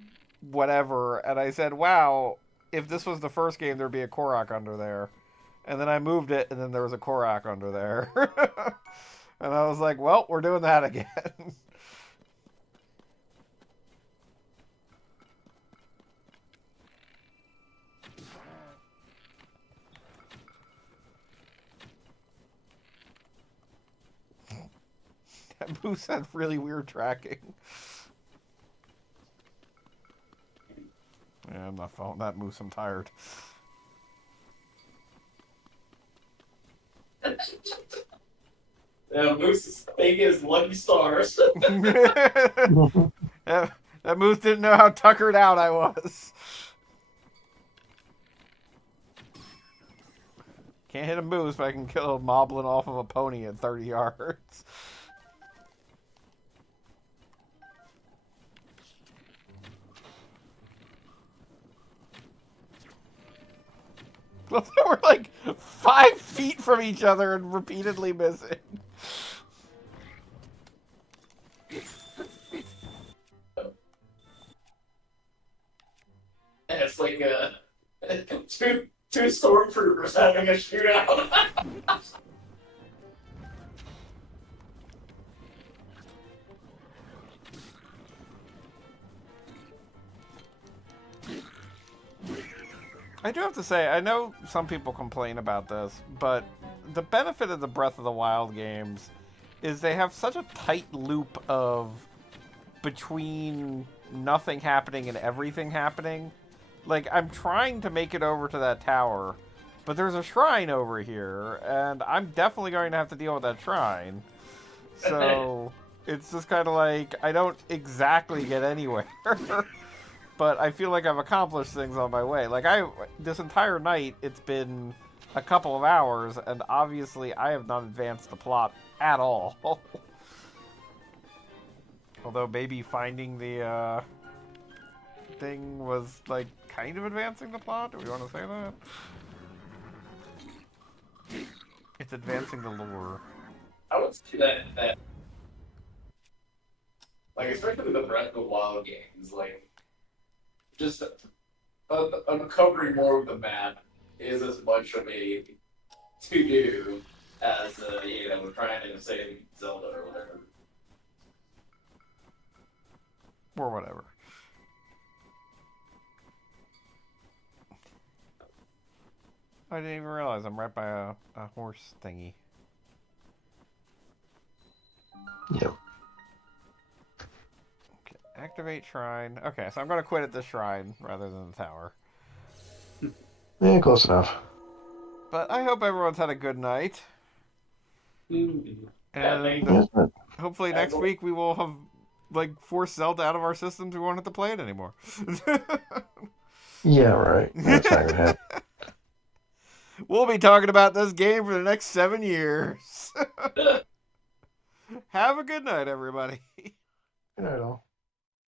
whatever, and I said, wow, if this was the first game, there'd be a Korok under there. And then I moved it, and then there was a Korok under there. And I was like, well, we're doing that again. That moose had really weird tracking. Yeah, I'm not following that moose. I'm tired. Moose is big as Lucky Stars. that moose didn't know how tuckered out I was. Can't hit a moose, but I can kill a moblin off of a pony at 30 yards. We're like 5 feet from each other and repeatedly missing. It's like two stormtroopers having a shootout. I do have to say, I know some people complain about this, but the benefit of the Breath of the Wild games is they have such a tight loop of between nothing happening and everything happening. Like, I'm trying to make it over to that tower, but there's a shrine over here, and I'm definitely going to have to deal with that shrine. So... It's just kind of like, I don't exactly get anywhere. But I feel like I've accomplished things on my way. Like, this entire night, it's been a couple of hours, and obviously I have not advanced the plot at all. Although maybe finding the thing was, like, kind of advancing the plot? Do we want to say that? It's advancing the lore. I would say that like, especially the Breath of the Wild games, like, just uncovering more of the map is as much of a to-do as, trying to save Zelda or whatever. Or whatever. I didn't even realize I'm right by a horse thingy. Yep. Okay, activate shrine. Okay, so I'm going to quit at the shrine rather than the tower. Yeah, close enough. But I hope everyone's had a good night. Yeah, And Yeah, but- hopefully next week we will have, like, forced Zelda out of our systems. We won't have to play it anymore. yeah, right. That's not gonna happen. We'll be talking about this game for the next 7 years. Have a good night, everybody. Good night, all.